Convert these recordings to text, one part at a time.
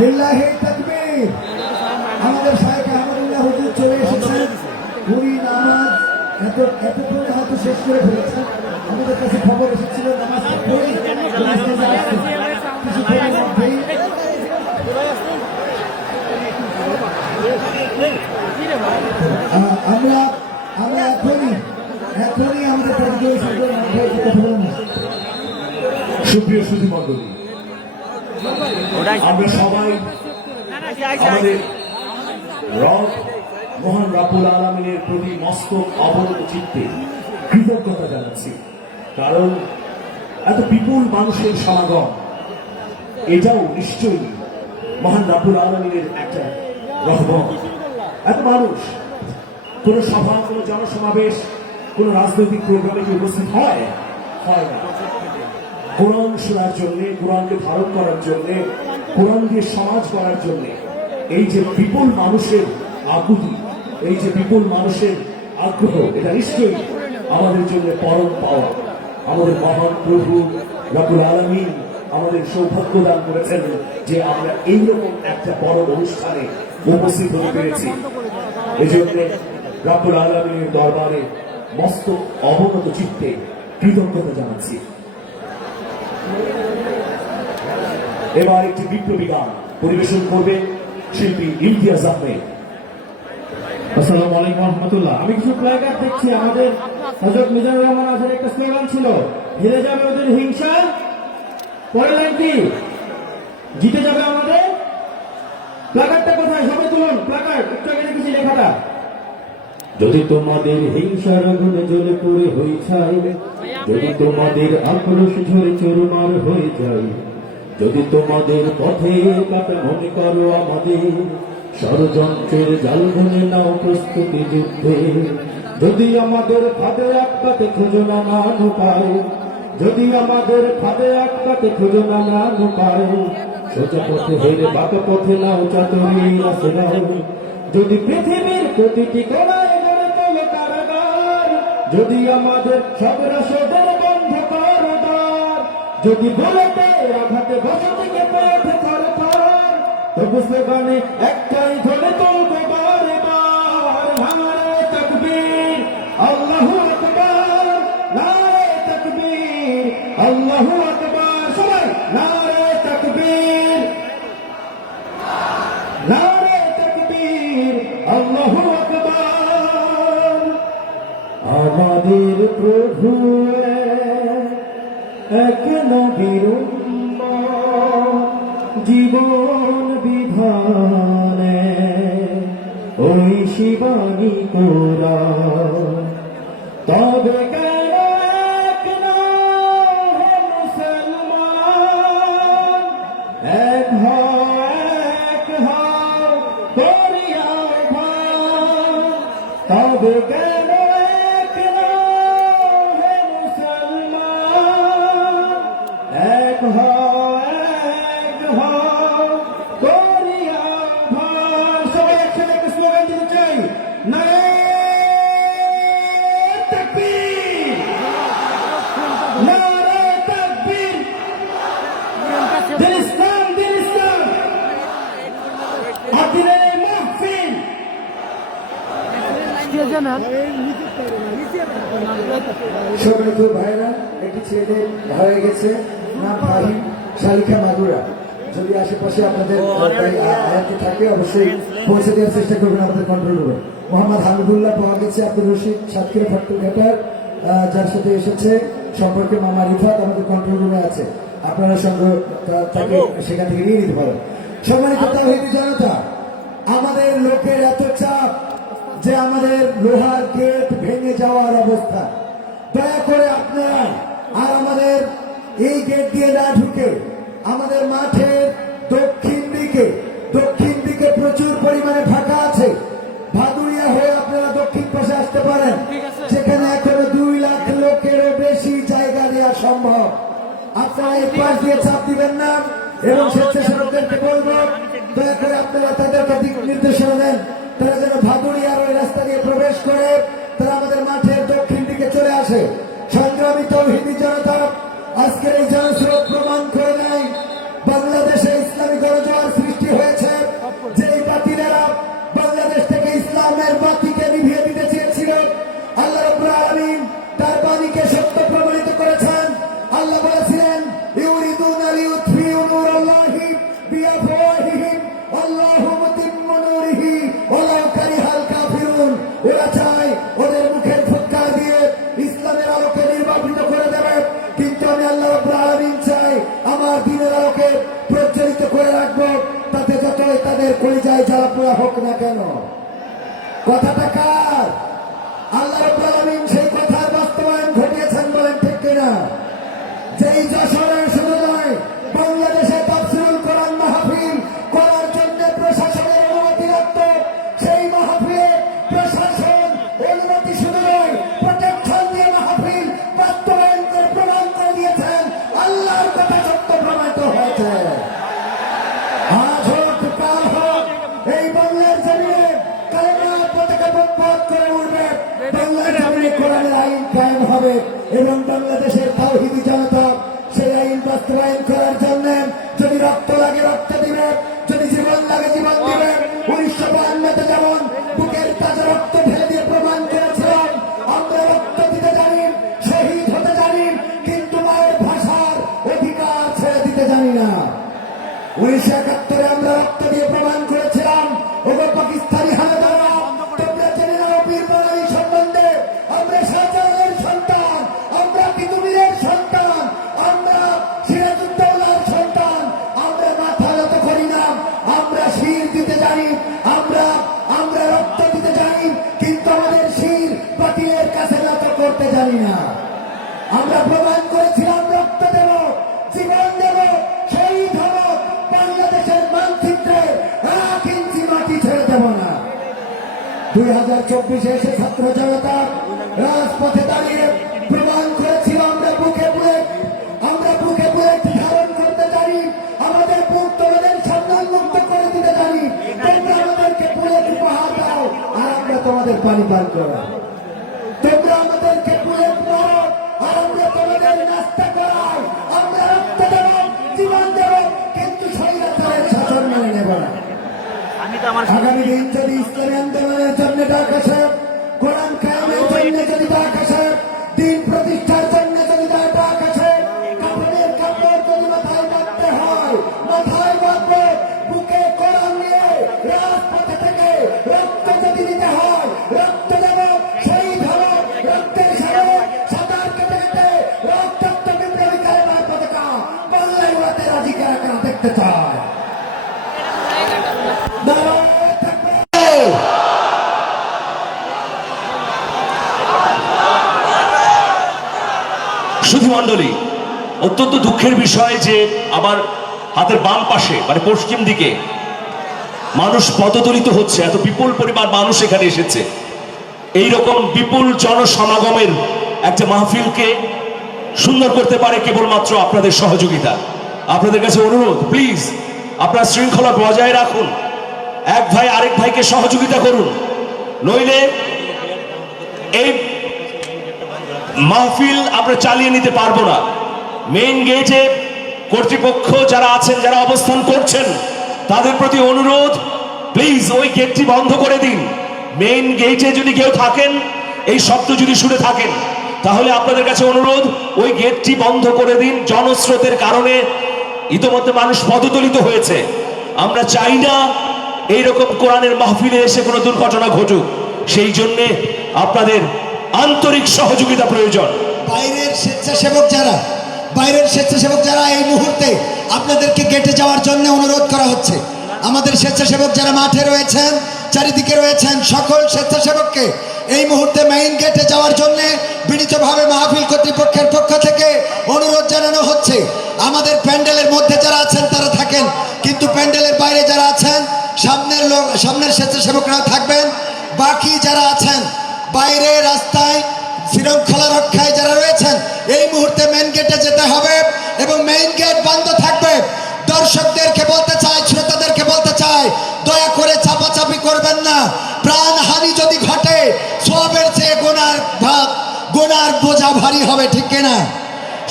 লিল্লাহি তাকবীর। আমাদের শায়েখ আহমদুল্লাহ হুজুর চলে এসেছেন। উনি নামাজ এতক্ষণে হয়তো শেষ করে ফেলেছেন। আমাদের কাছে খবর এসেছিল নামাজ পড়েই আমরা এখনই আমাদের সুপ্রিয় সুধী মণ্ডলী, আমরা সবাই আমাদের রব মহান রাব্বুল আলামিনের প্রতি মস্তক অবনত চিত্তে কৃতজ্ঞতা জানাচ্ছি। কারণ এত বিপুল মানুষের সমাগম, এটাও নিশ্চয়ই মহান রাব্বুল আলামিনের একটা রহমত। এত মানুষ কোন সভা, কোন জনসমাবেশ, কোন রাজনৈতিক প্রোগ্রামে কি উপস্থিত হয় না। কোরআন শোনার জন্য, কোরআনকে ধারণ করার জন্য, কোরআন দিয়ে সমাজ করার জন্য এই যে বিপুল মানুষের আকুতি, এই যে বিপুল মানুষের আগ্রহ, এটা নিশ্চয়ই আমাদের জন্য পরম পাওয়া। আমাদের মহান প্রভু রাব্বুল আলামিন আমাদের সৌভাগ্য দান করেছেন যে আমরা এইরকম একটা বড় অনুষ্ঠানে উপস্থিত হতে পেরেছি। এজন্য রাব্বুল আলামিনের দরবারে মস্তক অবনত চিত্তে কৃতজ্ঞতা জানাচ্ছি। এবার একটি বিপ্লবী গান পরিবেশন করবে শিল্পী ইমতিয়াজ আহমেদ। আসসালামু আলাইকুম রহমতুল্লাহ। আমি কিছু প্ল্যাকার্ড দেখছি। আমাদের হযরত মিজানুর রহমান আজহারের একটা স্লোগান ছিল, হেরে যাবে ওদের হিংসা, পরের লাইন কি, জিতে যাবে আমাদের। প্ল্যাকার্ডটা কোথায়? সবাই তুলুন প্ল্যাকার্ড। একটু আগে দেখেছি লেখাটা, যদি তোমাদের হিংসার আগুনে জ্বলে পড়ে হয়ে যায়, যদি তোমাদের আক্রোশ ঝরে চুরমার হয়ে যায়, যদি তোমাদের পথে কাটা মনে করো আমাদের, ষড়যন্ত্রের জাল বুনে নাও প্রস্তুতি যুদ্ধে, যদি আমাদের ফাঁদে আটকাতে খোঁজো না উপায়, যদি আমাদের ফাঁদে আটকাতে খোঁজো না উপায়, সোজা পথে হেরে বাঁকা পথে নাও চাতুরীর আশ্রয়, যদি পৃথিবীর প্রতিটি কোণায় গড়ে তোলো কারাগার, যদি আমাদের সব রাশদের বন্ধ করো দ্বার, যদি বলতে আঘাতে বসতে কেঁপে ওঠে থরথর, তবু স্লোগানে একটাই ঝরে তুলবে বারে বার, নারে তাকবীর আল্লাহু আকবার, নারে তাকবীর আল্লাহু আকবার। সবাই নারে তাকবীর, নারে তাকবীর আল্লাহু আকবার। আমাদের প্রভু এক নবীর উম্মত, জীবন বিধানে ওই শিবানী কোরআন, তবে কেন এক নও হে মুসলমান, এক হও করিয়া ভান, তবে কেন এক নও হে মুসলমান, এক হও করিয়া ভান। সবাই একসাথে একটা স্লোগান দিতে চাই, নারে তাকবীর, নারে তাকবীর, দিল ইসলাম, দিল ইসলাম, আদিলে মাহফিল। সম্মানিত ভাইরা, একটি ছেলে হয়ে গেছে, নাম ফাহিম শালিখা মাগুরা। যদি আশেপাশে আপনাদের আয়াতে থাকে অবশ্যই পৌঁছে দেওয়ার চেষ্টা করবেন আমাদের কন্ট্রোল রুমে। মোহাম্মদ হামিদুল্লাহ পাওয়া গেছে, আব্দুল রশিদ সাতক্ষীরা ফট্টঘাটার, যার সাথে এসেছে সম্পর্কে মামা রিফাত আমাদের কন্ট্রোল রুমে আছে। আপনারা সঙ্গে তাকে সেখান থেকে নিয়ে নিতে পারেন। সম্মানিত তাওহীদি জনতা, আমাদের লোকের এত চাপ যে আমাদের লোহার গেট ভেঙে যাওয়ার অবস্থা। দয়া করে আপনারা আর আমাদের এই গেট দিয়ে না ঢুকে আমাদের মাঠের দক্ষিণ দিকে প্রচুর পরিমাণে ফাঁকা আছে। ভাদুরিয়া হয়ে আপনারা দক্ষিণ পাশে আসতে পারেন, যেখানে এখনো 2 লাখ লোকেরও বেশি জায়গা দেওয়া সম্ভব। আপনারা এই পাশ দিয়ে চাপ দিবেন না, এবং স্বেচ্ছাসেবকদেরকে বলবো দয়া করে আপনারা তাদেরকে দিক নির্দেশনা দেন, তারা যেন ভাদুরিয়ার ওই রাস্তা দিয়ে প্রবেশ করে তারা আমাদের মাঠের দক্ষিণ দিকে চলে আসে। সংগ্রামী তাওহীদি জনতা, আজকের এই জনস্রোত প্রমাণ করে নাই বাংলাদেশে ইসলামী গণজোয়ার সৃষ্টি হয়েছে। যেই বাতিলেরা বাংলাদেশ থেকে ইসলামের বাতিকে নিভিয়ে দিতে চেয়েছিল, আল্লাহ রাব্বুল আলামিন তার বাণীকে সত্য প্রমাণিত করেছেন। আল্লাহ বলেছিলেন, ইউরিদুনা লিউতফিউ নূরাল্লাহি বিআফওয়াহিহিম আল্লাহু মুতিম্মু নূরিহি ওয়ালাউ কারিহাল কাফিরুন। ওরা চায় ওদের মুখের ফুৎকার দিয়ে ইসলামের আলোকে নির্বাপিত করে দেবে, কিন্তু আমি আল্লাহ রাব্বুল আলামিন চাই আমার দ্বীনের আলোকে প্রজ্বলিত করে রাখবো, তাতে যতই তাদের কলিজায় জ্বালা পোড়া হোক না কেন। কথাটা কার? আল্লাহ রাব্বুল আলামিন সেই কথার বাস্তবায়ন ঘটিয়েছেন, বলেন ঠিক কিনা? যেই যশোরের শুধু নয়, বাংলাদেশে তাফসীরুল কোরআন মাহফিল করার জন্য প্রশাসনের অনুমতি লাগত। সেই মাহফিলে প্রশাসন অনুমতি শুধু নয়, প্রোটেকশন দিয়ে মাহফিল বাস্তবায়ন করে প্রমাণ করে দিয়েছেন আল্লাহর কথা সত্য প্রমাণিত হয়েছে। আজ হোক কাল হোক, এই বাংলার জমিনে কালেমার পতাকা বন্ধ করে উঠবে, বাংলার জমিনে কোরআনের আইন কায়েম হবে এবং বাংলাদেশের তাওহীদি জনতা সেই আইন বাস্তবায়ন করার জন্য যদি রক্ত লাগে রক্ত দিবে, যদি জীবন লাগে জীবন দিবে। 1952 যেমন বুকের তাজা রক্ত ঢেলে দিয়ে প্রমাণ করেছিলাম আমরা রক্ত দিতে জানি, শহীদ হতে জানি, কিন্তু মায়ের ভাষার অধিকার ছেড়ে দিতে জানি না। 1971 আমরা রক্ত দিয়ে প্রমাণ করেছিলাম, ওগো পাকিস্তানি হানাদাররা, তোমরা জেনে নাও বীর বাঙালি সম্বন্ধে, আমরা শাহজালালের সন্তান, আমরা তিতুমিরের সন্তান, আমরা সিরাজউদ্দৌলার সন্তান, আমরা মাথা নত করি না, আমরা শির দিতে জানি, আমরা রক্ত দিতে জানি, কিন্তু আমাদের শির বাতিলের কাছে নত করতে জানি না। আমরা প্রমাণ করেছিলাম রক্ত দেব, জীবন দেব, শহীদ হব, বাংলাদেশের মানচিত্রে 1 ইঞ্চি মাটি ছেড়ে দেব না। 2024 এসে ছাত্র জনতা রাজপথে দাঁড়িয়ে প্রমাণ করেছিল আমরা বুকে বুলেট ধারণ করতে জানি, আমাদের বুক তোমাদের সামনে উন্মুক্ত করে দিতে জানি। তোমরা আমাদেরকে বুলেট উপহার দাও আর আমরা তোমাদের পানি পান করা, তোমরা আমাদেরকে বুলেট মারো আর আমরা তোমাদের নাস্তা করাই, আমরা রক্ত দেব, জীবন দেব, কিন্তু স্বৈরাচারের শাসন মেনে নেব না। আগামী দিন যদি ইসলামী আন্দোলনের জন্য ডাক আসে, কোরআন কায়েমের জন্য যদি ডাক আসে, দিন প্রতিষ্ঠার জন্য যদি ডাক আসে, কাফনের কাপড় যদি মাথায় বাঁধতে হয় মাথায় বাঁধবো, বুকে কোরআন নিয়ে রাজপথে থেকে রক্ত যদি দিতে হয় রক্ত দেব, শহীদ হব, রক্তের সাগরে সাঁতার কেটে কেটে রক্তাক্ত বিপ্লবী কালেমার পতাকা বাংলায় উড়াতে রাজি কারা কারা দেখতে চায়। শুধু মণ্ডলী, অত্যন্ত দুঃখের বিষয় যে আমার হাতের বাম পাশে মানে পশ্চিম দিকে মানুষ পদদলিত হচ্ছে, এত বিপুল পরিমাণ মানুষ এখানে এসেছে। এই রকম বিপুল জনসমাগমের একটা মাহফিলকে সুন্দর করতে পারে কেবলমাত্র আপনাদের সহযোগিতা। আপনাদের কাছে অনুরোধ, প্লিজ আপনারা শৃঙ্খলা বজায় রাখুন, এক ভাই আরেক ভাইকে সহযোগিতা করুন, নইলে এই মাহফিল আমরা চালিয়ে নিতে পারবো না। মেইন গেটে কর্তৃপক্ষ যারা আছেন, যারা অবস্থান করছেন, তাদের প্রতি অনুরোধ, প্লিজ ওই গেটটি বন্ধ করে দিন। মেইন গেটে যদি কেউ থাকেন, এই শব্দ যদি শুনে থাকেন, তাহলে আপনাদের কাছে অনুরোধ, ওই গেটটি বন্ধ করে দিন। জনস্রোতের কারণে ইতোমধ্যে মানুষ পদদলিত হয়েছে। আমরা চাই না এইরকম কোরআনের মাহফিলে এসে কোনো দুর্ঘটনা ঘটুক, সেই জন্যে আপনাদের আন্তরিক সহযোগিতা প্রয়োজন। বাইরের স্বেচ্ছাসেবক যারা এই মুহূর্তে আপনাদেরকে গেটে যাওয়ার জন্য অনুরোধ করা হচ্ছে। আমাদের স্বেচ্ছাসেবক যারা মাঠে রয়েছেন, চারিদিকে রয়েছেন, সকল স্বেচ্ছাসেবককে এই মুহূর্তে মেইন গেটে যাওয়ার জন্য বিনীতভাবে মাহফিল কর্তৃপক্ষের পক্ষ থেকে অনুরোধ জানানো হচ্ছে। আমাদের প্যান্ডেলের মধ্যে যারা আছেন তারা থাকেন, কিন্তু প্যান্ডেলের বাইরে যারা আছেন, সামনের স্বেচ্ছাসেবকরাও থাকবেন। বাকি যারা আছেন বাইরে রাস্তায় শৃঙ্খলা রক্ষায় যারা রয়েছেন, এই মুহূর্তে মেইন গেটে যেতে হবে এবং মেইন গেট বন্ধ থাকবে। দর্শকদেরকে বলতে চাই, শ্রোতাদেরকে বলতে চাই, দয়া করে চাপাচাপি করবেন না। প্রাণহানি যদি ঘটে, সওয়াবের চেয়ে গুনার বোঝা ভারী হবে, ঠিক কিনা?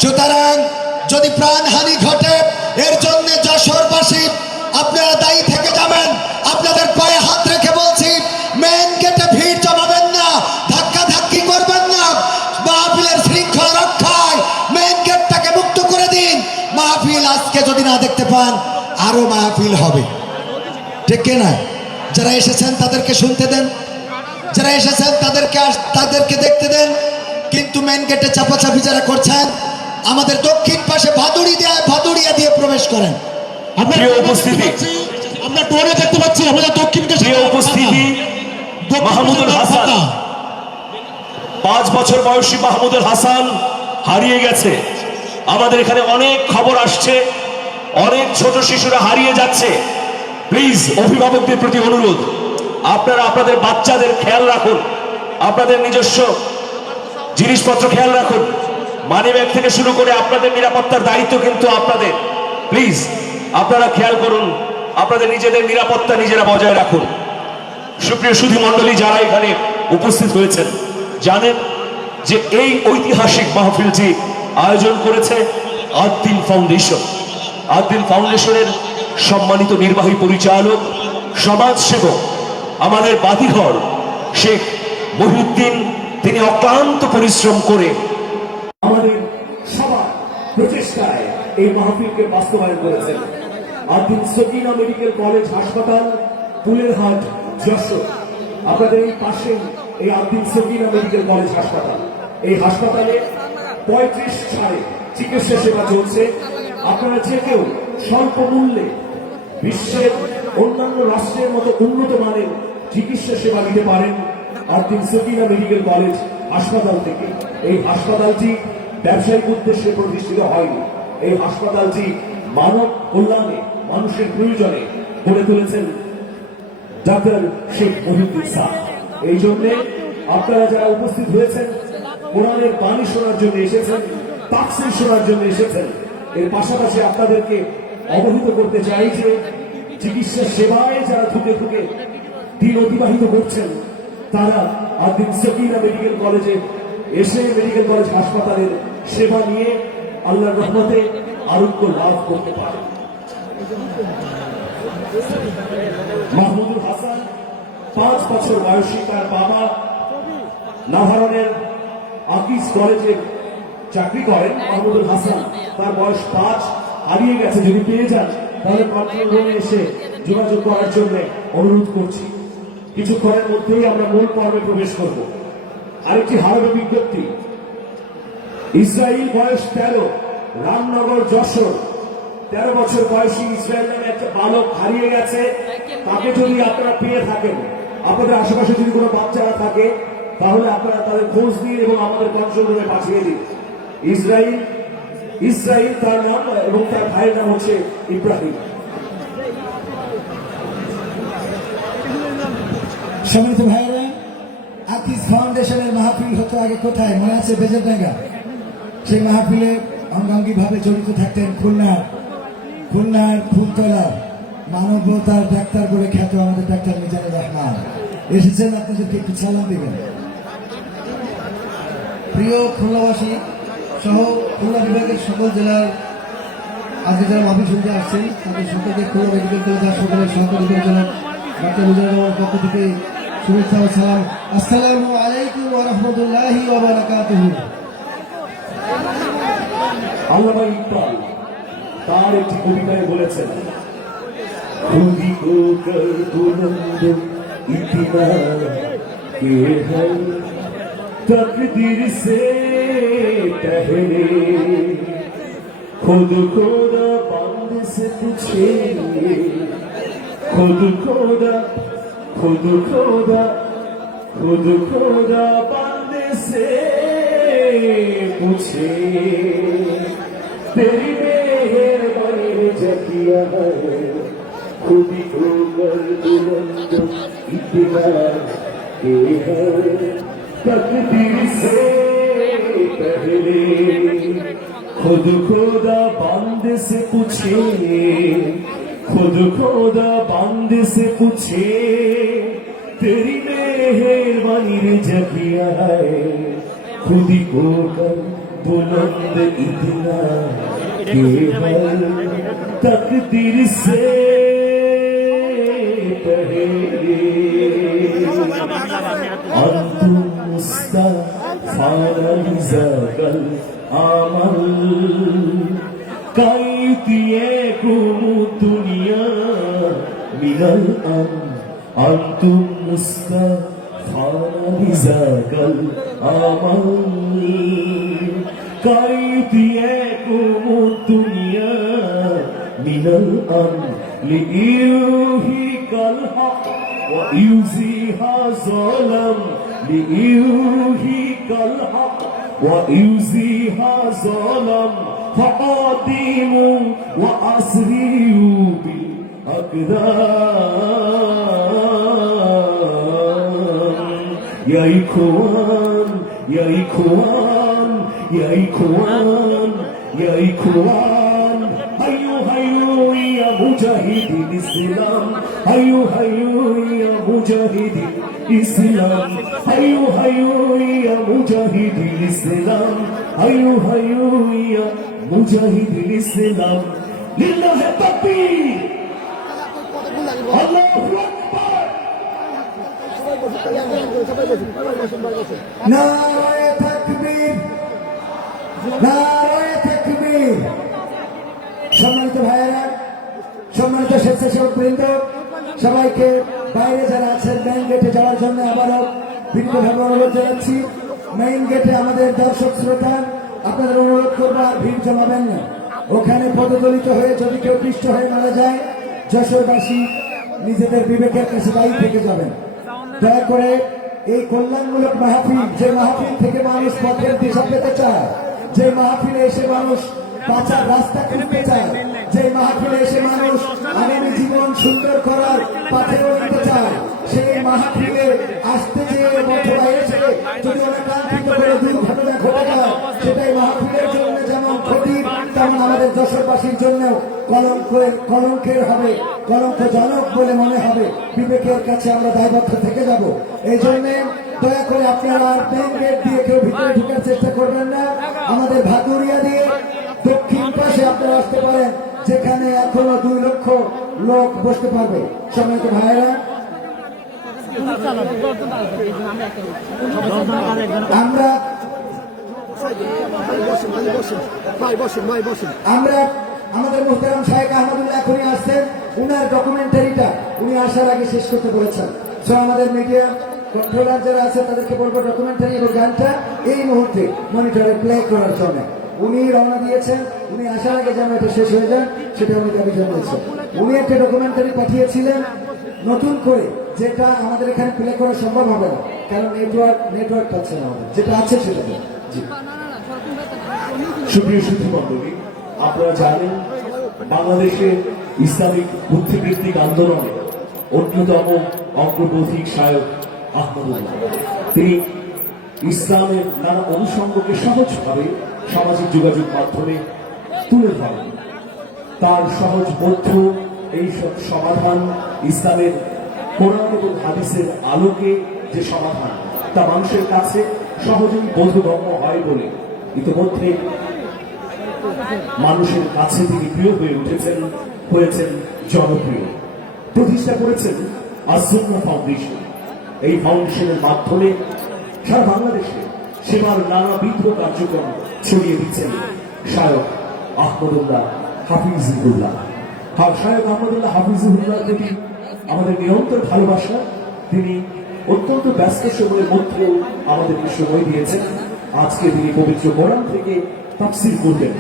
সুতরাং যদি প্রাণহানি ঘটে এর জন্য যশোরবাসী আপনারা দায়ী থেকে যাবেন। আপনাদের পায়ে হাত রেখে বলছি, মেন গেটে ভিড় জমাবেন না, ধাক্কাধাক্কি করবেন না। মাহফিলের শৃঙ্খলা রক্ষায় মেন গেটটাকে মুক্ত করে দিন। মাহফিল আজকে যদি না দেখতে পান, আরো মাহফিল হবে, ঠিক কিনা? যারা এসেছেন তাদেরকে শুনতে দেন, যারা এসেছেন তাদেরকে দেখতে দেন। কিন্তু মেন গেটে চাপাচাপি যারা করছেন, আমাদের দক্ষিণ পাশে ভাদুড়িয়া দিয়ে প্রবেশ করেন। প্রিয় উপস্থিতি, আমরা টোরে দেখতে পাচ্ছি আমাদের দক্ষিণকে প্রিয় উপস্থিতি, মাহমুদুল হাসান, 5 বছর বয়সী মাহমুদুল হাসান হারিয়ে গেছে। আমাদের এখানে অনেক খবর আসছে, অনেক ছোট শিশুরা হারিয়ে যাচ্ছে। প্লিজ অভিভাবকদের প্রতি অনুরোধ, আপনারা আপনাদের বাচ্চাদের খেয়াল রাখুন, আপনাদের নিজস্ব জিনিসপত্র খেয়াল রাখুন। মানি ব্যাগ থেকে শুরু করে আপনাদের নিরাপত্তার দায়িত্ব কিন্তু আপনাদের। প্লিজ আপনারা খেয়াল করুন, আপনাদের নিজেদের নিরাপত্তা নিজেরা বজায় রাখুন। সুপ্রিয় সুধী মণ্ডলী, যারা এখানে উপস্থিত হয়েছেন, জানেন যে এই ঐতিহাসিক মাহফিলটি আয়োজন করেছে আদ্দিন ফাউন্ডেশন। আদ্দিন ফাউন্ডেশনের সম্মানিত নির্বাহী পরিচালক, সমাজসেবক, আমাদের বাতিঘর শেখ মহিউদ্দিন, তিনি অক্লান্ত পরিশ্রম করে আমাদের সবার প্রচেষ্টায় এই মাহফিলকে বাস্তবায়ন করেছেন। আদ্দিন সকিনা মেডিকেল কলেজ হাসপাতাল, ফুলেরহাট, যশোর। আপনাদের এই পাশে এই আদ্দিন সকিনা মেডিকেল কলেজ হাসপাতাল, এই হাসপাতালে 35 ছাড়ে চিকিৎসা সেবা চলছে। আপনারা যে কেউ স্বল্প মূল্যে বিশ্বের অন্যান্য রাষ্ট্রের মতো উন্নত মানের চিকিৎসা সেবা নিতে পারেন আদ্দিন সকিনা মেডিকেল কলেজ হাসপাতাল থেকে। এই হাসপাতালটি ব্যবসায়িক উদ্দেশ্যে প্রতিষ্ঠিত হয়নি। এই হাসপাতালটি মানব কল্যাণে, মানুষের প্রয়োজনে গড়ে তুলেছেন ডাক্তার শেখ মহিউদ্দিন স্যার। এই জন্য আপনারা যারা উপস্থিত হয়েছেন, কোরআনের বাণী শোনার জন্য এসেছেন, তাফসীর শোনার জন্য এসেছেন, এর পাশাপাশি আপনাদেরকে অবহিত করতে চাই যে চিকিৎসা সেবায় যারা ঢুকে দিন অতিবাহিত করছেন, তারা আদ্দিন সকিনা মেডিকেল কলেজে এসে মেডিকেল কলেজ হাসপাতালের সেবা নিয়ে আল্লাহর রহমতে আরোগ্য লাভ করতে পারে। মাহমুদুল হাসান 5 বছর বয়সী, তার বাবা নাভারণের আকিজ কলেজে চাকরি করেন। মাহমুদুল হাসান, তার বয়স 5, হারিয়ে গেছে। যদি পেয়ে যান তাহলে কন্ট্রোল রুমে এসে যোগাযোগ করার জন্য অনুরোধ করছি। কিছুক্ষণের মধ্যেই আমরা মূল পর্বে প্রবেশ করব। আরেকটি হারাবে বিজ্ঞপ্তি, ইসরায়েল বয়স 13, রামনগর, যশোর। 13 বছর বয়সী ইসরায়েল নামে একটা বালক হারিয়ে গেছে। তাকে যদি আপনারা পেয়ে থাকেন, আপনাদের আশেপাশে যদি কোনো বাচ্চারা থাকে, তাহলে আপনারা তাদের খোঁজ দিন এবং আমাদের কন্ট্রোল রুমে পাঠিয়ে দিন। ইসরায়েল তার নাম এবং তার ভাইয়ের নাম হচ্ছে ইব্রাহিম। সম্মানিত ভাইয়েরা, আকিজ ফাউন্ডেশনের মাহফিল হতো আগে কোথায় মনে আছে? বেজরডাঙ্গা। সেই মাহফিলে অঙ্গাঙ্গিভাবে জড়িত থাকতেন খুলনার ফুলতলার মানবতার ডাক্তার বলে খ্যাত আমাদের ডাক্তার মিজানুর রহমান। এসেছেন, আপনাদেরকে একটু সালাম দিবেন। প্রিয় খুলনাবাসী সহ খুলনা বিভাগের সকল জেলার আজকে যারা মাহফিল শুনতে আসছেন, তাদের সকলকে খুলনা মেডিকেল কলেজ হাসপাতালের সহকারী পরিচালক ডাক্তার মিজানুর রহমানের পক্ষ থেকে শুভেচ্ছা ও সালাম। আসসালামু আলাইকুম ওয়া রাহমাতুল্লাহি ওয়া বারাকাতুহু। আল্লামা ইকবাল তার একটি কবিতায় বলেছেন, খুদি কো কর বুলন্দ ইতিনা কে হ্যায় তকদীর সে পহলে खुद खुदा बंद से पूछे खुद खुदा बंद से पूछे तेरी मेहरबानी ने जकिया है खुद को कर बुलंद इतना के है तकदीर से पहले खुद खुदा बंद से पूछे खुद खुदा बंद से पूछे तेरी मेहरबानी ने जकिया है खुद को कर बुलंद इतना तकदीर से पहले अंतुम मुस्तफा ज़कल अमल कायतिए कुम दुनिया मिनल अंतुम मुस्तफा ज़कल अमल कायतिएकुम दुनिया मिनल लियूहिकल हक व युज़िहा ज़लम लियूहिकल हक व युज़िहा ज़लम फक़ादिमु व अस्रियु बिल अक़दाम या इख़वान या इख़वान या इख़वान या इख़वान हय्यु हय्यु या मुजाहिदीन इस्लाम हय्यु हय्यु या मुजाहिदीन इस्लाम हय्यु हय्यु या मुजाहिदीन इस्लाम हय्यु हय्यु या मुजाहिदीन इस्लाम लिल्लाह तकबीर अल्लाहु আকবার নারায়ে তাকবীর, নারায়ে তাকবীর। সম্মানিত ভাইয়েরা, সম্মানিত স্বেচ্ছাসেবক বৃন্দ, সবাইকে বাইরে যারা আছেন মেইন গেটে যাওয়ার জন্য আবারও বিনীতভাবে অনুরোধ জানাচ্ছি। মেইন গেটে আমাদের দর্শক শ্রোতা, আপনাদের অনুরোধ করবো আর ভিড় জমাবেন না। ওখানে পদদলিত হয়ে যদি কেউ পৃষ্ঠ হয়ে মারা যায়, যশোরবাসী নিজেদের বিবেকের কাছে দায়ী থেকে যাবেন। দয়া করে এই কল্যাণমূলক মাহফিল, যে মাহফিল থেকে মানুষ পথের দিশা পেতে চায়, যে মাহফিলে এসে মানুষ বাঁচার রাস্তা খুঁজতে চায়, যে মাহফিলে এসে মানুষ আগামী জীবন সুন্দর করার পথে নিতে চায়, সেই মাহফিলে আসতে যেয়ে অথবা এসে যদি অনাকাঙ্ক্ষিত করে দুর্ঘটনা ঘটে যায়, সেটাই মাহফিলের জন্য যেমন ক্ষতি, তেমন আমাদের যশোরবাসীর জন্য কলঙ্কের হবে, কলঙ্কজনক বলে মনে হবে। বিবেকের কাছে আমরা দায়বদ্ধ থেকে যাব। এই জন্যে দয়া করে আপনারা মেইন গেট দিয়ে কেউ ভিতরে ঢুকার চেষ্টা করবেন না। আমাদের ভাদুরিয়া দিয়ে দক্ষিণ পাশে আপনারা আসতে পারেন, যেখানে এখনো 2 লক্ষ লোক বসতে পারবে। সম্মানিত ভাইয়েরা, আমরা আমাদের মোহতারাম শাহেখ আহমদুল্লাহ এখনই আসছেন। উনার ডকুমেন্টারিটা উনি আসার আগে শেষ করতে বলেছেন। সো আমাদের মিডিয়া কন্ট্রোলার যারা আছে তাদেরকে বলবো ডকুমেন্টারি এবং গানটা এই মুহূর্তে মনিটরে প্লে করার জন্য। উনি রওনা দিয়েছেন, উনি আসার আগে যেন এটা শেষ হয়ে যান সেটা উনি দাবি জানিয়েছেন। উনি একটা ডকুমেন্টারি পাঠিয়েছিলেন নতুন করে, যেটা আমাদের এখানে প্লে করা সম্ভব হবে না, কারণ নেটওয়ার্ক পাচ্ছে না আমাদের, যেটা আছে সেটা। জি, সুপ্রিয় সুধী মণ্ডলী, আপনারা জানেন বাংলাদেশে ইসলামিক বুদ্ধিবৃত্তিক আন্দোলনে অন্যতম অগ্রপথিক শায়ক আহমদুল্লাহ। তিনি ইসলামের নানা অনুষঙ্গকে সহজভাবে সামাজিক যোগাযোগ মাধ্যমে তুলে ধরেন। তার সহজবোধ্য এই সমাধান, ইসলামের কোরআন এবং হাদিসের আলোকে যে সমাধান, তা মানুষের কাছে সহজেই বোধগম্য হয় বলে ইতিমধ্যে মানুষের কাছে তিনি প্রিয় হয়ে উঠেছেন, হয়েছেন জনপ্রিয়। প্রতিষ্ঠা করেছেন আস-সুন্নাহ ফাউন্ডেশন। এই ফাউন্ডেশনের মাধ্যমে সারা বাংলাদেশে সেবার নানাবিধ কার্যক্রম ছড়িয়ে দিচ্ছেন শায়ক আহমদুল্লাহ হাফিজুল্লাহ। শায়ক আহমদুল্লাহ হাফিজুল্লাহ প্রতি আমাদের নিরন্তর ভালোবাসা। তিনি অত্যন্ত ব্যস্ত সময়ের মধ্যেও আমাদেরকে সময় দিয়েছেন। আজকে তিনি পবিত্র কোরআন থেকে তাফসীর করবেন।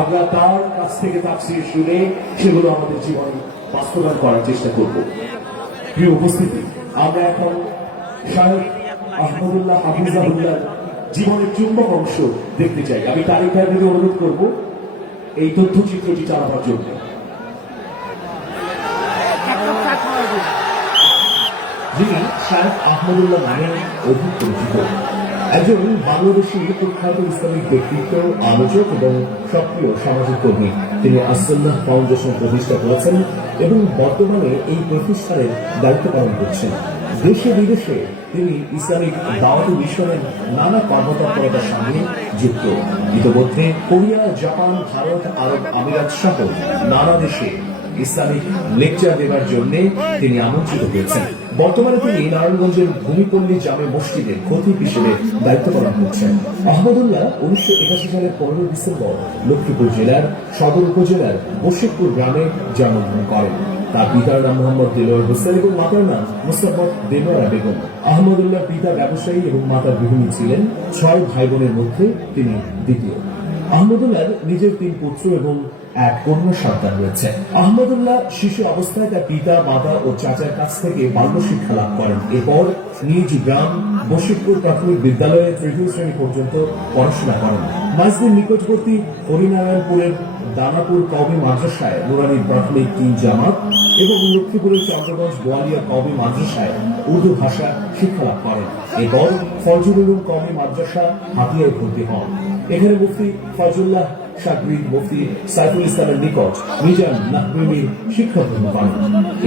আমরা তার কাছ থেকে তাফসীর শুনে সেগুলো আমাদের জীবনে বাস্তবায়ন করার চেষ্টা করব। প্রিয় উপস্থিতি, আমরা এখন শায়ক আহমদুল্লাহ হাফিজাহুল্লাহ জীবনের চুম্বক অংশ দেখতে চাই। আমি তারিখ ভাইদের অনুরোধ করব এই তথ্যচিত্রটি চালাবার জন্য। যিনি শায়ক আহমদুল্লাহ নামে অধিক পরিচিত, একজন বাংলাদেশী প্রখ্যাত ইসলামিক ব্যক্তিত্ব, আলোচক এবং সক্রিয় সামাজিক কর্মী। তিনি আস-সুন্নাহ ফাউন্ডেশন প্রতিষ্ঠা করেছেন এবং বর্তমানে এই প্রতিষ্ঠানের দায়িত্ব পালন করছেন। দেশে বিদেশে তিনি ইসলামিক দাওয়াতি মিশনের নানা কর্মতৎপরতার সঙ্গে যুক্ত। ইতিমধ্যে কোরিয়া, জাপান, ভারত, আরব আমিরাত সহ নানা দেশে ইসলামিক লেকচার দেওয়ার জন্য তিনি আমন্ত্রিত হয়েছেন। বর্তমানে তিনি নারায়ণগঞ্জের ভূমিপল্লী জামে মসজিদের খতিব হিসেবে দায়িত্ব পালন করছেন। আহমদুল্লাহ 1981 সালের 15 ডিসেম্বর লক্ষ্মীপুর জেলার সদর উপজেলার বশিকপুর গ্রামে জন্মগ্রহণ করেন। তার পিতার নাম মোহাম্মদ দেলোয়ার হোসেন এবং মাতার নাম মুস্তাফা দেলোয়ারা বেগম। আহমদুল্লাহ পিতা ব্যবসায়ী এবং মাতা গৃহিণী ছিলেন। 6 ভাই বোনের মধ্যে তিনি দ্বিতীয়। আহমদুল্লাহর নিজের 3 পুত্র এবং 1 কন্যা সন্তান রয়েছে। আহমদুল্লাহ শিশু অবস্থায় তার পিতা, মাতা ও চাচার কাছ থেকে বাল্য শিক্ষা লাভ করেন। এরপর নিজ গ্রাম বশিকপুর প্রাথমিক বিদ্যালয়ে 3য় শ্রেণী পর্যন্ত পড়াশোনা করেন। মাঝদিন নিকটবর্তী হরিনারায়ণপুরের দানাপুর কওমি মাদ্রাসায় নুরানি প্রাথমিক 3 জামাত এবং লক্ষ্মীপুরের চন্দ্রগঞ্জ বোয়ালিয়া কওমি মাদ্রাসায় উর্দু ভাষা শিক্ষা লাভ করেন। এরপর ফজল উলুম কওমি মাদ্রাসা হাতিয়ায় ভর্তি হন। এখানে মুফতি ফজলুল্লাহ শাগরিদ মুফতি সাইফুল ইসলামের নিকট মিজান নাহবিনীর শিক্ষা গ্রহণ করেন।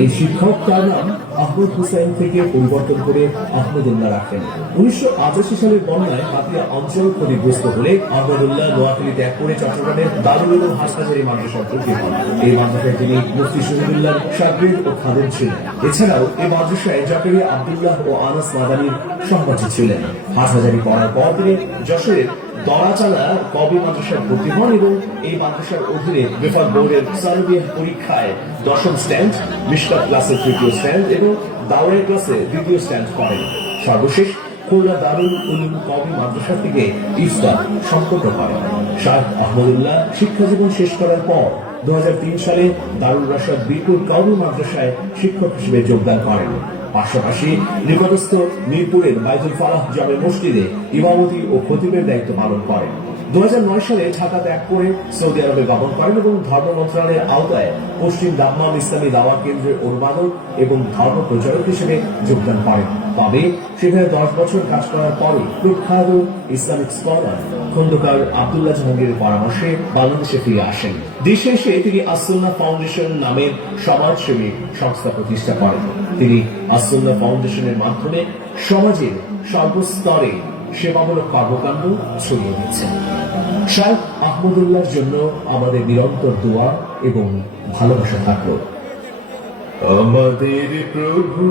এই শিক্ষক তার নাম আহমদ হুসাইন থেকে পরিবর্তন করে আহমদুল্লাহ রাখেন। 1985 সালের বন্যায় হাতিয়া অঞ্চল ক্ষতিগ্রস্ত হলে আহমদুল্লাহ নোয়াখালী ত্যাগ করে চট্টগ্রামের দারুল উলুম হাসপাতালি মাদ্রাসায় ভর্তি হন। এই মাদ্রাসায় তিনি মুফতি শহীদুল্লাহ শাগরিদ ও খাদেম ছিলেন। এছাড়াও এই মাদ্রাসায় জাকারিয়া আব্দুল্লাহ ও আনাস মাদানির সহপাঠী ছিলেন। হাটহাজারী পড়ার পর তিনি যশোরের দরাচালা কওমি মাদ্রাসায় ভর্তি হন এবং এই মাদ্রাসার অধীনে বেফাক বোর্ডের সার্বিয়া পরীক্ষায় 10ম স্ট্যান্ড, মিশকাত ক্লাসে 3য় স্ট্যান্ড এবং দাওরাই ক্লাসে 2য় স্ট্যান্ড করেন। সর্বশেষ খুলনা দারুল উলুম কওমি মাদ্রাসা থেকে ইফতার সম্পন্ন করেন। শাহ আহমদুল্লাহ শিক্ষা জীবন শেষ করার পর 2003 সালে দারুল রাশাদ বীরপুর কওমি মাদ্রাসায় শিক্ষক হিসেবে যোগদান করেন। পাশাপাশি নিকটস্থ মিরপুরের বাইতুল ফালাহ জামে মসজিদে ইমামতি ও খতিবের দায়িত্ব পালন করেন। 2009 সালে ঢাকা ত্যাগ করে সৌদি আরবে গমন করেন এবং ধর্ম মন্ত্রণালয়ের আওতায় পশ্চিম দাম্মাম ইসলামী দাওয়া কেন্দ্রের অনুবাদক এবং ধর্ম প্রচারক হিসেবে যোগদান করেন। তবে সেখানে 10 বছর কাজ করার পরে প্রখ্যাত ইসলামিক স্কলার খন্দকার আব্দুল্লাহ জাহাঙ্গীরের পরামর্শে বাংলাদেশে ফিরে আসেন। দেশে এসে তিনি আসুন্নাহ ফাউন্ডেশন নামের সমাজসেবী সংস্থা প্রতিষ্ঠা করেন। তিনি আসুন্নাহ ফাউন্ডেশনের মাধ্যমে সমাজের সর্বস্তরে সেবামূলক কর্মকাণ্ড ছড়িয়ে দিচ্ছেন। শাহ আহমদুল্লাহর জন্য আমাদের নিরন্তর দোয়া এবং ভালোবাসা থাকলো। আমাদের প্রভু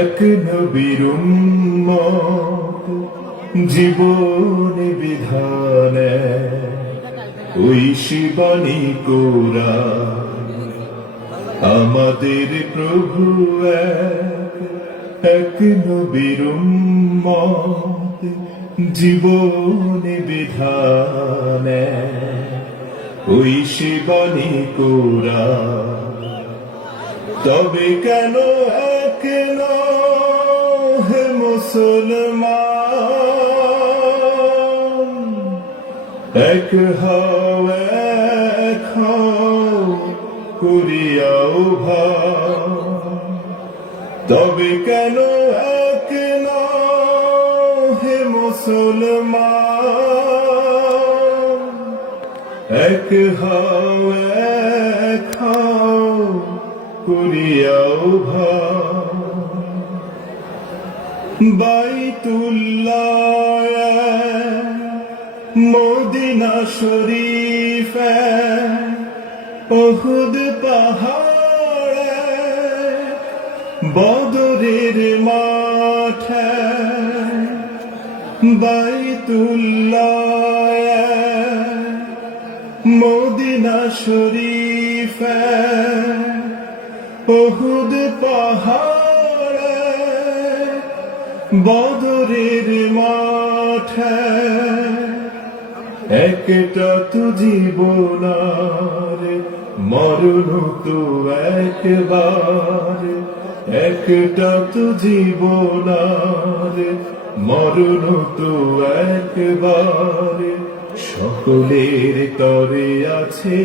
এক নবীর উম্মত, জীবন বিধান ওই শিবানী কোরা। আমাদের প্রভু এক নবীর উম্মত, জীবন বিধান ওই শিবানী কোরা। তবে কেন কেন হে মুসলমান, এক হও এক হও করিয়াও ভাব। তবে কেন কেন হে মুসলমান, এক হও এক হও করিয়াও ভাব। বাইতুল্লাহ মদিনা শরীফ উহুদ পাহাড় বদরের মাঠ। বাইতুল্লাহ মদিনা শরীফ উহুদ পাহাড় বদরের মাঠ। একটা তো জীবনার মরণ তো একবার, একটা তো জীবনার মরণ তো একবার। সকলের তরে আছে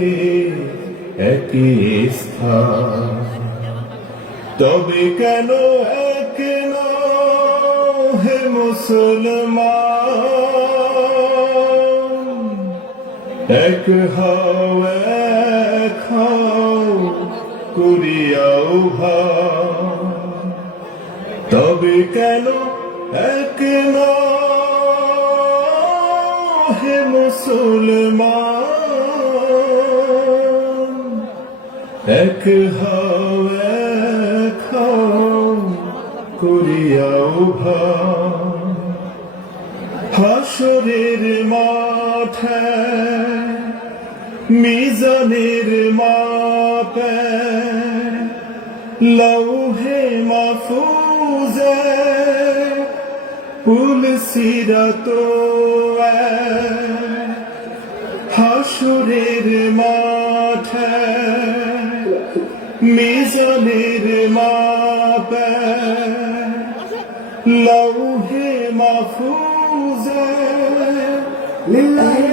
একই স্থান। তবে কেন কেন হে মুসলমান, এক হও এক হও করিয়াও ভাব। তবে কেন এক না হে মুসলমান, এক হও এক হও করিয়াও ভাই, হাসরের মাঠে মিজানের মাপে লৌহে মাহফুজে পুল সিরাত হাসরের মাঠে মিজানের মাপে লৌহে মাহফুজে লিল্লাহি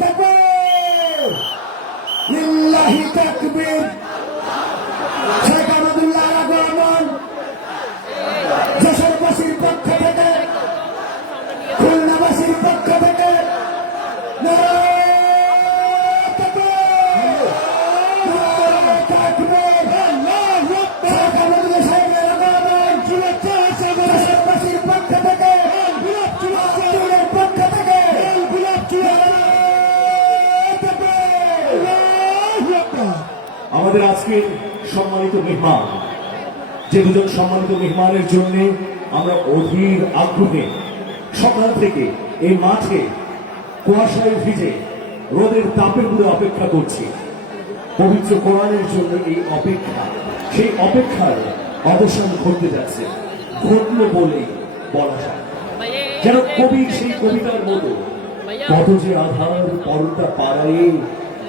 তাকবীর, লিল্লাহি তাকবীর। শেখ আহমদুল্লাহ আগমন যশোরবাসীর পক্ষ থেকে, খুলনাবাসীর পক্ষ থেকে নারায়ে তাকবীর, নারায়ে তাকবীর। শেখ আহমদুল্লাহ সাহেবের আগমন যশোরবাসীর পক্ষ থেকে, আব্দুলের পক্ষ থেকে নারায়ে তাকবীর। আমাদের আজকের সম্মানিত মেহমান, যে দুজন সম্মানিত মেহমানের জন্য আমরা অধীর আগ্রহে সকাল থেকে এই মাঠে কুয়াশায় ভিজে রোদের তাপের মধ্যে অপেক্ষা করছি। পবিত্র কোরআনের জন্য এই অপেক্ষা, সেই অপেক্ষার অবসান ঘটতে যাচ্ছে, ঘটলো বলেই বলা যায়। যেন কবির সেই কবিতার মতো, কত যে আধার পরটা পাড়ায়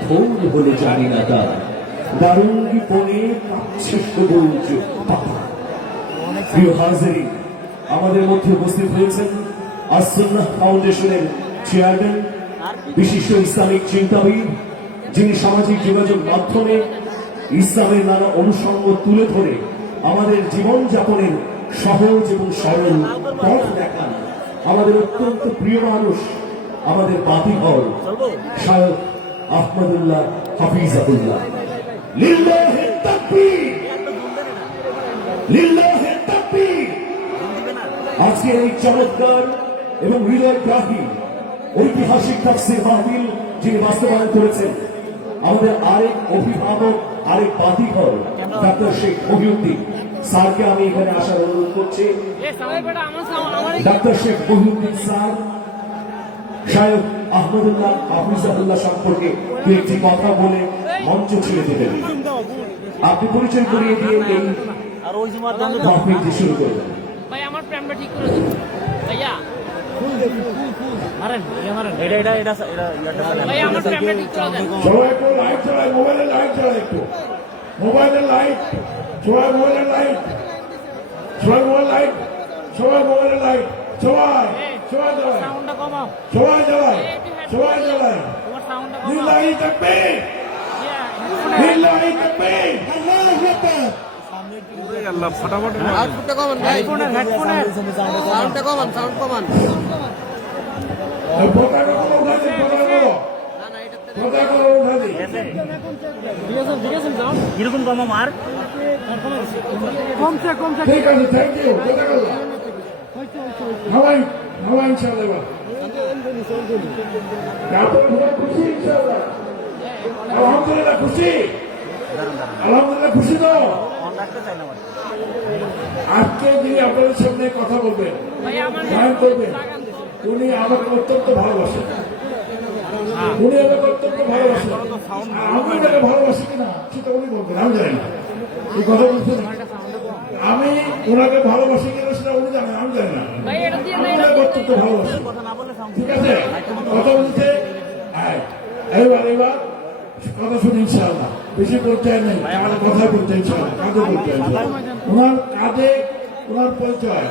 ভোর হলে জানি না তার, দারুঙ্গি বনে কাঁপছে সবুজ পাতা। প্রিয় হাজিরিন, আমাদের মধ্যে উপস্থিত হয়েছেন আস-সুন্নাহ ফাউন্ডেশনের চেয়ারম্যান, বিশিষ্ট ইসলামিক চিন্তাবিদ, যিনি সামাজিক যোগাযোগ মাধ্যমে ইসলামের নানা অনুষঙ্গ তুলে ধরে আমাদের জীবনযাপনের সহজ এবং সরল পথ দেখান। আমাদের অত্যন্ত প্রিয় মানুষ, আমাদের বাতিঘর শায়খ আহমদুল্লাহ হাফিজাহুল্লাহ। লিল্লাহি তাকবীর, লিল্লাহি তাকবীর। আজকে এই চমৎকার এবং হৃদয়গ্রাহী ঐতিহাসিক তাফসীর মাহফিল যিনি বাস্তবায়ন করেছেন, আমাদের আরেক অভিভাবক, আরেক বাতিঘর ডাক্তার শেখ মহিউদ্দিন স্যারকে আমি এখানে আসার অনুরোধ করছি। ডাক্তার শেখ মহিউদ্দিন স্যার শায়খ আহমদুল্লাহ হাফিজাহুল্লাহ সম্পর্কে দু একটি কথা বলে মঞ্চ ছেড়ে দেবেন। আপনি পরিচয় করিয়ে দিয়ে এই মাহফিলটি শুরু করবেন। ভাই আমার প্রেমটা ঠিক করে দিন ভাইয়া, মারেন মারেন, ভাই আমার প্রেমটা ঠিক করে দেন। সবাই একটু লাইট চালায়, মোবাইলের লাইট চালায়, একটু মোবাইলের লাইট, সবাই মোবাইলের লাইট, সবাই মোবাইল লাইট, সবাই মোবাইলের লাইট, সবাই সবাই জ্বালায়, সাউন্ডটা কমাও, সবাই জ্বালায়, সবাই জ্বালায়। তোমার সাউন্ডটা কমাও। লিল্লাহি তাকবীর, লিল্লাহি তাকবীর, আল্লাহু আকবার। এই পতাকাগুলো উঠাই দিন, পতাকাগুলো, পতাকাগুলো উঠাই দিন। এরকম কমাও মার, কমছে কমছে। ঠিক আছে, থ্যাংক ইউ। পতাকাগুলো হাওয়াই হাওয়াই ইনশাআল্লাহ। এবার আপনারা সবাই খুশি ইনশাআল্লাহ? আলহামদুলিল্লাহ খুশি, আলহামদুলিল্লাহ খুশি তো। আজকে যিনি আপনাদের সামনে কথা বলবেন, ভাই আমার গান করবেন, উনি আমাকে অত্যন্ত ভালোবাসেন, উনি আমাকে অত্যন্ত ভালোবাসেন। আমি ওনাকে ভালোবাসি কিনা সেটা উনি বলবেন, আমি জানি না। এই কথা বলছেন, আমি ওনাকে ভালোবাসি কিনা সেটা উনি জানেন, আমি জানি না। ভাই এটা দিয়ে আমি ওনাকে অত্যন্ত ভালোবাসি, ঠিক আছে? কথা বলতে এবার কথা শুনে ইনশাআল্লাহ, বেশি করতে নেই, কার কথা বলতে ইনশাআল্লাহ, কাজে বলতে ওনার কাজে, ওনার পরিচয়,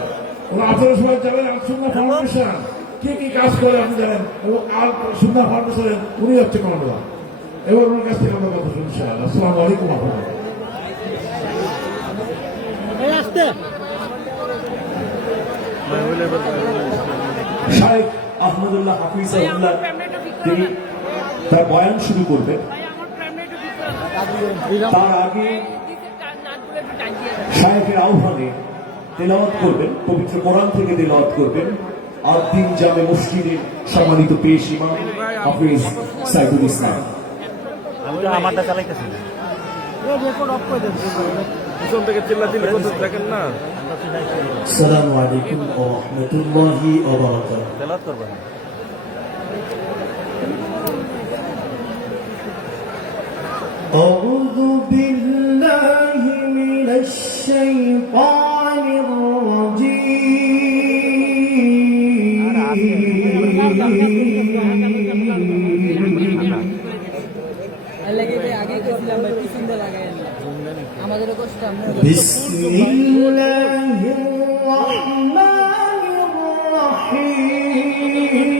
ওনার আপনারা সবাই জানেন আল-সুন্নাহ ফাউন্ডেশন কি কি কাজ করে আপনি জানেন, এবং আল-সুন্নাহ ফাউন্ডেশনের উনি হচ্ছে কমান্ডার। এবার ওনার কাছ থেকে আমরা কথা শুনি ইনশাআল্লাহ। আসসালামু আলাইকুম ওয়া রাহমাতুল্লাহ। শায়খ আহমদুল্লাহ হাফিজাহুল্লাহ তিনি তার বয়ান শুরু করবেন। ভাই আমার প্রেমটা একটু ঠিক করে দেন। তার আগে নাচগুলো একটু টান দিয়ে দেন। শায়েখের আহ্বানে তেলাওয়াত করবেন, পবিত্র কোরআন থেকে তেলাওয়াত করবেন আর দিন জামে মসজিদের সম্মানিত পেশ ইমাম হাফিজ সাইদুল ইসলাম। আমি তো আমারটা চালাইতেছি না। রেকর্ড অফ করে দেন। পিছন থেকে চিল্লা দিলে কত দেখেন না। আসসালামু আলাইকুম ওয়া রাহমাতুল্লাহি ওয়া বারাকাতুহু। তেলাওয়াত করবেন। أعوذ بالله من الشيطان الرجيم بسم الله الرحمن الرحيم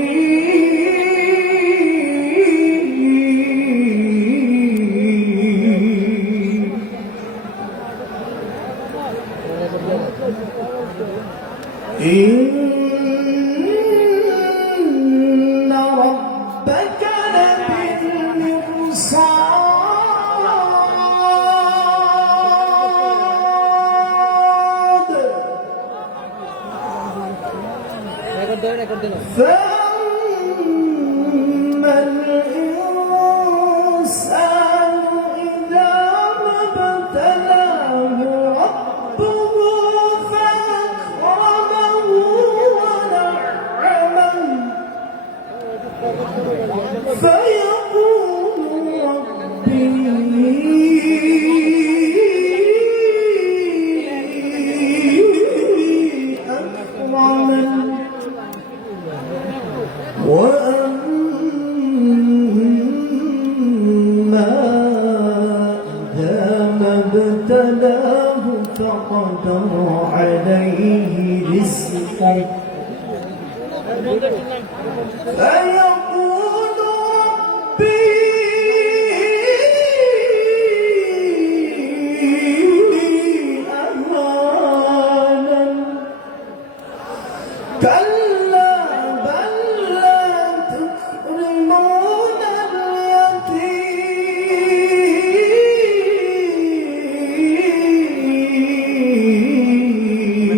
إن ربك لبالمرصاد فأما الإنسان إذا ما ابتلاه ربه فأكرمه ونعمه فيقول ربي أكرمن وأما إذا ما ابتلاه فقدر عليه رزقه فيقول ربي أهانن كلا بل لا تكرمون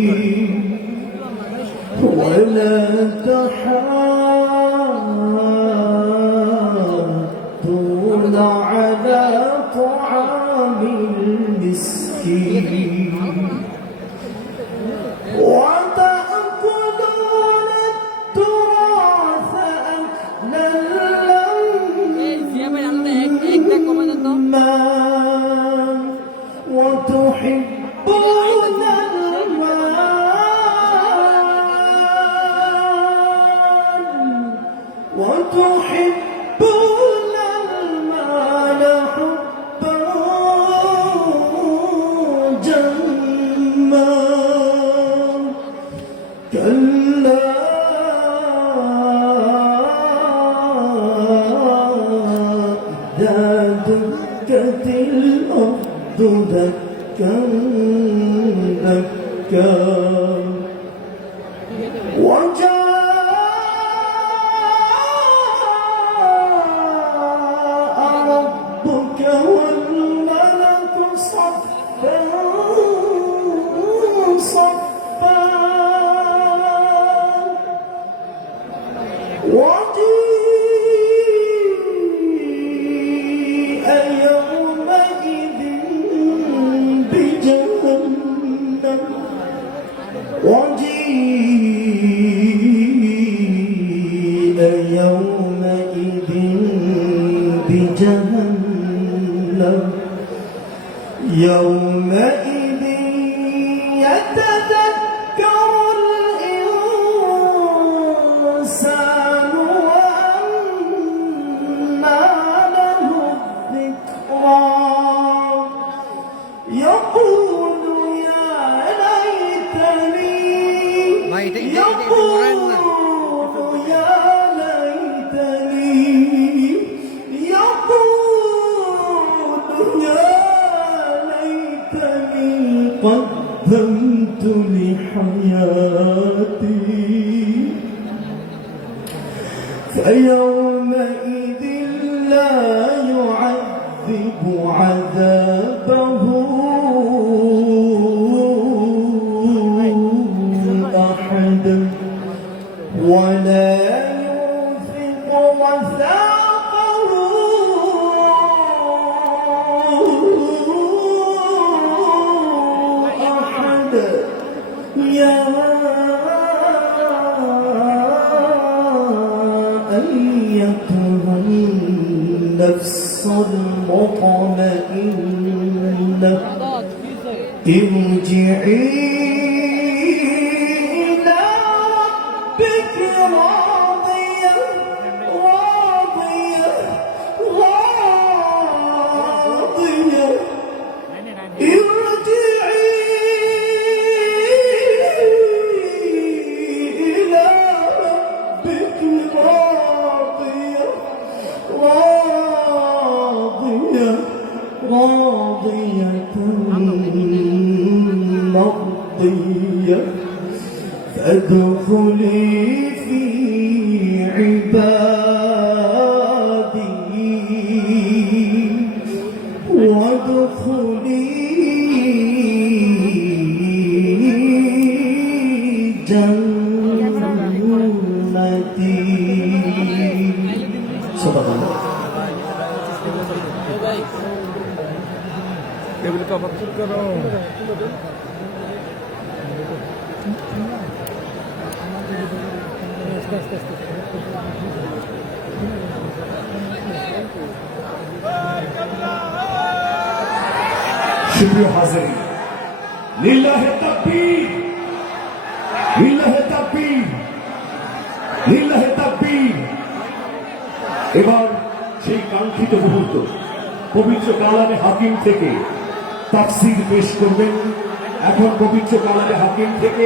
اليتيم ولا تحاضون على طعام المسكين وتأكلون التراث أكلا لما وتحبون المال حبا جما كلا إذا دكت الأرض دكا دكا وجاء ربك والملك صفا صفا وجيء يومئذ بجهنم وجيء يومئذ بجهنم يومئذ يتذكر الإنسان وأنى له الذكرى يقول يا ليتني يقول يا ليتني يقول يا ليتني قدمت لحياتي فيومئذ لا يعذب عذابه ولا يوثق وثاقه أحد يا أيتها النفس المطمئنة ارجعي إلى ربك راضية راضية راضية ارجعي إلى ربك راضية راضية راضية مرضية فادخلي في عبادي وادخلي جنتي. صدق الله. টেবিল কভার ঠিক করো সুপ্রিয় হাজিরিন, লিল্লাহে তাকবীর, লিল্লাহে তাকবীর, লিল্লাহে তাকবীর। এবার সেই কাঙ্ক্ষিত মুহূর্ত, পবিত্র কালামে হাকিম থেকে তাফসীর পেশ করবেন। এখন পবিত্র কালামে হাকিম থেকে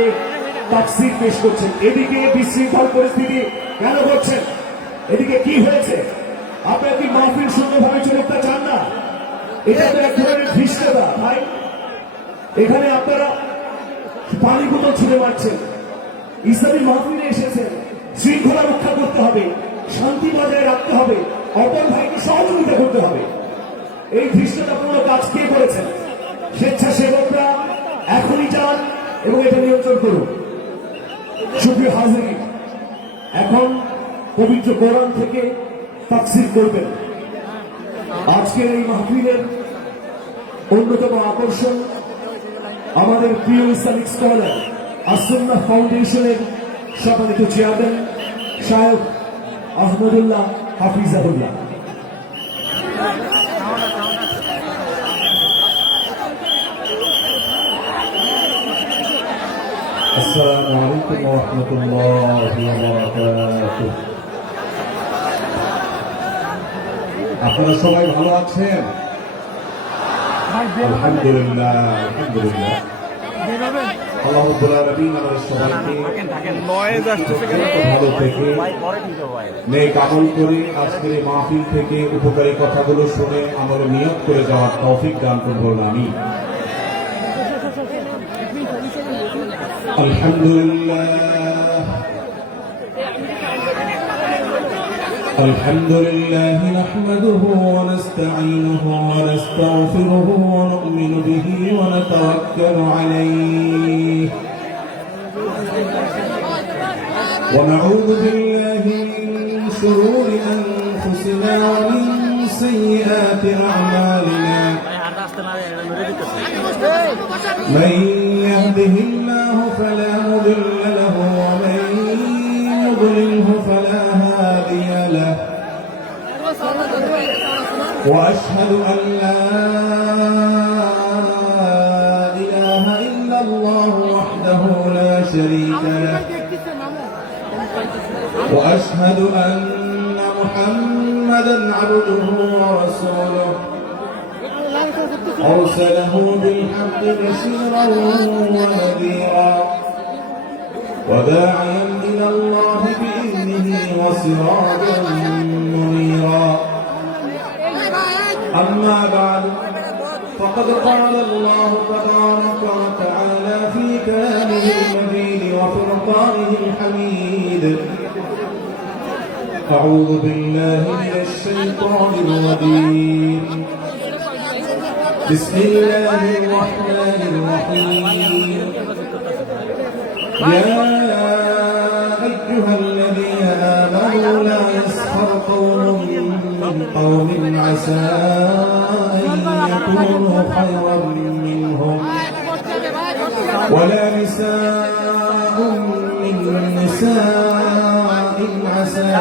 তাফসীর পেশ করছেন। এদিকে বিশৃঙ্খল পরিস্থিতি কেন করছেন? এদিকে কি হয়েছে? আপনারা কি মাহফিল সুন্দরভাবে চলতে চান না? এটা তো এক ধরনের ধৃষ্টতা ভাই। এখানে আপনারা পানি বোতল ছুঁড়ে মারছেন। ইসলামী মাহফিলে এসেছেন, শৃঙ্খলা রক্ষা করতে হবে, শান্তি বজায় রাখতে হবে, অপর ভাইকে সহযোগিতা করতে হবে। এই ধৃষ্টতাপূর্ণ কাজ কে করেছেন? স্বেচ্ছাসেবকরা। এখনই যান এবং এটা নিয়ন্ত্রণ করুন। সুপ্রিয় হাজিরিন, এখন পবিত্র কোরআন থেকে তাফসীর করবেন। আজকের এই মাহফিলের অন্যতম আকর্ষণ আমাদের প্রিয় ইসলামিক স্কলার আসুন্নাহ ফাউন্ডেশনের সম্মানিত চেয়ারম্যান শায়খ আহমদুল্লাহ হাফিজাহুল্লাহ। আসসালামু আলাইকুম ওয়া রাহমাতুল্লাহি ওয়া বারাকাতুহু। আপনারা সবাই ভালো আছেন? আলহামদুলিল্লাহ, আলহামদুলিল্লাহ। আল্লাহ রাব্বুল আলামিন আমাদের সবাইকে নয়েজ আসতেছে কেন ভালো থেকে নেক আমল করে আজকের এই মাহফিল থেকে উপকারী কথাগুলো শুনে আমলে নিয়ত করে যাওয়ার তৌফিক দান করুন। আমিন। আলহামদুলিল্লাহ الحمد لله نحمده ونستعينه ونستغفره ونؤمن به ونتوكل عليه ونعوذ بالله من شرور أنفسنا ومن سيئات أعمالنا من يهده الله فلا مضل له ومن يضلله فلا هادي له وأشهد أن لا إله إلا الله وحده لا شريك له وأشهد أن محمدا عبده ورسوله أرسله بالحق بشيرا ونذيرا وداعيا إلى الله بإذنه وسراجا منيرا أما بعد فقد قال الله تبارك وتعالى في كلامه المجيد وفرقانه الحميد أعوذ بالله من الشيطان الرجيم بسم الله الرحمن الرحيم يا أيها أيها الذين آمنوا لا يسخر قوم من قوم عسى أن يكونوا خيرا منهم ولا نساء من نساء عسى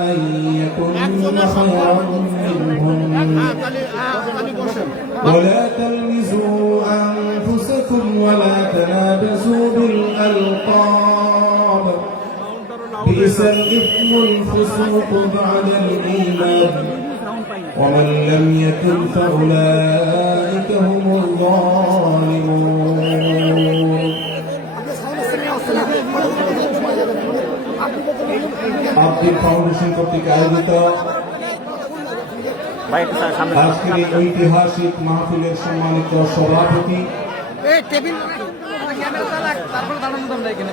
أن يكن خيرا منهم ولا تلمزوا أنفسكم ولا تنابزوا بالألقاب بئس الإثم الفسوق بعد الإيمان ومن لم يتب فأولئك هم الظالمون আব্দুল ফাউন্ডেশন কর্তৃক আয়োজিত ভাই একটু সামনে আজকের এই ঐতিহাসিক মাহফিলের সম্মানিত সভাপতি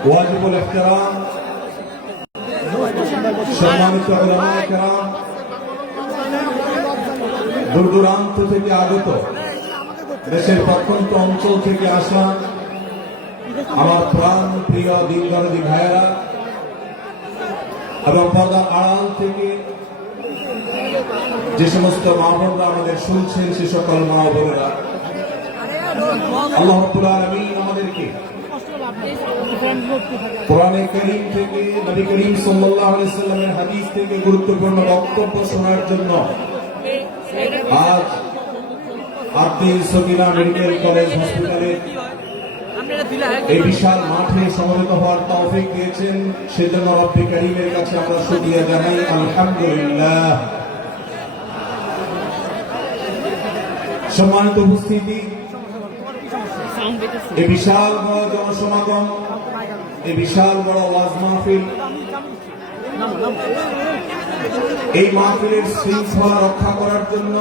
ওয়াজিবুল ইহতিরাম সম্মানিত উলামায়ে কেরাম, দূর দূরান্ত থেকে আগত, দেশের প্রত্যন্ত অঞ্চল থেকে আসা আমার প্রাণ প্রিয় দিনদরদি ভাইয়েরা এবং পর্দার আড়াল থেকে যে সমস্ত মা বোনরা আমাদের শুনছেন, সে সকল মা বোনেরা, আল্লাহ রাব্বুল আলামিন আমাদেরকে কোরআনে কারীম থেকে, নবী করিম সাল্লাল্লাহু আলাইহি সাল্লামের হাদিস থেকে গুরুত্বপূর্ণ বক্তব্য শোনার জন্য আজ আব্দুল সকিনা মেডিকেল কলেজ হসপিটালে এই বিশাল মাঠে সমবেত হওয়ার তৌফিক দিয়েছেন। সেজন্য রব্বে কারীমের কাছে আমরা শুকরিয়া জানাই, আলহামদুলিল্লাহ। সম্মানিত উপস্থিতি, এই বিশাল বড় জনসমাগম, এই বিশাল বড় ওয়াজ মাহফিল, এই মাহফিলের শৃঙ্খলা রক্ষা করার জন্য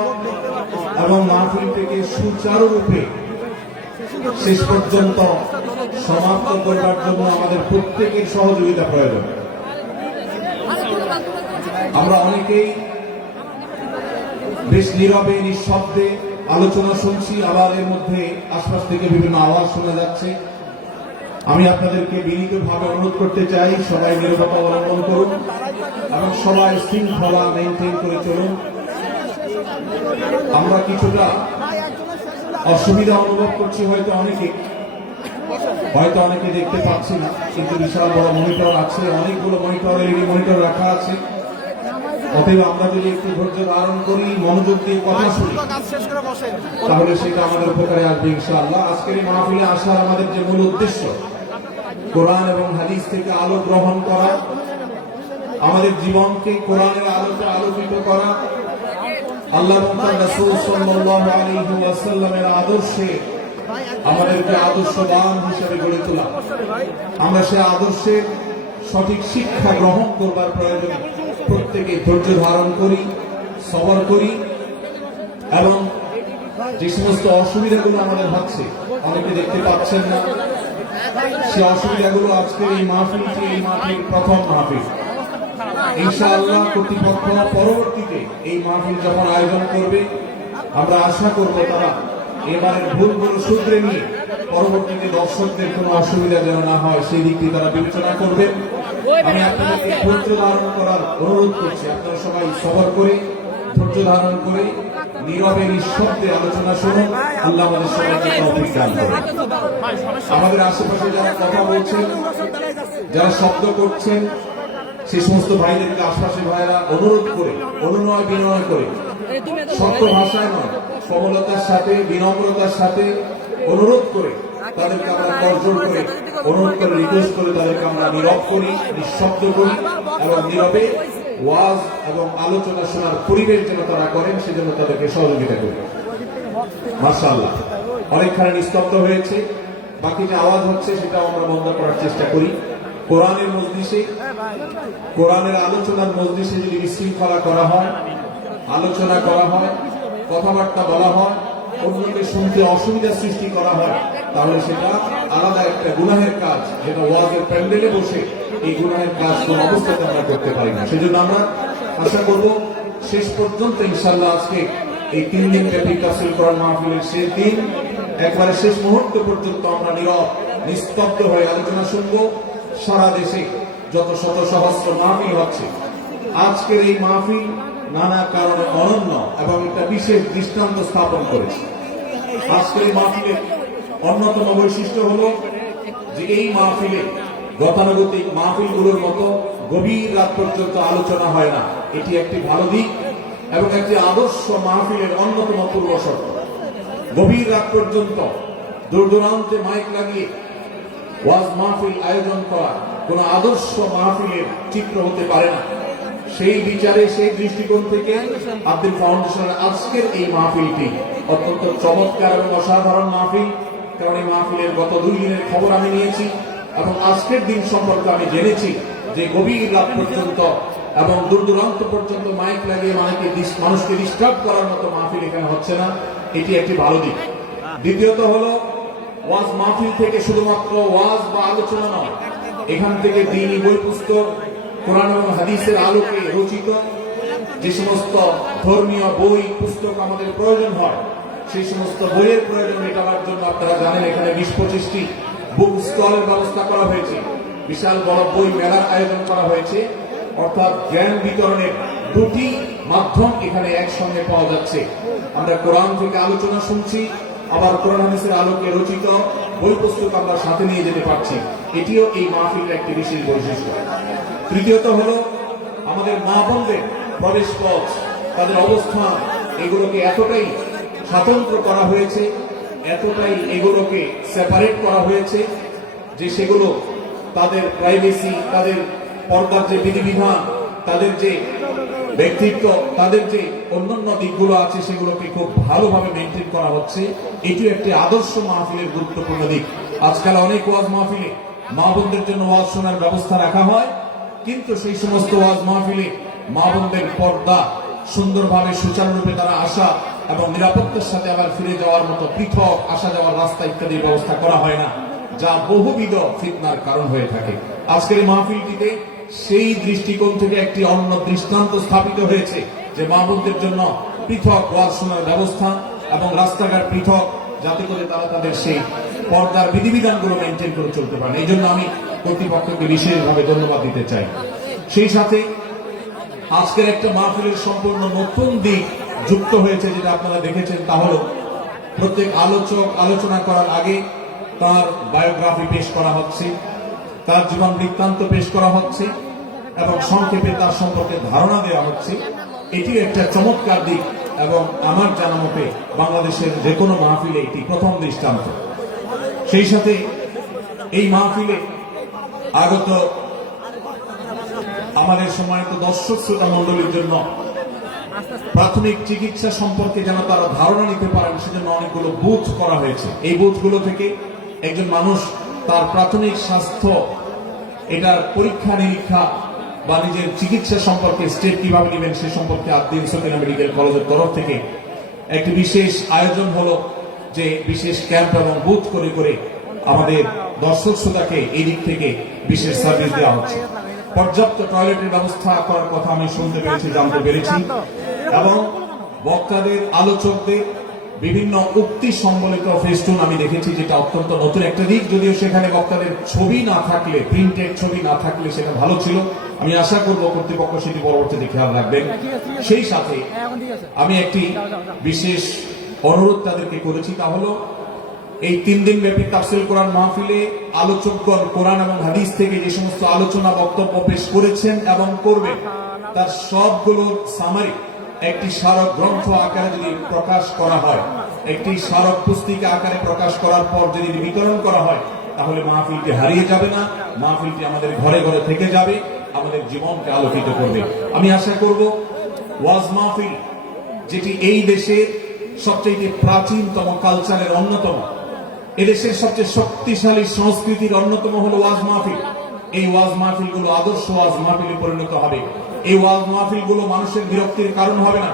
এবং মাহফিল থেকে সুচারুরূপে শেষ পর্যন্ত সমাপ্ত করবার জন্য আমাদের প্রত্যেকের সহযোগিতা প্রয়োজন। আমরা অনেকেই বেশ নীরবে নিঃশব্দে আলোচনা শুনছি, আবার এর মধ্যে আশপাশ থেকে বিভিন্ন আওয়াজ শোনা যাচ্ছে। আমি আপনাদেরকে বিনীতভাবে অনুরোধ করতে চাই, সবাই নীরবতা অবলম্বন করুন এবং সবাই শৃঙ্খলা মেনটেন করে চলুন। আমরা কিছুটা অসুবিধা অনুভব করছি, হয়তো অনেকে দেখতে পাচ্ছি না, কিন্তু বিশাল বড় মনিটর আছে, অনেকগুলো মনিটর, এলইডি মনিটর রাখা আছে। অতএব আমরা যদি একটু ধৈর্য ধারণ করি, মনোযোগ দিয়ে কথা শুনি, তাহলে সেটা আমাদের উপকারে আসবে ইনশাআল্লাহ। আজকের এই মাহফিলে আসার আমাদের যে মূল উদ্দেশ্য, কোরআন এবং হাদিস থেকে আলো গ্রহণ করা, আমাদের জীবনকে কোরআনের আলোতে আলোকিত করা, আল্লাহ এবং তার রাসূল সাল্লাল্লাহু আলাইহি ওয়াসাল্লামের আদর্শে আমাদেরকে আদর্শবান হিসেবে গড়ে তোলা। আমরা সে আদর্শের সঠিক শিক্ষা গ্রহণ করবার প্রয়োজনে প্রত্যেকে ধৈর্য ধারণ করি, সবর করি এবং যে সমস্ত অসুবিধাগুলো আমাদের হচ্ছে, অনেকে দেখতে পাচ্ছেন না, সে অসুবিধাগুলো আজকের এই মাহফিলটি, এই মাহফিল প্রথম মাহফিল। ইনশাআল্লাহ কর্তৃপক্ষ পরবর্তীতে এই মাহফিল যখন আয়োজন করবে, আমরা আশা করব তারা এবারের ভুলগুলো শুধরে নিয়ে পরবর্তীতে দর্শকদের কোনো অসুবিধা যেন না হয়, সেই দিকটি তারা বিবেচনা করবেন। আমি আপনাদেরকে ধৈর্য ধারণ করার অনুরোধ করছি, আপনারা সবাই সবর করে, ধৈর্য ধারণ করে নীরবে নিঃশব্দে আলোচনা শুনুন। আল্লাহ আমাদের সবাইকে তৌফিক দান করুন। আমাদের আশেপাশে যারা কথা বলছেন, যারা শব্দ করছেন, সেই সমস্ত ভাইদেরকে আশপাশে ভাইরা অনুরোধ করে, অনুনয় বিনয় করে, শক্ত ভাষায় নয়, কোমলতার সাথে, বিনম্রতার সাথে অনুরোধ করে তাদেরকে আমরা করজোর করে, অনুরোধ করে, রিকোয়েস্ট করে তাদেরকে আমরা নীরব করি, নিঃশব্দ করি এবং নীরবে ওয়াজ এবং আলোচনা শোনার পরিবেশ যেন তারা করেন, সেজন্য তাদেরকে সহযোগিতা করি। মাশাআল্লাহ, অনেকখানি নিস্তব্ধ হয়েছে, বাকি যে আওয়াজ হচ্ছে সেটাও আমরা বন্ধ করার চেষ্টা করি। কোরআনের মজলিসে, কোরআনের আলোচনার মজলিসে যদি বিশৃঙ্খলা করা হয়, আলোচনা করা হয়, কথাবার্তা বলা হয়, অন্যকে শুনতে অসুবিধা সৃষ্টি করা হয়, তাহলে সেটা আলাদা একটা গুনাহের কাজ, যেটা ওয়াজের প্যান্ডেলে বসে এই গুনাহের কাজ কোন অবস্থাতে আমরা করতে পারি না। সেজন্য আমরা আশা করব শেষ পর্যন্ত ইনশাআল্লাহ আজকে এই 3 দিন ব্যাপী তাফসীর কোরআন মাহফিলের শেষ দিন, একবারে শেষ মুহূর্ত পর্যন্ত আমরা নীরব নিস্তব্ধ হয়ে আলোচনা শুনবো। সারা দেশে যত শত সহস্র মাহফিল হচ্ছে, আজকের এই মাহফিল নানা কারণে অনন্য এবং একটা বিশেষ দৃষ্টান্ত স্থাপন করেছে। আজকের এই মাহফিলের অন্যতম বৈশিষ্ট্য হলো যে এই মাহফিলে গতানুগতিক মাহফিলগুলোর মতো গভীর রাত পর্যন্ত আলোচনা হয় না। এটি একটি ভালো দিক এবং একটি আদর্শ মাহফিলের অন্যতম পূর্ব শর্ত। গভীর রাত পর্যন্ত দূর দূরান্তে মাইক লাগিয়ে ওয়াজ মাহফিল আয়োজন করা কোন আদর্শ মাহফিলের চিত্র হতে পারে না। সেই বিচারে, সেই দৃষ্টিকোণ থেকে আব্দুল ফাউন্ডেশনের আজকের এই মাহফিলটি অত্যন্ত চমৎকার এবং অসাধারণ মাহফিল। কারণ এই মাহফিলের গত 2 দিনের খবর আমি নিয়েছি এবং আজকের দিন সম্পর্কে আমি জেনেছি যে গভীর রাত পর্যন্ত এবং দূর দূরান্ত পর্যন্ত মাইক লাগিয়ে মানুষকে ডিস্টার্ব করার মতো মাহফিল এখানে হচ্ছে না। এটি একটি ভালো দিক। দ্বিতীয়ত হলো, ওয়াজ মাহফিল থেকে শুধুমাত্র ওয়াজ বা আলোচনা নয়, এখান থেকে দ্বীনি বই পুস্তক, কোরআন এবং হাদিসের আলোকে রচিত যে সমস্ত ধর্মীয় বই পুস্তক আমাদের প্রয়োজন হয়, সেই সমস্ত বইয়ের প্রয়োজন মেটাবার জন্য আপনারা জানেন এখানে 20-25টি বুক স্টলের ব্যবস্থা করা হয়েছে। বিশাল বড় বই মেলার আয়োজন করা হয়েছে। অর্থাৎ জ্ঞান বিতরণের 2টি মাধ্যম এখানে একসঙ্গে পাওয়া যাচ্ছে। আমরা কোরআন থেকে আলোচনা শুনছি, আবার কোরআন হাদিসের আলোকে রচিত বই পুস্তক আমরা সাথে নিয়ে যেতে পারছি। এটিও এই মাহফিলের একটি বিশেষ বৈশিষ্ট্য। তৃতীয়ত হলো, আমাদের মা বোনদের প্রবেশ পথ, তাদের অবস্থান, এগুলোকে এতটাই স্বতন্ত্র করা হয়েছে, এতটাই এগুলোকে সেপারেট করা হয়েছে যে সেগুলো তাদের প্রাইভেসি, তাদের পর্দার যে বিধিবিধান, তাদের যে ব্যক্তিত্ব, তাদের যে অন্যান্য দিকগুলো আছে সেগুলোকে খুব ভালোভাবে মেনটেন করা হচ্ছে। এটিও একটি আদর্শ মাহফিলের গুরুত্বপূর্ণ দিক। আজকাল অনেক ওয়াজ মাহফিলে মা বোনদের জন্য ওয়াজ শোনার ব্যবস্থা রাখা হয়, কিন্তু সেই সমস্ত ওয়াজ মাহফিলে মা বোনদের পর্দা সুন্দরভাবে সুচারুরূপে তারা আসা এবং নিরাপত্তার সাথে আবার ফিরে যাওয়ার মতো পৃথক আসা যাওয়ার রাস্তা ইত্যাদির ব্যবস্থা করা হয় না, যা বহুবিধ ফিতনার কারণ হয়ে থাকে। আজকের এই মাহফিলটিতে সেই দৃষ্টিকোণ থেকে একটি অন্য দৃষ্টান্ত স্থাপিত হয়েছে যে মা বোনদের জন্য পৃথক ওয়াজ শোনার ব্যবস্থা এবং রাস্তাঘাট পৃথক, যাতে করে তারা তাদের সেই পর্দার বিধিবিধানগুলো মেনটেন করে চলতে পারেন। এই জন্য আমি কর্তৃপক্ষকে বিশেষভাবে ধন্যবাদ দিতে চাই। সেই সাথে আজকের একটা মাহফিলের সম্পূর্ণ নতুন দিক যুক্ত হয়েছে, যেটা আপনারা দেখেছেন, তা হল প্রত্যেক আলোচক আলোচনা করার আগে তার বায়োগ্রাফি পেশ করা হচ্ছে, তার জীবন বৃত্তান্ত পেশ করা হচ্ছে এবং সংক্ষেপে তার সম্পর্কে ধারণা দেওয়া হচ্ছে। এটি একটা চমৎকার দিক এবং আমার জানা মতে বাংলাদেশের যে কোনো মাহফিলে এটি প্রথম দৃষ্টান্ত। সেই সাথে এই মাহফিলে আগত আমাদের সম্মানিত দর্শক শ্রোতা মন্ডলীর জন্য প্রাথমিক চিকিৎসা সম্পর্কে যেন তারা ধারণা নিতে পারেন, সেজন্য অনেকগুলো বুথ করা হয়েছে। এই বুথগুলো থেকে একজন মানুষ তার প্রাথমিক স্বাস্থ্য, এটার পরীক্ষা নিরীক্ষা বা নিজের চিকিৎসা সম্পর্কে স্টেপ কিভাবে নেবেন সে সম্পর্কে আদ্দিন সকিনা মেডিকেল কলেজের তরফ থেকে একটি বিশেষ আয়োজন হলো, যে বিশেষ ক্যাম্প এবং বুথ করে করে আমাদের দর্শক শ্রোতাকে এই দিক থেকে বিশেষ সার্ভিস দেওয়া হচ্ছে। পর্যাপ্ত টয়লেটের ব্যবস্থা করার কথা আমি শুনতে পেরেছি, জানতে পেরেছি এবং বক্তাদের, আলোচকদের বিভিন্ন উক্তি সম্বলিত ফেস্টুন আমি দেখেছি, যেটা অত্যন্ত নতুন একটা দিক। যদিও সেখানে বক্তাদের ছবি না থাকলে, প্রিন্টেড ছবি না থাকলে সেটা ভালো ছিল। আমি আশা করব কর্তৃপক্ষ সেটি পরবর্তীতে খেয়াল রাখবেন। সেই সাথে আমি একটি বিশেষ অনুরোধ তাদেরকে করেছি, তা হলো এই 3 দিন ব্যাপী তাফসীর কোরআন মাহফিলে আলোচকগণ কোরআন এবং হাদিস থেকে যে সমস্ত আলোচনা বক্তব্য পেশ করেছেন এবং করবেন, তার সবগুলোর সামারি একটি স্মারক গ্রন্থ আকারে যদি প্রকাশ করা হয়, একটি স্মারক পুস্তিকা আকারে প্রকাশ করার পর যদি বিতরণ করা হয়, তাহলে মাহফিলটি হারিয়ে যাবে না, মাহফিলটি আমাদের ঘরে ঘরে থেকে যাবে, আমাদের জীবনকে আলোকিত করবে। আমি আশা করব ওয়াজ মাহফিল, যেটি এই দেশের সবচেয়ে প্রাচীনতম কালচারের অন্যতম, এদেশের সবচেয়ে শক্তিশালী সংস্কৃতির অন্যতম হলো ওয়াজ মাহফিল। এই ওয়াজ মাহফিলগুলো আদর্শ ওয়াজ মাহফিলে পরিণত হবে। এই ওয়াজ মাহফিলগুলো মানুষের বিরক্তির কারণ হবে না।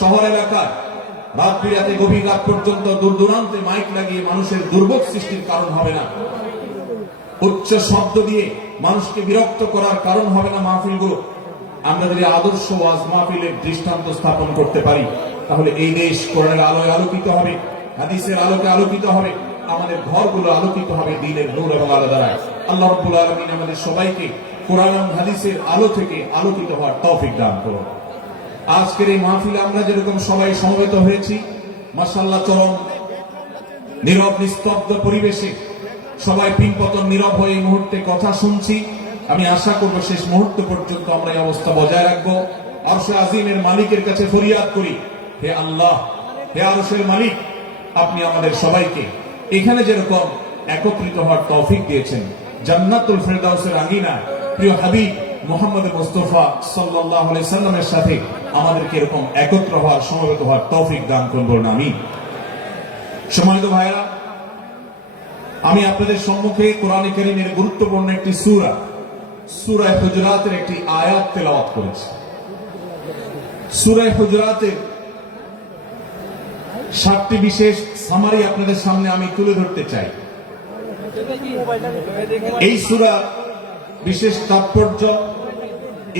শহর এলাকায় রাত বিরাতে গভীর রাত পর্যন্ত দূর দূরান্তে মাইক লাগিয়ে মানুষের দুর্ভোগ সৃষ্টির কারণ হবে না। উচ্চ শব্দ দিয়ে মানুষকে বিরক্ত করার কারণ হবে না মাহফিলগুলো। আমরা যদি আদর্শ ওয়াজ মাহফিলের দৃষ্টান্ত স্থাপন করতে পারি, তাহলে এই দেশ কোরআনের আলোয় আলোকিত হবে, হাদিসের আলোকে আলোকিত হবে, আমাদের ঘরগুলো আলোকিত হবে দ্বীনের নূর এবং আলো দ্বারা। আল্লাহ রাব্বুল আলামিন আমাদের সবাইকে কোরআন এবং হাদিসের আলো থেকে আলোকিত হওয়ার তৌফিক দান করুন। আজকের এই মাহফিলে আমরা যেরকম সবাই সমবেত হয়েছি, মাশাআল্লাহ, চরম নীরব নিস্তব্ধ পরিবেশে সবাই পিনপতন নীরব হয়ে এই মুহূর্তে কথা শুনছি। আমি আশা করব শেষ মুহূর্ত পর্যন্ত আমরা এই অবস্থা বজায় রাখবো। আরশে আজিমের মালিকের কাছে ফরিয়াদ করি, হে আল্লাহ, হে আরশের মালিক, আপনি আমাদের সবাইকে এখানে যেরকম একত্রিত হওয়ার তৌফিক দিয়েছেন, জান্নাতুল ফেরদাউসের আঙিনায় প্রিয় হাবিব মুহাম্মদ মুস্তাফা সাল্লাল্লাহু আলাইহি সাল্লামের সাথে আমাদেরকে এরকম একত্র হওয়ার, সমবেত হওয়ার তৌফিক দান করুন, বলুন আমিন। সম্মানিত ভাইরা, আমি আপনাদের সম্মুখে কোরআনে কারীমের গুরুত্বপূর্ণ একটি সূরা, সূরা হুজুরাতের একটি আয়াত তেলাওয়াত করেছি। সূরা হুজুরাতের 7টি বিশেষ সামারি আপনাদের সামনে আমি তুলে ধরতে চাই। এই সূরা বিশেষ তাৎপর্য,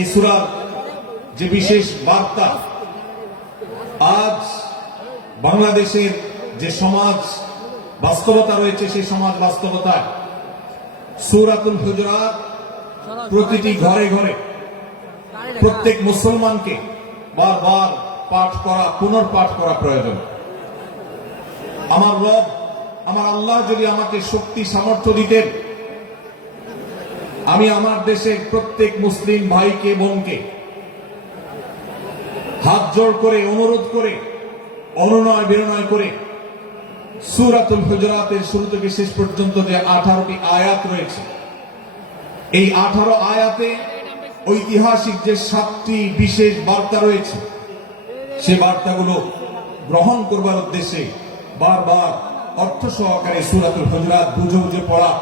এই সূরার যে বিশেষ বার্তা, আজ বাংলাদেশের যে সমাজ বাস্তবতা রয়েছে, সেই সমাজ বাস্তবতায় সূরাতুল হুজুরাত প্রতিটি ঘরে ঘরে প্রত্যেক মুসলমানকে বারবার পাঠ করা, পুনর্পাঠ করা প্রয়োজন। আমার রব, আমার আল্লাহ যদি আমাকে শক্তি সামর্থ্য দিতেন, আমি আমার দেশের প্রত্যেক মুসলিম ভাইকে বোনকে হাত জোড় করে, অনুরোধ করে, অনুনয় বিনয় করে সূরাতুল হুজুরাতের শুরু থেকে শেষ পর্যন্ত যে 18টি আয়াত রয়েছে, এই 18 আয়াতে ঐতিহাসিক যে 7টি বিশেষ বার্তা রয়েছে, সেই বার্তাগুলো গ্রহণ করবার উদ্দেশ্যে বারবার অর্থ সহকারে সূরাতুল হুজুরাত বুঝে বুঝে পড়া,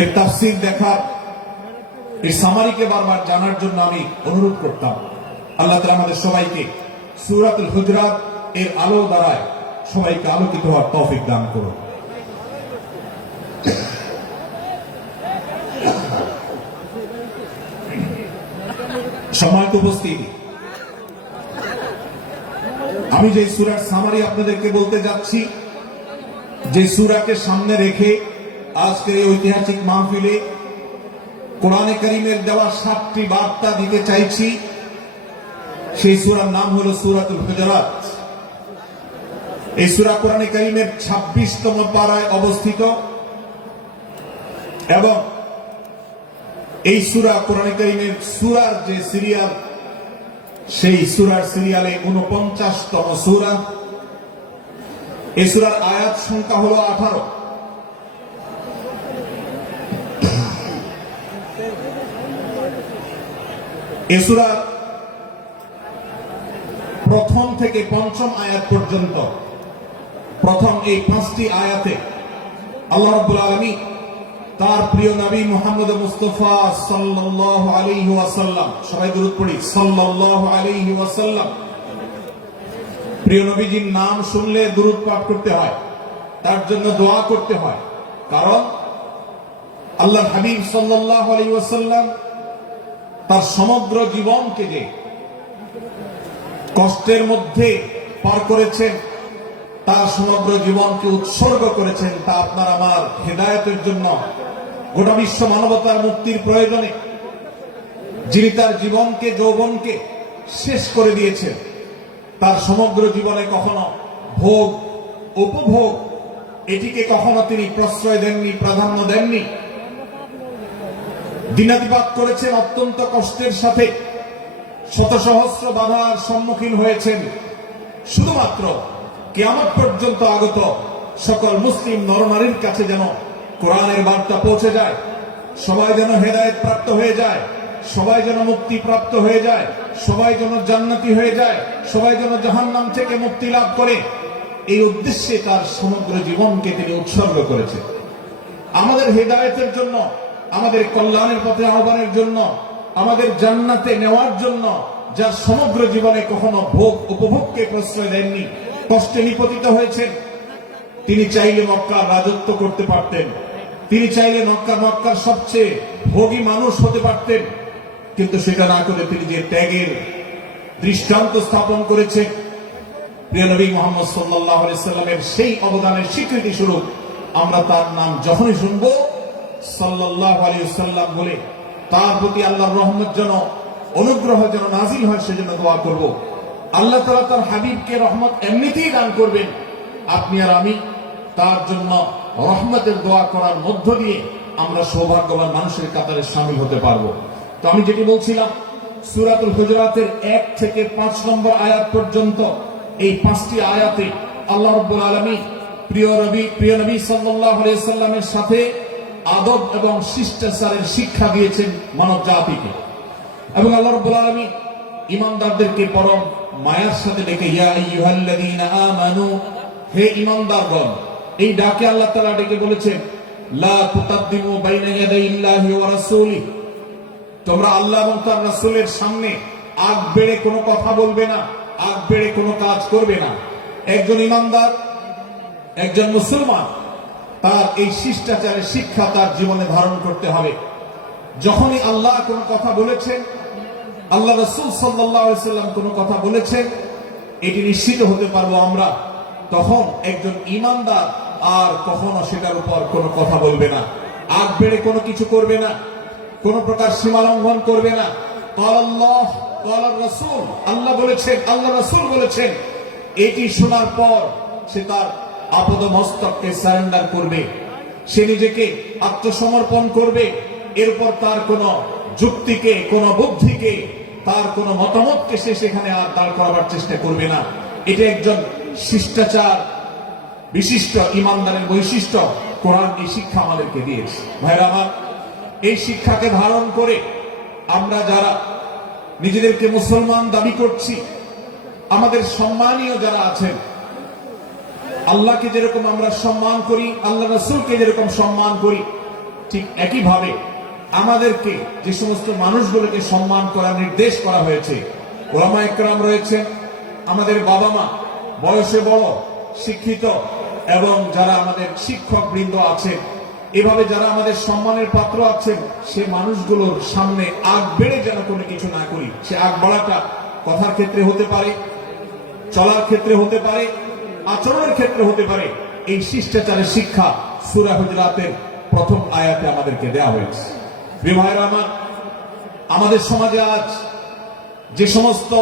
এর তাফসীর দেখা, এই সামারিকে বারবার জানার জন্য আমি অনুরোধ করতাম। আল্লাহ তাআলা আমাদের সবাইকে সূরাতুল হুজুরাত এর আলো দ্বারায় সবাইকে আলোকিত হওয়ার তৌফিক দান করুন। সম্মানিত উপস্থিতি, আমি যে সূরার সামারি আপনাদেরকে বলতে যাচ্ছি, যে সূরাকে সামনে রেখে আজকের এই ঐতিহাসিক মাহফিলে কোরআনে কারীমের দেওয়া 7টি বার্তা দিতে চাইছি, সেই সূরার নাম হলো সূরাতুল হুজুরাত। এই সূরা কোরআনে কারীমের 26তম পারায় অবস্থিত এবং এই সূরা কোরআনে কারীমের সূরার যে সিরিয়াল, সেই সূরার সিরিয়ালে 49তম সূরা। এই সূরার আয়াত সংখ্যা হলো 18। এই সূরা প্রথম থেকে পঞ্চম আয়াত পর্যন্ত, প্রথম এই 5টি আয়াতে আল্লাহ রাব্বুল আলামিন তার প্রিয় নবী মুহাম্মদ মুস্তাফা সাল্লাল্লাহু আলাইহি ওয়াসাল্লাম, সবাই দরুদ পড়ি, সাল্লাল্লাহু আলাইহি ওয়াসাল্লাম, প্রিয় নবীজির নাম শুনলে দরুদ পাঠ করতে হয়, তার জন্য দোয়া করতে হয়। কারণ আল্লাহর হাবিব সাল্লাল্লাহু আলাইহি ওয়াসাল্লাম তার সমগ্র জীবনকে যে কষ্টের মধ্যে পার করেছেন, তার সমগ্র জীবনকে উৎসর্গ করেছেন, তা আপনার আমার হেদায়েতের জন্য, গোটা বিশ্ব মানবতার মুক্তির প্রয়োজনে। যিনি তার জীবনকে, যৌবনকে শেষ করে দিয়েছেন, তার সমগ্র জীবনে কখনো ভোগ, উপভোগ, এটিকে কখনো তিনি প্রশ্রয় দেননি, প্রাধান্য দেননি। দিনাতিপাত করেছেন অত্যন্ত কষ্টের সাথে, শত সহস্র বাধার সম্মুখীন হয়েছেন, শুধুমাত্র কিয়ামত পর্যন্ত আগত সকল মুসলিম নরনারীর কাছে যেন কোরআনের বার্তা পৌঁছে যায়, সবাই যেন হেদায়েত প্রাপ্ত হয়ে যায়, সবাই যেন মুক্তি প্রাপ্ত হয়ে যায়, সবাই যেন জান্নাতি হয়ে যায়, সবাই যেন জাহান্নাম থেকে মুক্তি লাভ করে, এই উদ্দেশ্যে তার সমগ্র জীবনকে তিনি উৎসর্গ করেছেন। আমাদের হেদায়েতের জন্য, আমাদের কল্যাণের পথে আহ্বানের জন্য, আমাদের জান্নাতে নেওয়ার জন্য, যার সমগ্র জীবনে কখনো ভোগ উপভোগকে প্রশ্রয় দেননি, কষ্টে নিপতিত হয়েছেন। তিনি চাইলে মক্কার রাজত্ব করতে পারতেন, তিনি চাইলে মক্কার সবচেয়ে ভোগী মানুষ হতে পারতেন, কিন্তু সেটা না করে তিনি যে ত্যাগের দৃষ্টান্ত স্থাপন করেছেন, প্রিয় নবী মুহাম্মদ সাল্লাল্লাহু আলাইহি সাল্লামের সেই অবদানের স্বীকৃতি স্বরূপ আমরা তার নাম যখনই শুনবো সাল্লাল্লাহু আলাইহি ওয়াসাল্লাম বলে তার প্রতি আল্লাহর রহমত যেন অনুগ্রহ যেন নাজিল হয় সেজন্য দোয়া করব। আল্লাহ তাআলা তার হাবিবকে রহমত এমনিতেই দান করবেন, আপনি আর আমি তার জন্য রহমতের দোয়া করার মধ্য দিয়ে আমরা সৌভাগ্যবান মানুষের কাতারে শামিল হতে পারবো। তো আমি যেটি বলছিলাম, সূরাতুল হুজুরাতের 1 থেকে 5 নম্বর আয়াত পর্যন্ত এই 5টি আয়াতে আল্লাহ রাব্বুল আলামিন প্রিয় নবী সাল্লাল্লাহু আলাইহি ওয়াসাল্লামের সাথে আদব এবং শিষ্টাচারের শিক্ষা দিয়েছেন মানব জাতিকে। এবং আল্লাহ রাব্বুল আলামিন ঈমানদারদেরকে পরম মায়ার সাথে ডেকে ইয়া আইয়ুহাল্লাযীনা আমানু, হে ঈমানদারগণ, এই ডাকে আল্লাহ তাআলা ডেকে বলেছেন লা তুকাদ্দিমু বাইনা ইয়াদাইল্লাহি ওয়া রাসূলিহি, তোমরা আল্লাহ এবং তার রাসূলের সামনে আগ বেড়ে কোনো কথা বলবে না, আগ বেড়ে কোনো কাজ করবে না। একজন ঈমানদার, একজন মুসলমান তার এই শিষ্টাচারের শিক্ষা তার জীবনে ধারণ করতে হবে। যখনই আল্লাহ কোনো কথা বলেছেন, আল্লাহ রাসূল সাল্লাল্লাহু আলাইহি ওয়াসাল্লাম কোনো কথা বলেছেন, এটি নিশ্চিত হতে পারবো আমরা, তখন একজন ঈমানদার আর কখনো সেটার উপর কোনো কথা বলবে না, আগ বেড়ে কোনো কিছু করবে না, কোন প্রকার সীমা লঙ্ঘন করবে না। আল্লাহ রাসূল, আল্লাহ বলেছেন, আল্লাহ রাসূল বলেছেন, এটি শোনার পর সে তার আপদ মস্তককে সারেন্ডার করবে, সে নিজেকে আত্মসমর্পণ করবে। এরপর তার কোন যুক্তিকে, কোন বুদ্ধিকে, তার কোন মতামতকে সে সেখানে আর দাঁড় করাবার চেষ্টা করবে না। এটা একজন শিষ্টাচার বিশিষ্ট ঈমানদারের বৈশিষ্ট্য। কোরআন এই শিক্ষা আমাদেরকে দিয়েছে। ভাইরা আমার, এই শিক্ষাকে ধারণ করে আমরা যারা নিজেদেরকে মুসলমান দাবি করছি, আমাদের সম্মানীয় যারা আছেন, আল্লাহকে যেরকম আমরা সম্মান করি, আল্লাহ রাসূলকে যেরকম সম্মান করি, ঠিক একইভাবে আমাদেরকে যে সমস্ত মানুষগুলোকে সম্মান করার নির্দেশ করা হয়েছে, ওলামা ইকরাম রয়েছেন, আমাদের বাবা মা, বয়সে বড়, শিক্ষিত, এবং যারা আমাদের শিক্ষক বৃন্দ আছেন, এভাবে যারা আমাদের সম্মানের পাত্র আছেন, সে মানুষগুলোর সামনে আগ বেড়ে যেন কোনো কিছু না করি। সে আগ বাড়াটা কথার ক্ষেত্রে হতে পারে, চলার ক্ষেত্রে হতে পারে, আচরণের ক্ষেত্রে হতে পারে। এই শিষ্টাচারের শিক্ষা সূরা হুজুরাতের প্রথম আয়াতে আমাদেরকে দেওয়া হয়েছে। প্রিয় ভাইরা আমার, আমাদের সমাজে আজ যে সমস্ত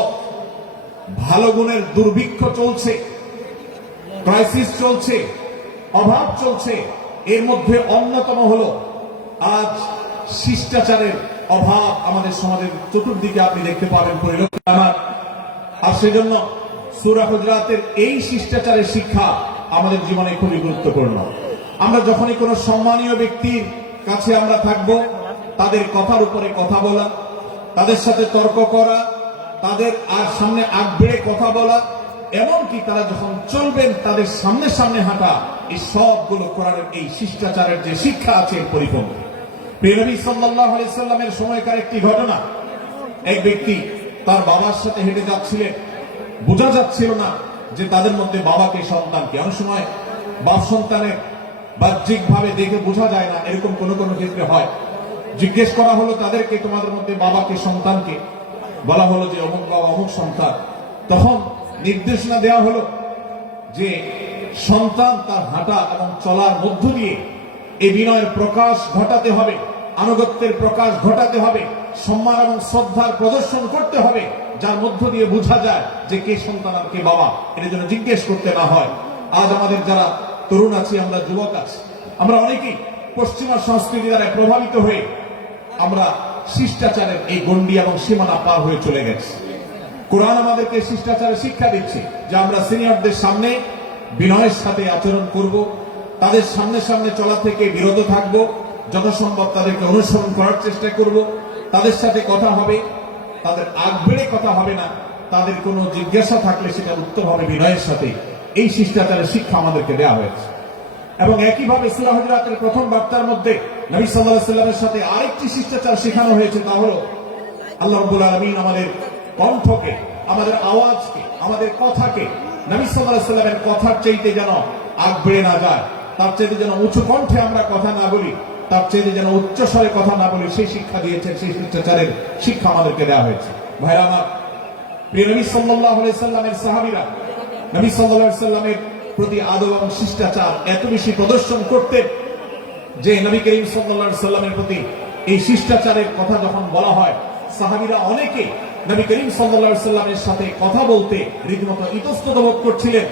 ভালো গুণের দুর্ভিক্ষ চলছে, ক্রাইসিস চলছে, অভাব চলছে, এর মধ্যে অন্যতম হলো আজ শিষ্টাচারের অভাব। আমাদের সমাজের চতুর্দিকে আপনি দেখতে পাবেন, পরিলক্ষিত আমার। আর সেজন্য সূরা হুজুরাতের এই শিষ্টাচারের শিক্ষা আমাদের জীবনে খুবই গুরুত্বপূর্ণ। আমরা যখনই কোনো সম্মানীয় ব্যক্তির কাছে আমরা থাকব, তাদের কথার উপরে কথা বলা, তাদের সাথে তর্ক করা, তাদের আর সামনে আগ বেড়ে কথা বলা, এমনকি তারা যখন চলবেন তাদের সামনে সামনে হাঁটা, এই সবগুলো কোরআনের এই শিষ্টাচারের যে শিক্ষা আছে এর পরিপন্থী। প্রিয় নবী সাল্লাল্লাহু আলাইহি সাল্লামের সময়কার একটি ঘটনা, এক ব্যক্তি তার বাবার সাথে হেঁটে যাচ্ছিলেন, বোঝা যাচ্ছিল না যে তাদের মধ্যে বাবাকে সন্তানকে। অনেক সময় বাপ সন্তানের বাহ্যিক ভাবে দেখে বোঝা যায় না, এরকম কোন কোন ক্ষেত্রে হয়। জিজ্ঞেস করা হলো তাদেরকে, তোমাদের মধ্যে বাবাকে সন্তানকে? বলা হলো যে অমুক বাবা, অমুক সন্তান। তখন নির্দেশনা দেওয়া হলো যে সন্তান তার হাঁটা এবং চলার মধ্য দিয়ে এই বিনয়ের প্রকাশ ঘটাতে হবে, আনুগত্যের প্রকাশ ঘটাতে হবে, সম্মান এবং শ্রদ্ধার প্রদর্শন করতে হবে, যার মধ্য দিয়ে বোঝা যায় যে কে সন্তান আর কে বাবা। এটা যেন জিজ্ঞেস করতে না হয়। আজ আমাদের যারা তরুণ আছি, আমরা যুবক আছি, আমরা অনেকেই পশ্চিমা সংস্কৃতি দ্বারা প্রভাবিত হয়ে আমরা শিষ্টাচারের এই গণ্ডি এবং সীমানা পার হয়ে চলে গেছি। কোরআন আমাদেরকে শিষ্টাচারের শিক্ষা দিচ্ছে যে আমরা সিনিয়রদের সামনে বিনয়ের সাথে আচরণ করব, তাদের সামনে সামনে চলা থেকে বিরত থাকব, যথাসম্ভব তাদেরকে অনুসরণ করার চেষ্টা করব, তাদের সাথে কথা হবে, তাদের আগ বেড়ে কথা হবে না, তাদের কোনো জিজ্ঞাসা থাকলে সেটা উত্তর হবে বিনয়ের সাথে। এই শিষ্টাচারের শিক্ষা আমাদেরকে দেওয়া হয়েছে। এবং একইভাবে সূরা হুজুরাতের প্রথম বার্তার মধ্যে নবী সাল্লাল্লাহু আলাইহি ওয়াসাল্লামের সাথে আরেকটি শিষ্টাচার শেখানো হয়েছে, তা হলো আল্লাহ রাব্বুল আলামিন আমাদের কণ্ঠকে, আমাদের আওয়াজকে, আমাদের কথাকে নবী সাল্লাল্লাহু আলাইহি ওয়াসাল্লামের কথার চাইতে যেন আগ বেড়ে না যায়, তার চাইতে যেন উঁচু কণ্ঠে আমরা কথা না বলি, তার চাইতে যেন উচ্চ স্বরে কথা না বলি, সেই শিক্ষা দিয়েছেন, সেই শিষ্টাচারের শিক্ষা আমাদেরকে দেওয়া হয়েছে। ভাইরা আমার, প্রিয় নবী সাল্লাল্লাহু আলাইহি ওয়াসাল্লামের সাহাবীরা নবী সাল্লাল্লাহু আলাইহি ওয়াসাল্লামের প্রতি আদব এবং শিষ্টাচার এত বেশি প্রদর্শন করতেন যে নবী করিম সাল্লাল্লাহু আলাইহি সাল্লামের প্রতি এই শিষ্টাচারের কথা যখন বলা হয়, সাহাবীরা অনেকে নবী করিম সাল্লাল্লাহু আলাইহি সাল্লামের সাথে কথা বলতে রীতিমতো ইতস্তত বোধ করছিলেন,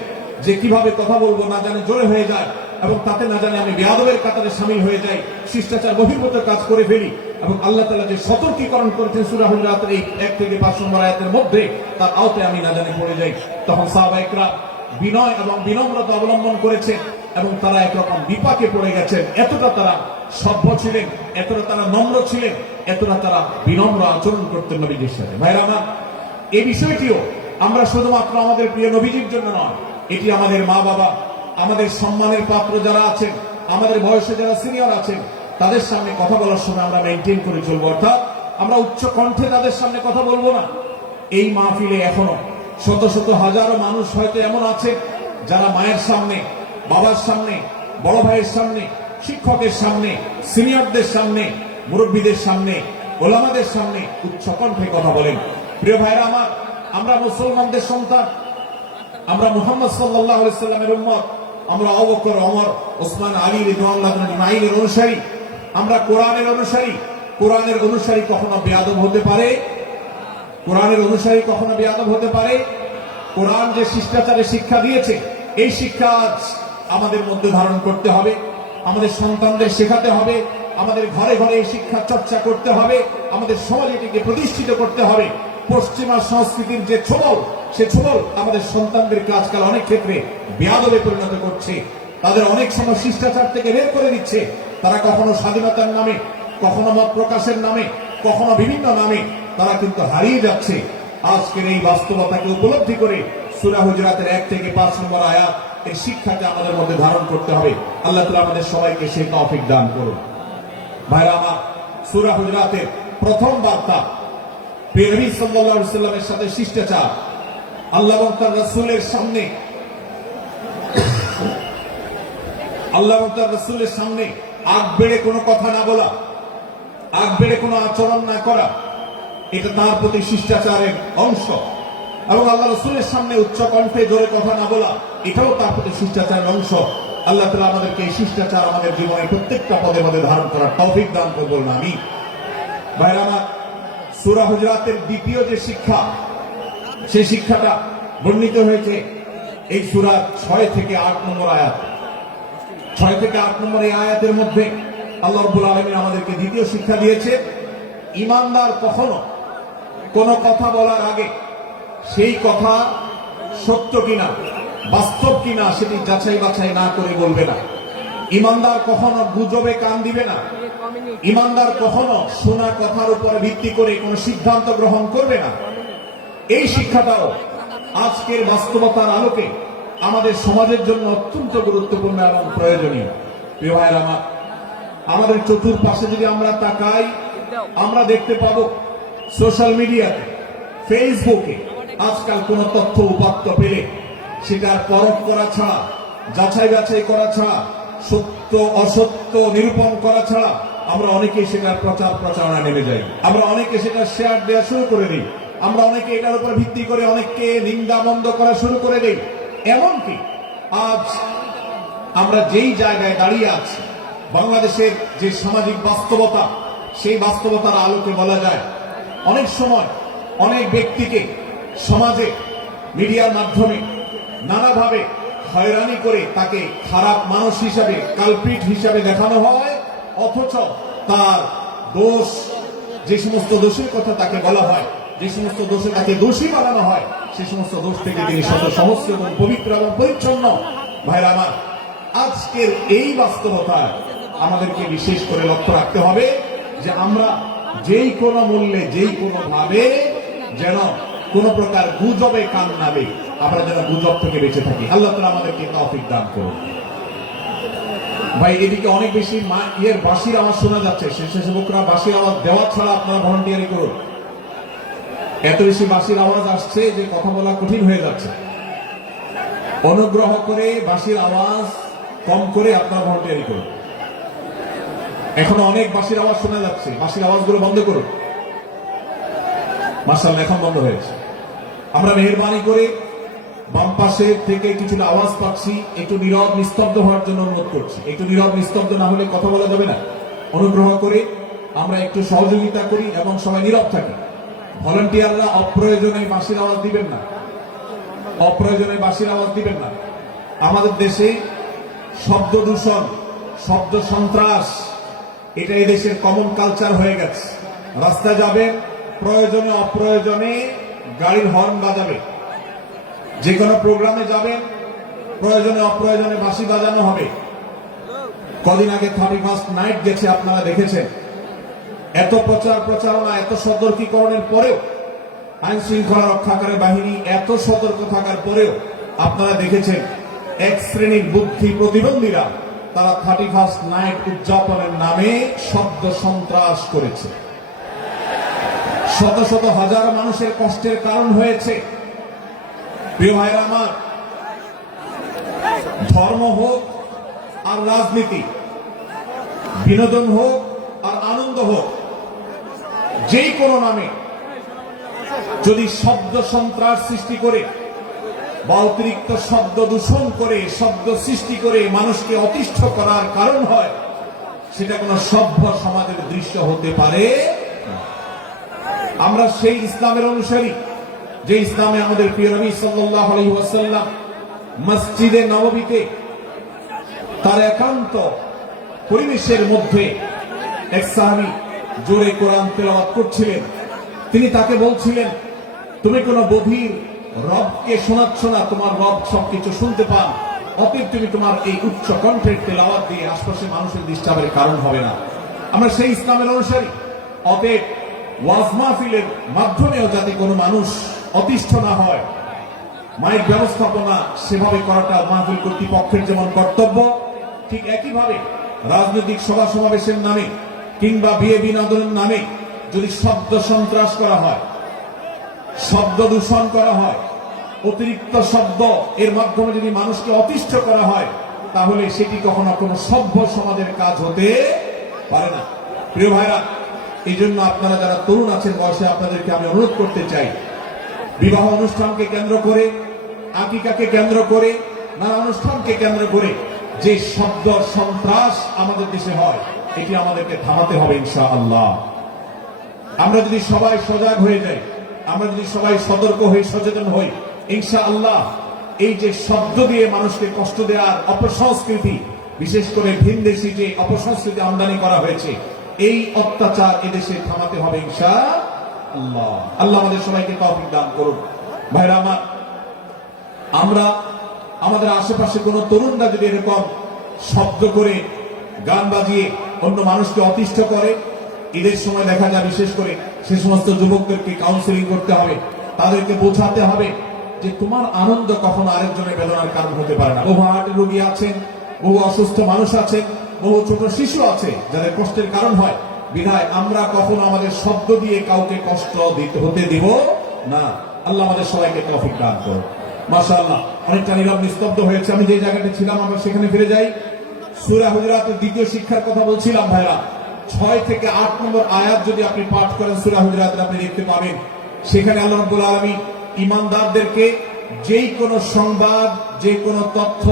যে কিভাবে কথা বলবো না জানে জোরে হয়ে যায়, এবং তাতে না জানে আমি বেয়াদবের কাতারে শামিল হয়ে যাই, শিষ্টাচার বহির্ভূত কাজ করে ফেলি। এবং আল্লাহ তাআলা যে সতর্কীকরণ করেছেন সূরা হুজুরাতের এই 1 থেকে 5 নম্বর আয়াতের মধ্যে, তার আওতায় আমি না জানে পড়ে যাই। তখন সাহাবায়ে কেরাম বিনয় এবং বিনম্রতা অবলম্বন করেছেন এবং তারা একরকম বিপাকে পড়ে গেছেন। এতটা তারা সভ্য ছিলেন, এতটা তারা নম্র ছিলেন, এতটা তারা বিনম্র আচরণ করতেন নবীজির সাথে। ভাইরা আমার, এই বিষয়টিও আমরা শুধুমাত্র আমাদের প্রিয় নবীজির জন্য নয়, এটি আমাদের মা বাবা, আমাদের সম্মানের পাত্র যারা আছেন, আমাদের বয়সে যারা সিনিয়র আছেন, তাদের সামনে কথা বলার সময় আমরা মেনটেন করে চলবো। অর্থাৎ আমরা উচ্চ কণ্ঠে তাদের সামনে কথা বলবো না। এই মাহফিলে এখনো শত শত হাজারো মানুষ হয়তো এমন আছে যারা মায়ের সামনে, বাবার সামনে, বড় ভাইয়ের সামনে, শিক্ষকের সামনে, সিনিয়রদের সামনে, মুরব্বীদের সামনে, ওলামাদের সামনে উচ্চ কণ্ঠে কথা বলেন। প্রিয় ভাইরা আমার, আমরা মুসলমানদের সন্তান, আমরা মুহাম্মদ সাল্লাল্লাহু আলাইহি সাল্লামের উম্মত, আমরা আবু বকর, ওমর, ওসমান, আলী রাদিয়াল্লাহু আজমাইনের অনুসারী, আমরা কোরআনের অনুসারী। কোরআনের অনুসারী কখনো বেয়াদব হতে পারে? কোরআনের অনুসারী কখনো বেয়াদব হতে পারে? কোরআন যে শিষ্টাচারের শিক্ষা দিয়েছে, এই শিক্ষা আজ আমাদের মধ্যে ধারণ করতে হবে, আমাদের সন্তানদের শেখাতে হবে, আমাদের ঘরে ঘরে এই শিক্ষা চর্চা করতে হবে, আমাদের সমাজে এটিকে প্রতিষ্ঠিত করতে হবে। পশ্চিমা সংস্কৃতির যে ছোবল, সে ছোবল আমাদের সন্তানদেরকে আজকাল অনেক ক্ষেত্রে বেয়াদবে পরিণত করছে, তাদের অনেক সময় শিষ্টাচার থেকে বের করে দিচ্ছে। তারা কখনো স্বাধীনতার নামে, কখনো মত প্রকাশের নামে, কখনো বিভিন্ন নামে তারা কিন্তু হারিয়ে যাচ্ছে। আজকের এই বাস্তবতাকে উপলব্ধি করে সূরা হুজুরাতের 1 থেকে 5 নম্বর আয়াত, এই শিক্ষাকে আমাদের মধ্যে ধারণ করতে হবে। আল্লাহ তাআলা আমাদের সবাইকে সেই তৌফিক দান করুন। ভাইরা আমার, সূরা হুজুরাতের প্রথম বার্তা প্রিয় নবী সাল্লাল্লাহু আলাইহি সাল্লামের সাথে শিষ্টাচার। আল্লাহ এবং তার রাসূলের সামনে, আল্লাহ এবং তার রাসূলের সামনে আগ বেড়ে কোনো কথা না বলা, আগ বেড়ে কোনো আচরণ না করা, এটা তার প্রতি শিষ্টাচারের অংশ। এবং আল্লাহ রাসূলের সামনে উচ্চ কণ্ঠে জোরে কথা না বলা, এটাও তার প্রতি শিষ্টাচারের অংশ। আল্লাহ তাআলা আমাদেরকে এই শিষ্টাচার আমাদের জীবনে প্রত্যেকটা পদে পদে ধারণ করার তৌফিক দান করুন, আমিন। ভাইরা আমার, সূরা হুজুরাতের দ্বিতীয় যে শিক্ষা, সেই শিক্ষাটা বর্ণিত হয়েছে এই সূরা 6 থেকে 8 নম্বর আয়াত। 6 থেকে 8 নম্বর এই আয়াতের মধ্যে আল্লাহ রাব্বুল আলামিন আমাদেরকে দ্বিতীয় শিক্ষা দিয়েছে, ঈমানদার কখনো কোনো কথা বলার আগে সেই কথা সত্য কিনা, বাস্তব কিনা সেটি যাচাই বাছাই না করে বলবে না। ঈমানদার কখনো গুজবে কান দিবে না। ঈমানদার কখনো শোনা কথার উপরে ভিত্তি করে কোনো সিদ্ধান্ত গ্রহণ করবে না। এই শিক্ষাটাও আজকের বাস্তবতার আলোকে আমাদের সমাজের জন্য অত্যন্ত গুরুত্বপূর্ণ এবং প্রয়োজনীয়। প্রিয় ভাইয়েরা আমার, আমাদের চতুর্পাশে যদি আমরা তাকাই, আমরা দেখতে পাবো সোশ্যাল মিডিয়াতে, ফেসবুকে আজকাল কোন তথ্য উপাত্ত পেলে সেটার পরখ করা ছাড়া, যাচাই বাছাই করা ছাড়া, সত্য অসত্য নিরূপণ করা ছাড়া আমরা অনেকে সেটার প্রচার প্রচারণা নেমে যাই। আমরা অনেকে সেটা শেয়ার দেওয়া শুরু করে দিই। আমরা অনেকে এটার উপর ভিত্তি করে অনেককে নিন্দা বন্ধ করা শুরু করে দেই। এমনকি আজ আমরা যেই জায়গায় দাঁড়িয়ে আছি, বাংলাদেশের যে সামাজিক বাস্তবতা, সেই বাস্তবতার আলোকে বলা যায় অনেক সময় অনেক ব্যক্তিকে সমাজে মিডিয়ার মাধ্যমে নানাভাবে হয়রানি করে তাকে খারাপ মানুষ হিসাবে, কালপিট হিসাবে দেখানো হয়, অথচ তার দোষ, যে সমস্ত দোষের কথা তাকে বলা হয়, যে সমস্ত দোষে তাকে দোষী বানানো হয়, সে সমস্ত দোষ থেকে তিনি শত সহস্র এবং পবিত্র এবং পরিচ্ছন্ন। ভাইরা আমার, আজকের এই বাস্তবতা আমাদেরকে বিশেষ করে লক্ষ্য রাখতে হবে যে আমরা যেই কোনো মূল্যে, যেই কোনো ভাবে যেন কোন প্রকার গুজবে কান না দেই, আমরা যেন গুজব থেকে বেঁচে থাকি। আল্লাহ তাআলা আমাদেরকে তৌফিক দান করুন। ভাই, এদিকে অনেক বেশি বাঁশির আওয়াজ শোনা যাচ্ছে। স্বেচ্ছাসেবকরা বাঁশির আওয়াজ দেওয়া ছাড়া আপনারা ভলান্টিয়ারি করুন। এত বেশি বাঁশির আওয়াজ আসছে যে কথা বলা কঠিন হয়ে যাচ্ছে। অনুগ্রহ করে বাঁশির আওয়াজ কম করে আপনারা ভলান্টিয়ারি করুন। এখনো অনেক বাঁশির আওয়াজ শোনা যাচ্ছে, বাঁশির আওয়াজগুলো বন্ধ করুন। মাশাআল্লাহ, এখন বন্ধ হয়েছে। আমরা মেহেরবানি করে বাম পাশে থেকে কিছুটা আওয়াজ পাচ্ছি, একটু নীরব নিস্তব্ধ হওয়ার জন্য অনুরোধ করছি। একটু নীরব নিস্তব্ধ না হলে কথা বলা যাবে না। অনুগ্রহ করে আমরা একটু সহযোগিতা করি এবং সবাই নীরব থাকি। ভলান্টিয়াররা অপ্রয়োজনে বাঁশির আওয়াজ দিবেন না, অপ্রয়োজনে বাঁশির আওয়াজ দিবেন না। আমাদের দেশে শব্দ দূষণ, শব্দ সন্ত্রাস, এটা এই দেশের কমন কালচার হয়ে গেছে। রাস্তায় যাবেন, প্রয়োজনে অপ্রয়োজনে গাড়ির হর্ন বাজাবে। যে কোনো প্রোগ্রামে যাবেন, প্রয়োজনে অপ্রয়োজনে বাঁশি বাজানো হবে। কদিন আগে 31st নাইট গেছে, আপনারা দেখেছেন। এত প্রচারণা, এত সতর্কীকরণের পরেও, আইন শৃঙ্খলা রক্ষাকারী বাহিনী এত সতর্ক থাকার পরেও আপনারা দেখেছেন এক শ্রেণীর বুদ্ধি প্রতিবন্ধীরা তারা 31st নাইট উদযাপনের নামে শব্দ সন্ত্রাস করেছে। শত শত হাজার মানুষের কষ্টের কারণ হয়েছে। প্রিয় ভাইরা আমার, ধর্ম হোক আর রাজনীতি, বিনোদন হোক আর আনন্দ হোক, যেই কোনো নামে যদি শব্দ সন্ত্রাস সৃষ্টি করে বা অতিরিক্ত শব্দ দূষণ করে, শব্দ সৃষ্টি করে মানুষকে অতিষ্ঠ করার কারণ হয়, সেটা কোন সভ্য সমাজের দৃশ্য হতে পারে না। আমরা সেই ইসলামের অনুসারী যে ইসলামে আমাদের প্রিয় নবী সাল্লাল্লাহু আলাইহি ওয়াসাল্লাম মসজিদে নববীতে তার একান্ত পরিবেশের মধ্যে এক সাহাবী জোরে কোরআন তেলাওয়াত করছিলেন। তিনি তাকে বলছিলেন, তুমি কোন বধির রবকে শোনাচ্ছ না, তোমার রব সবকিছু শুনতে পান, অতএব তুমি তোমার এই উচ্চ কণ্ঠের তেলাওয়াত দিয়ে আশপাশের মানুষের ডিস্টার্বের কারণ হবে না। আমরা সেই ইসলামের অনুসারী। অতএব ওয়াজ মাহফিলের মাধ্যমেও যাতে কোনো মানুষ অতিষ্ঠ না হয়, মাইক ব্যবস্থাপনা সেভাবে করাটা মাহফিল কর্তৃপক্ষের যেমন কর্তব্য, ঠিক একইভাবে রাজনৈতিক সভা সমাবেশের নামে কিংবা বিয়ে বিনোদনের নামে যদি শব্দ সন্ত্রাস করা হয়, শব্দ দূষণ করা হয়, অতিরিক্ত শব্দ এর মাধ্যমে যদি মানুষকে অতিষ্ঠ করা হয়, তাহলে সেটি কখনো কোনো সভ্য সমাজের কাজ হতে পারে না। প্রিয় ভাইরা, এই জন্য আপনারা যারা তরুণ আছেন বয়সে, আপনাদেরকে আমি অনুরোধ করতে চাই, বিবাহ অনুষ্ঠানকে কেন্দ্র করে, আকিকাকে কেন্দ্র করে, নানা অনুষ্ঠানকে কেন্দ্র করে যে শব্দ সন্ত্রাস আমাদের দেশে হয়, এটি আমাদেরকে থামাতে হবে ইনশাআল্লাহ। আমরা যদি সবাই সজাগ হয়ে যাই, আমরা যদি সবাই সতর্ক হয়ে সচেতন হই, ইনশাআল্লাহ এই যে শব্দ দিয়ে মানুষকে কষ্ট দেওয়ার অপসংস্কৃতি, বিশেষ করে ভিনদেশী যে অপসংস্কৃতি আমদানি করা হয়েছে, এই অত্যাচার এদেশে থামাতে হবে ইনশাআল্লাহ। আল্লাহ আমাদের সবাইকে তৌফিক দান করুন। ভাইরা আমার, আমরা আমাদের আশেপাশে কোন তরুণরা যদি এরকম শব্দ করে, গান বাজিয়ে অন্য মানুষকে অতিষ্ঠ করে, ঈদের সময় দেখা যায় বিশেষ করে সে সমস্ত যুবকদেরকে কাউন্সিলিং করতে হবে, তাদেরকে বোঝাতে হবে যে তোমার আনন্দ কখনো আরেকজনের বেদনার কারণ হতে পারে না। বহু হার্টের রোগী আছেন, বহু অসুস্থ মানুষ আছেন, বহু ছোট শিশু আছে যাদের কষ্টের কারণ হয়। বিধায় আমরা কখনো আমাদের শব্দ দিয়ে কাউকে কষ্ট হতে দিব না। আল্লাহ আমাদের সবাইকে তৌফিক দান করুন। মাশাআল্লাহ, অনেকটা নীরব নিস্তব্ধ হয়েছে। আমি যে জায়গাতে ছিলাম আমরা সেখানে ফিরে যাই। সূরা হুজুরাতের দ্বিতীয় শিক্ষার কথা বলছিলাম ভাইরা। 6 থেকে 8 নম্বর আয়াত যদি আপনি পাঠ করেন সূরা হুজুরাতের, আপনি দেখতে পাবেন সেখানে আল্লাহ রাব্বুল আলামিন ঈমানদারদেরকে যেই কোনো সংবাদ, যে কোনো তথ্য,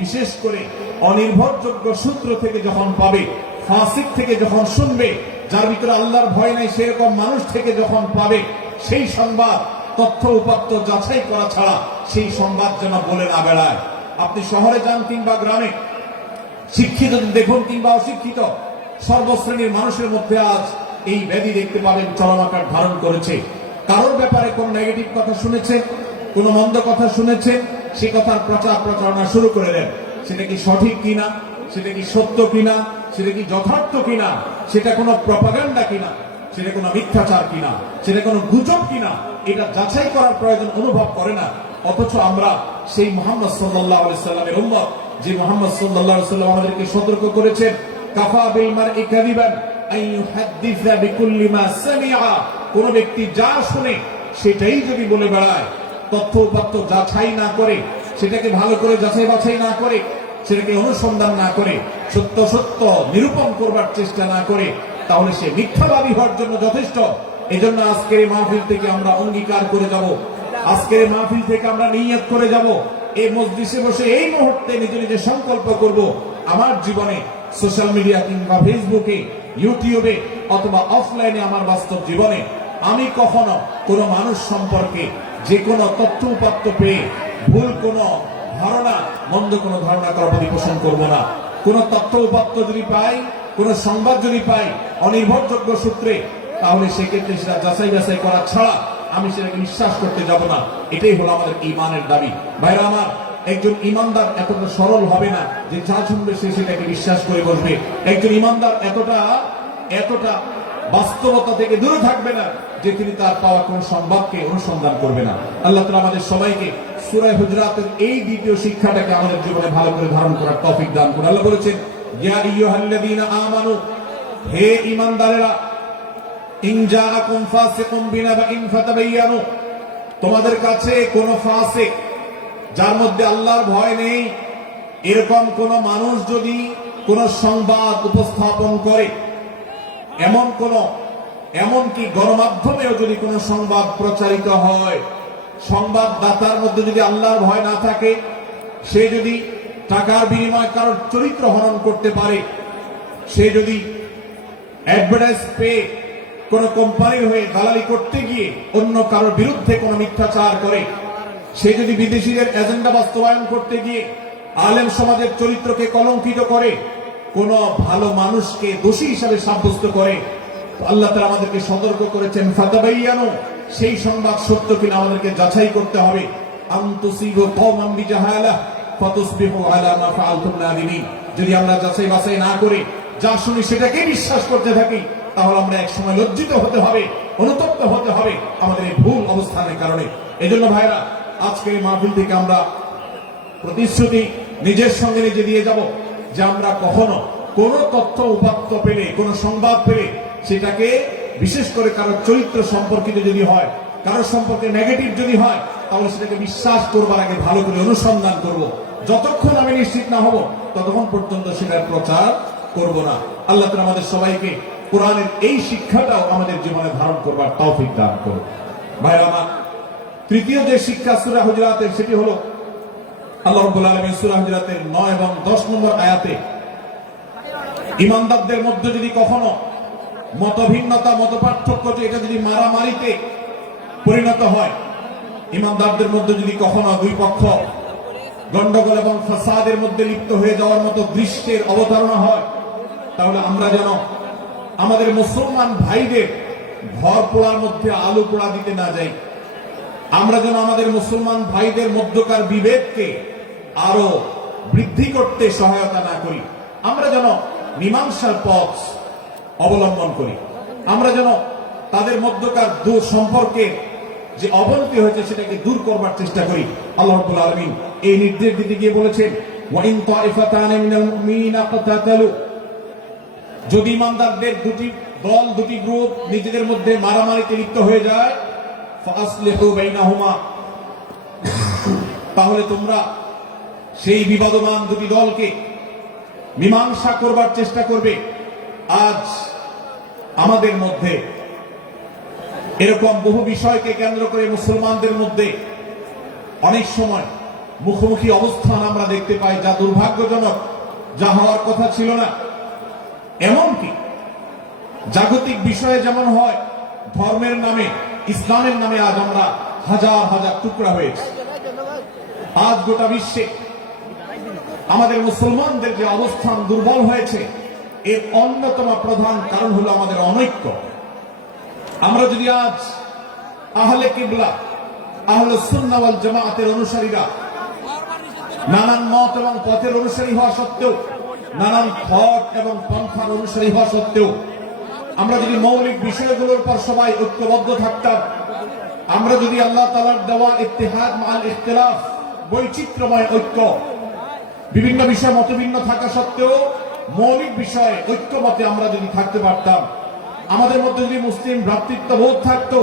বিশেষ করে অনির্ভরযোগ্য সূত্র থেকে যখন পাবে, ফাসিক থেকে যখন শুনবে, যার ভিতরে আল্লাহর ভয় নাই সেরকম মানুষ থেকে যখন পাবে, সেই সংবাদ তথ্য উপাত্ত যাচাই করা ছাড়া সেই সংবাদ যেন বলে না বেড়ায়। আপনি শহরে যান কিংবা গ্রামে, শিক্ষিত দেখুন কিংবা অশিক্ষিত, সর্বশ্রেণীর মানুষের মধ্যে আজ এই ব্যাধি দেখতে পাবেন চরমাকার ধারণ করেছে। কারোর ব্যাপারে কোন নেগেটিভ কথা শুনেছেন, কোন মন্দ কথা শুনেছেন, সে কথার প্রচারণা শুরু করে দেন। সেটা কি সঠিক কিনা, সেটা কি সত্য কিনা, সেটা কি যথার্থ কিনা, সেটা কোনো প্রপাগান্ডা কিনা, সেটা কোনো মিথ্যাচার কিনা, সেটা কোনো গুজব কিনা, এটা যাচাই করার প্রয়োজন অনুভব করে না। অথচ আমরা সেই মুহাম্মদ সাল্লাল্লাহু আলাইহি সাল্লামের উম্মত, যে মুহাম্মদ সাল্লাল্লাহু আলাইহি সাল্লাম আমাদেরকে সতর্ক করেছেন, কাফা বিল মারই কাযিবান আন ইউহাদ্দিসা বিকুল্লি মা সামিআ, কোন ব্যক্তি যা শুনে সেটাই যদি বলে বেড়ায়, তথ্য উপাত্ত যাচাই না করে, সেটাকে ভালো করে যাচাই বাছাই না করে, সেটাকে অনুসন্ধান না করে, সত্য সত্য নিরূপণ করবার চেষ্টা না করে, তাহলে সে মিথ্যাবাদী হওয়ার জন্য যথেষ্ট। এই জন্য আজকের এই মাহফিল থেকে আমরা অঙ্গীকার করে যাব, আজকের মাহফিল থেকে আমরা নিয়ত করে যাব, এই মজলিসে বসে এই মুহূর্তে নিজে নিজে সংকল্প করব, আমার জীবনে সোশ্যাল মিডিয়া কিংবা ফেসবুকে, ইউটিউবে অথবা অফলাইনে আমার বাস্তব জীবনে আমি কখনো কোনো মানুষ সম্পর্কে যে কোনো তথ্য উপাত্ত পেয়ে ভুল কোনো ধারণা, মন্দ কোনো ধারণা করার প্রতি পোষণ করবো না। কোনো তথ্য উপাত্ত যদি পাই, কোনো সংবাদ যদি পাই অনির্ভরযোগ্য সূত্রে, তাহলে সেক্ষেত্রে সেটা যাচাই বাছাই করা ছাড়া আমি সেটাকে বিশ্বাস করতে যাব না। এটাই হলো আমাদের ঈমানের দাবি। ভাইরা আমার, একজন ইমানদার এতটা সরল হবে না যে যা শুনবে সে সেটাকে বিশ্বাস করে বসবে। একজন ইমানদার এতটা বাস্তবতা থেকে দূরে থাকবে না যে তিনি তার পাওয়া কোন সংবাদকে অনুসন্ধান করবে না। আল্লাহ তাআলা আমাদের সবাইকে সূরা হুজুরাতের এই দ্বিতীয় শিক্ষাটাকে আমাদের জীবনে ভালো করে ধারণ করার তৌফিক দান করুন। আল্লাহ বলেছেন, ইয়া আইয়ুহাল্লাযীনা আমানু, হে ঈমানদারেরা, ইন জাআকুম ফাসিকুম বিনাবাইন ফাতাবায়ানু, তোমাদের কাছে কোন ফাসিক, যার মধ্যে আল্লাহর ভয় নেই, এরকম কোন মানুষ যদি কোন সংবাদ উপস্থাপন করে, এমনকি গণমাধ্যমেও যদি কোন সংবাদ প্রচারিত হয়, সংবাদদাতার মধ্যে যদি আল্লাহর ভয় না থাকে, সে যদি টাকার বিনিময়ে কারোর চরিত্র হনন করতে পারে, সে যদি অ্যাডভার্টাইজ পেয়ে কোন কোম্পানির হয়ে দালালি করতে গিয়ে অন্য কারোর বিরুদ্ধে কোন মিথ্যাচার করে, সে যদি বিদেশিদের এজেন্ডা বাস্তবায়ন করতে গিয়ে আলেম সমাজের চরিত্রকে কলঙ্কিত করে, কোন ভালো মানুষকে দোষী হিসাবে সাব্যস্ত করে, আল্লাহ তাআলা আমাদেরকে সতর্ক করেছেন, ফাতাবায়ানু, সেই সংবাদ সত্য কিনা আমাদেরকে যাচাই করতে হবে। আন তুসিবু কওমান বিজাহালাহ ফাতুসবিহু আলা মা ফাআলতুম নাদিমিন। যদি আমরা যাচাই বাছাই না করে যা শুনি সেটাকে বিশ্বাস করতে থাকি, তাহলে আমরা এক সময় লজ্জিত হতে হবে, অনুতপ্ত হতে হবে আমাদের এই ভুল অবস্থানের কারণে। এজন্য ভাইরা, আজকের এই মাহফিল থেকে আমরা প্রতিশ্রুতি নিজের সঙ্গে নিজে দিয়ে যাব যে আমরা কখনো কোন তথ্য উপাত্ত পেলে, কোন সংবাদ পেলে, সেটাকে বিশেষ করে কারোর চরিত্র সম্পর্কিত যদি হয়, কারোর সম্পর্কে নেগেটিভ যদি হয়, তাহলে সেটাকে বিশ্বাস করবার আগে ভালো করে অনুসন্ধান করব। যতক্ষণ আমি নিশ্চিত না হব ততক্ষণ পর্যন্ত সেটার প্রচার করব না। আল্লাহ তাআলা আমাদের সবাইকে কোরআনের এই শিক্ষাটাও আমাদের জীবনে ধারণ করবার তৌফিক দান করুন। ভাইরা আমার, তৃতীয় যে শিক্ষা সূরা হুজুরাতের, সেটি হলো আল্লাহ রাব্বুল আলামিন সূরা হুজুরাতের 9 এবং 10 নম্বর আয়াতে ঈমানদারদের মধ্যে যদি কখনো মতভিন্নতা, মতপার্থক্য, এটা যদি মারামারিতে পরিণত হয়, ঈমানদারদের মধ্যে যদি কখনো দুই পক্ষ গন্ডগোল এবং ফাসাদের মধ্যে লিপ্ত হয়ে যাওয়ার মতো দৃশ্যের অবতারণা হয়, তাহলে আমরা যেন আমাদের মুসলমান ভাইদের ঘর পোড়ার মধ্যে আলু পোড়া দিতে না যাই। আমরা যেন আমাদের মুসলমান ভাইদের মধ্যকার বিভেদকে আরো বৃদ্ধি করতে সহায়তা না করি। আমরা যেন মীমাংসার পথ অবলম্বন করি। আমরা যেন তাদের মধ্যকার সম্পর্কে যে অবনতি হয়েছে সেটাকে দূর করবার চেষ্টা করি। আল্লাহ রাব্বুল আলামিন এই নির্দেশ দিতে গিয়ে বলেছেন, ওয়া ইন তাইফাতানি মিনাল মুমিনিনা ইকতাতালু, যদি ইমানদারদের দুটি দল, দুটি গ্রুপ নিজেদের মধ্যে মারামারিতে লিপ্ত হয়ে যায়, ফাসলিহু বাইনাহুমা, তাহলে তোমরা সেই বিবাদমান দুটি দলকে মীমাংসা করবার চেষ্টা করবে। আজ আমাদের মধ্যে এরকম বহু বিষয়কে কেন্দ্র করে মুসলমানদের মধ্যে অনেক সময় মুখোমুখি অবস্থান আমরা দেখতে পাই, যা দুর্ভাগ্যজনক, যা হওয়ার কথা ছিল না। এমনকি জাগতিক বিষয়ে যেমন হয়, ধর্মের নামে, ইসলামের নামে আজ আমরা হাজার হাজার টুকরা হয়েছে। আজ গোটা বিশ্বে আমাদের মুসলমানদের যে অবস্থান দুর্বল হয়েছে, এর অন্যতম প্রধান কারণ হলো আমাদের অনৈক্য। আমরা যদি আজ আহলে কিবলা, আহলে সুন্নাহ ওয়াল জামাআতের অনুসারীরা নানান মত এবং পথের অনুসারী হওয়া সত্ত্বেও, নানান পথ এবং পন্থার অনুসারী হওয়া সত্ত্বেও, আমরা যদি মৌলিক বিষয়গুলোর পর সবাই ঐক্যবদ্ধ থাকতাম, আমরা যদি আল্লাহ তাআলার দেওয়া ইত্তিহাদ মাল ইখতিলাফ, বৈচিত্র্যময় ঐক্য, বিভিন্ন বিষয় মতভিন্ন থাকা সত্ত্বেও মৌলিক বিষয়ে ঐক্যমতে আমরা যদি থাকতে পারতাম, আমাদের মধ্যে যদি মুসলিম ভ্রাতৃত্ববোধ থাকতো,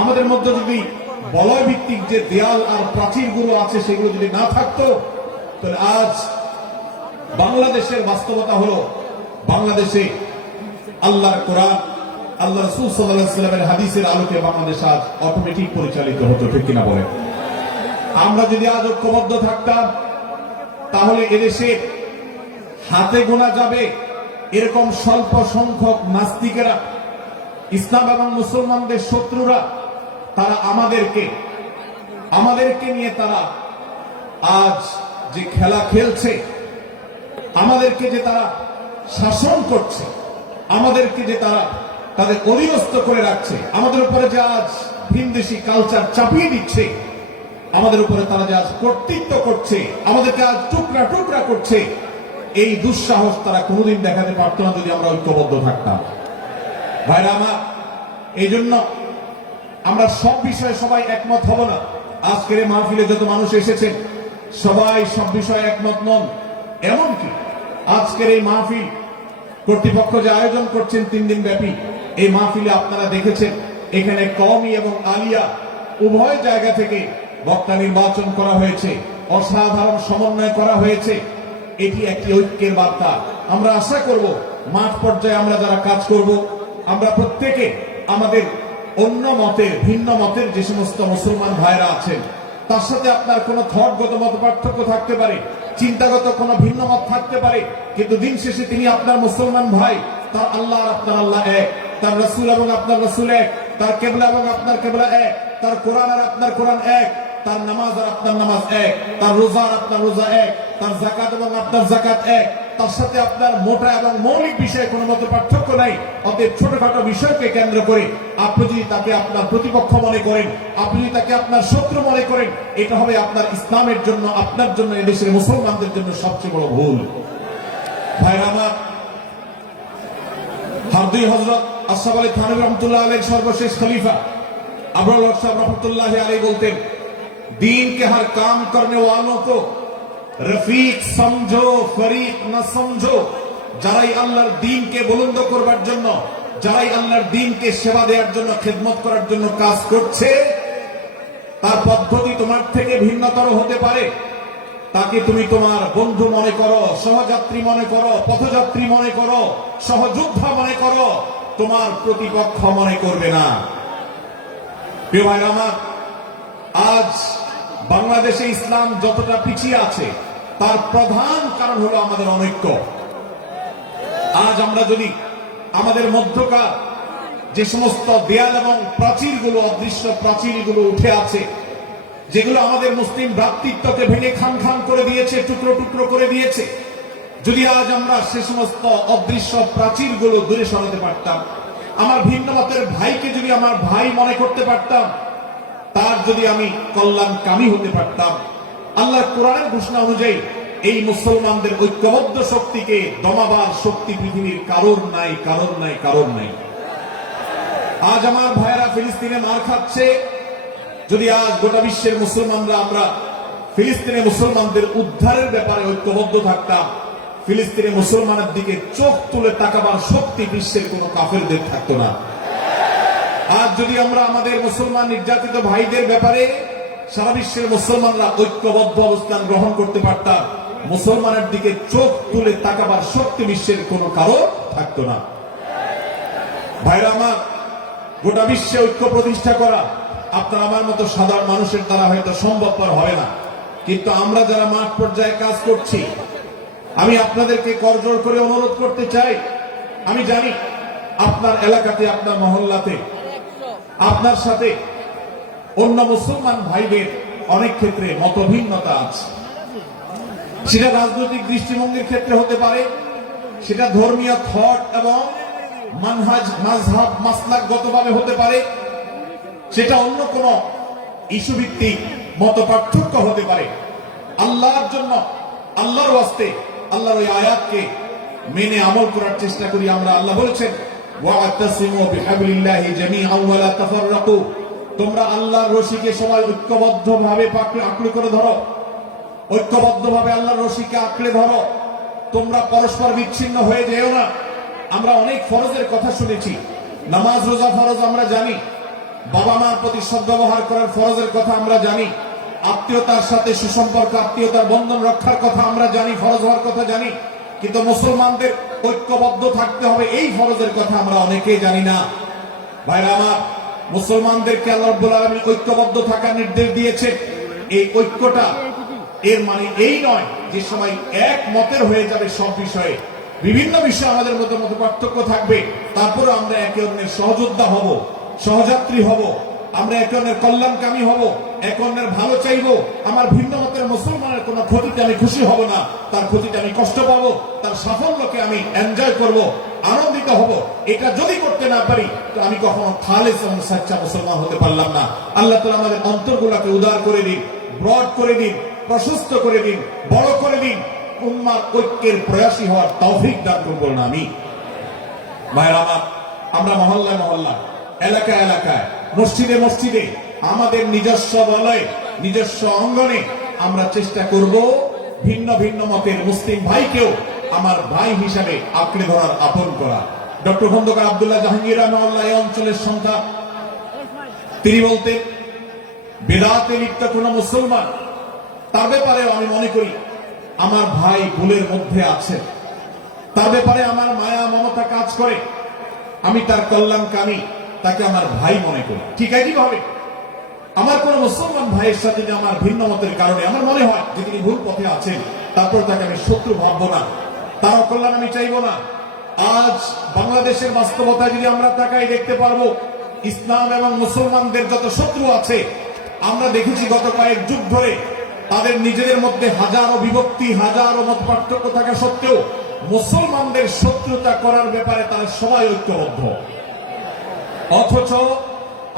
আমাদের মধ্যে যদি বলয় ভিত্তিক যে দেয়াল আর প্রাচীরগুলো আছে সেগুলো যদি না থাকতো, তাহলে আজ বাংলাদেশের বাস্তবতা হলো, বাংলাদেশে আল্লাহর কোরআন, আল্লাহ রাসূল সাল্লাল্লাহু আলাইহি ওয়াসাল্লামের হাদিসের আলোকে বাংলাদেশ আজ অটোমেটিক পরিচালিত হতো, ঠিক কিনা বলেন? আমরা যদি আজ ঐক্যবদ্ধ থাকতাম তাহলে এদেশে হাতে গোনা যাবে এরকম স্বল্প সংখ্যক নাস্তিকেরা, ইসলাম এবং মুসলমানদের শত্রুরা, তারা আমাদেরকে নিয়ে তারা আজ যে খেলা খেলছে, আমাদেরকে যে তারা শাসন করছে, আমাদেরকে যে তারা তাদের অধীনস্থ করে রাখছে, আমাদের উপরে যে আজ ভিনদেশি কালচার চাপিয়ে দিচ্ছে, আমাদের উপরে তারা যে আজ কর্তৃত্ব করছে, আমাদেরকে আজ টুকরা টুকরা করছে, এই দুঃসাহস তারা কোনোদিন দেখাতে পারত না যদি আমরা ঐক্যবদ্ধ থাকতাম। ভাইরা আমার, এই জন্য আমরা সব বিষয়ে সবাই একমত হব না। আজকের এই মাহফিলে যত মানুষ এসেছেন সবাই সব বিষয়ে একমত নন। এমনকি আজকের এই মাহফিল কর্তৃপক্ষ যে আয়োজন করছেন 3 দিন ব্যাপী, এই মাহফিলে আপনারা দেখেছেন এখানে কওমি এবং আলিয়া উভয় জায়গা থেকে বক্তা নির্বাচন করা হয়েছে, অসাধারণ সমন্বয় করা হয়েছে। এটি একটি ঐক্যের বার্তা। আমরা আশা করব মাঠ পর্যায়ে আমরা যারা কাজ করব, আমরা প্রত্যেকে আমাদের অন্য মতের, ভিন্ন মতের যে সমস্ত মুসলমান ভাইরা আছেন, তার সাথে আপনার কোনো থটগত মত পার্থক্য থাকতে পারে, চিন্তাগত কোনো ভিন্ন মত থাকতে পারে, কিন্তু দিন শেষে তিনি আপনার মুসলমান ভাই। তার আল্লাহ আর আপনার আল্লাহ এক, তার রাসূল এবং আপনার রাসূল এক, তার কিবলা এবং আপনার কিবলা এক, তার কোরআন আর আপনার কোরআন এক, তার নামাজ আর আপনার নামাজ এক, তার রোজা আর আপনার রোজা এক, তার যাকাত এবং আপনার যাকাত এক, তার সাথে আপনার মোটা এবং মৌলিক বিষয়ে কোনো মত পার্থক্য নাই। অতএব ছোটখাটো বিষয়কে কেন্দ্র করে আপনি যদি তাকে আপনার প্রতিপক্ষ মনে করেন, আপনি যদি তাকে আপনার শত্রু মনে করেন, এটা হবে আপনার ইসলামের জন্য, আপনার জন্য, এদেশের মুসলমানদের জন্য সবচেয়ে বড় ভুল। ভাইরা আমার, হারদুই হযরত আশরাফ আলী থানভী রহমাতুল্লাহ আলাইহির সর্বশেষ খলিফা আবুল হক সাহেব রহমাতুল্লাহ আলাইহি বলতেন, दीन के हर काम करने वालों को रफीक समझो, फरीक न समझो। যারাই আল্লাহর দ্বীনকে বুলন্দ করবার জন্য, যারাই আল্লাহর দ্বীনকে সেবা দেওয়ার জন্য, খেদমত করার জন্য কাজ করছে, তার পদ্ধতি তোমার থেকে ভিন্নতর হতে পারে। তাকে তুমি তোমার বন্ধু মনে করো, সহযাত্রী মনে করো, পথযাত্রী মনে করো, সহযোদ্ধা মনে করো, তোমার প্রতিপক্ষ মনে করবে না। প্রিয় ভাইরা আমার, আজ বাংলাদেশে ইসলাম যতটা পিছিয়ে আছে তার প্রধান কারণ হলো আমাদের অনৈক্য। আজ আমরা যদি আমাদের মধ্যকার যে সমস্ত দেয়াল এবং প্রাচীরগুলো, অদৃশ্য প্রাচীরগুলো উঠে আছে, যেগুলো আমাদের মুসলিম ভ্রাতৃত্বকে ভেঙে খান খান করে দিয়েছে, টুকরো টুকরো করে দিয়েছে, যদি আজ আমরা সে সমস্ত অদৃশ্য প্রাচীরগুলো দূরে সরাতে পারতাম, আমার ভিন্ন মতের ভাইকে যদি আমার ভাই মনে করতে পারতাম, তার যদি আমি কল্যাণকামী হতে পারতাম, আল্লাহ কোরআনের ঘোষণা অনুযায়ী এই মুসলমানদের ঐক্যবদ্ধ শক্তিকে দমাবার শক্তি পৃথিবীর কারোর নাই, কারোর নাই, কারোর নাই। আজ আমার ভাইয়েরা ফিলিস্তিনে মার খাচ্ছে, যদি আজ গোটা বিশ্বের মুসলমানরা আমরা ফিলিস্তিনে মুসলমানদের উদ্ধারের ব্যাপারে ঐক্যবদ্ধ থাকতাম, ফিলিস্তিনে মুসলমানের দিকে চোখ তুলে তাকাবার শক্তি বিশ্বের কোন কাফেরদের থাকতো না। আজ যদি আমরা আমাদের মুসলমান নির্যাতিত ভাইদের ব্যাপারে সারা বিশ্বের মুসলমানরা ঐক্যবদ্ধ অবস্থান গ্রহণ করতে পারতাম, মুসলমানের দিকে চোখ তুলে তাকাবার শক্তি বিশ্বের কোন কারো থাকতো না। ভাইরা আমার, গোটা বিশ্বে ঐক্য প্রতিষ্ঠা করা আপনার আমার মতো সাধারণ মানুষের দ্বারা হয়তো সম্ভবপর হবে না, কিন্তু আমরা যারা মাঠ পর্যায়ে কাজ করছি, আমি আপনাদেরকে করজোড় করে অনুরোধ করতে চাই। আমি জানি আপনার এলাকাতে, আপনার মহল্লাতে আপনার সাথে অন্য মুসলমান ভাইদের অনেক ক্ষেত্রে মতভিন্নতা আছে। সেটা রাজনৈতিক দৃষ্টিভঙ্গির ক্ষেত্রে হতে পারে, সেটা ধর্মীয় থট এবং মানহাজ, মাযহাব, মাসলাকগতভাবে হতে পারে, সেটা অন্য কোন ইস্যু ভিত্তিক মত পার্থক্য হতে পারে। আল্লাহর জন্য, আল্লাহর ওয়াস্তে, আল্লাহর ওই আয়াতকে মেনে আমল করার চেষ্টা করি আমরা। আল্লাহ বলেছেন, ওয়া'তাসিমু বিহাবলিল্লাহি জামিআন ওয়া লা তাফাররাকু, তোমরা আল্লাহর রশিকে সবাই ঐক্যবদ্ধভাবে আঁকড়ে করে ধরো, ঐক্যবদ্ধভাবে আল্লাহর রশিকে আঁকড়ে ধরো, তোমরা পরস্পর বিচ্ছিন্ন হয়ে যেও না। আমরা অনেক ফরজের কথা শুনেছি, নামাজ রোজা ফরজ আমরা জানি, বাবা মার প্রতি সদ্ব্যবহার করার ফরজের কথা আমরা জানি, আত্মীয়তার সাথে সুসম্পর্ক, আত্মীয়তার বন্ধন রক্ষার কথা আমরা জানি, ফরজ হওয়ার কথা জানি, কিন্তু মুসলমানদের ঐক্যবদ্ধ থাকতে হবে এই ফরজের কথা আমরা অনেকেই জানি না। ভাইরা আমার, মুসলমানদেরকে আল্লাহ রাব্বুল আলামিন ঐক্যবদ্ধ থাকার নির্দেশ দিয়েছেন। এই ঐক্যটা এর মানে এই নয় যে সময় এক মতের হয়ে যাবে সব বিষয়ে। বিভিন্ন বিষয়ে আমাদের মধ্যে মত পার্থক্য থাকবে, তারপরে আমরা একে অন্যের সহযোদ্ধা হব, সহযাত্রী হব, আমরা একে অন্যের কল্যাণকামী হব, একে অন্যের ভালো চাইবো। আমার ভিন্ন মতের মুসলমানের কোনো ক্ষতিতে আমি খুশি হব না, তার ক্ষতিতে আমি কষ্ট পাবো, তার সাফল্যকে আমি এনজয় করব, আনন্দিত হব। এটা যদি করতে না পারি তো আমি কখনো খালেস এবং সাচ্চা মুসলমান হতে পারলাম না। আল্লাহ তাআলা আমাদের অন্তরগুলোকে উদার করে দিন, ব্রড করে দিন, প্রশস্ত করে দিন, বড় করে দিন, উম্মার ঐক্যের প্রয়াসী হওয়ার তৌফিক দান করুন আমি। ভাইরা আমার, আমরা মহল্লায় মহল্লা, এলাকায় এলাকায়, মসজিদে মসজিদে, আমাদের নিজস্ব বলয়ে, নিজস্ব অঙ্গনে আমরা চেষ্টা করব ভিন্ন ভিন্ন মতের মুসলিম ভাইকেও আমার ভাই হিসাবে আঁকড়ে ধরার, আপন করা। ডক্টর খন্দকার আব্দুল্লাহ জাহাঙ্গীর রাহমাহুল্লাহ এই অঞ্চলের সন্তান। তিনি বলতেন, বেদাতে লিপ্ত কোন মুসলমান, তার ব্যাপারে আমি মনে করি আমার ভাই ভুলের মধ্যে আছে, তার ব্যাপারে আমার মায়া মমতা কাজ করে, আমি তার কল্যাণকামী, তাকে আমার ভাই মনে করি। ঠিক একইভাবে আমার কোন মুসলমান ভাইয়ের সাথে যদি আমার ভিন্ন মতের কারণে আমার মনে হয় যে তিনি ভুল পথে আছেন, তারপর তাকে আমি শত্রু ভাববো না, তার অকল্যাণ আমি চাইবো না। আজ বাংলাদেশের বাস্তবতায় যদি আমরা তাকাই, দেখতে পারবো ইসলাম এবং মুসলমানদের যত শত্রু আছে, আমরা দেখেছি গত কয়েক যুগ ধরে তাদের নিজেদের মধ্যে হাজারো বিভক্তি, হাজারো মত পার্থক্য থাকা সত্ত্বেও মুসলমানদের শত্রুতা করার ব্যাপারে তারা সবাই ঐক্যবদ্ধ। অথচ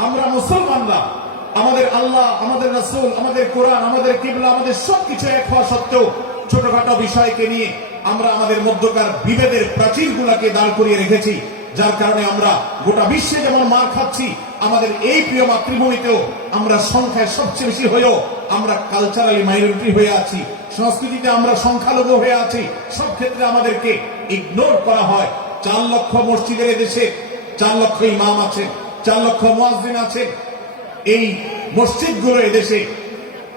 আমরা মুসলমানরা আমাদের আল্লাহ, আমাদের রাসূল, আমাদের কোরআন, আমাদের কিবলা, আমাদের সবকিছু এক হওয়া সত্ত্বেও ছোটখাটো বিষয়কে নিয়ে আমরা আমাদের মধ্যকার বিভেদের প্রাচীরগুলোকে দাঁড় করিয়ে রেখেছি, যার কারণে আমরা গোটা বিশ্বে যেমন মার খাচ্ছি, আমাদের এই প্রিয় মাতৃভূমিতেও আমরা সংখ্যায় সবচেয়ে বেশি হয়েও আমরা কালচারালি মাইনরিটি হয়ে আছি, সংস্কৃতিতে আমরা সংখ্যালঘু হয়ে আছি। সব ক্ষেত্রে আমাদেরকে ইগনোর করা হয়। 4 লক্ষ মসজিদের দেশে 4 লক্ষ ইমাম আছেন, 4 লক্ষ মুয়াজ্জিন আছেন। এই মসজিদগুলো এদেশে,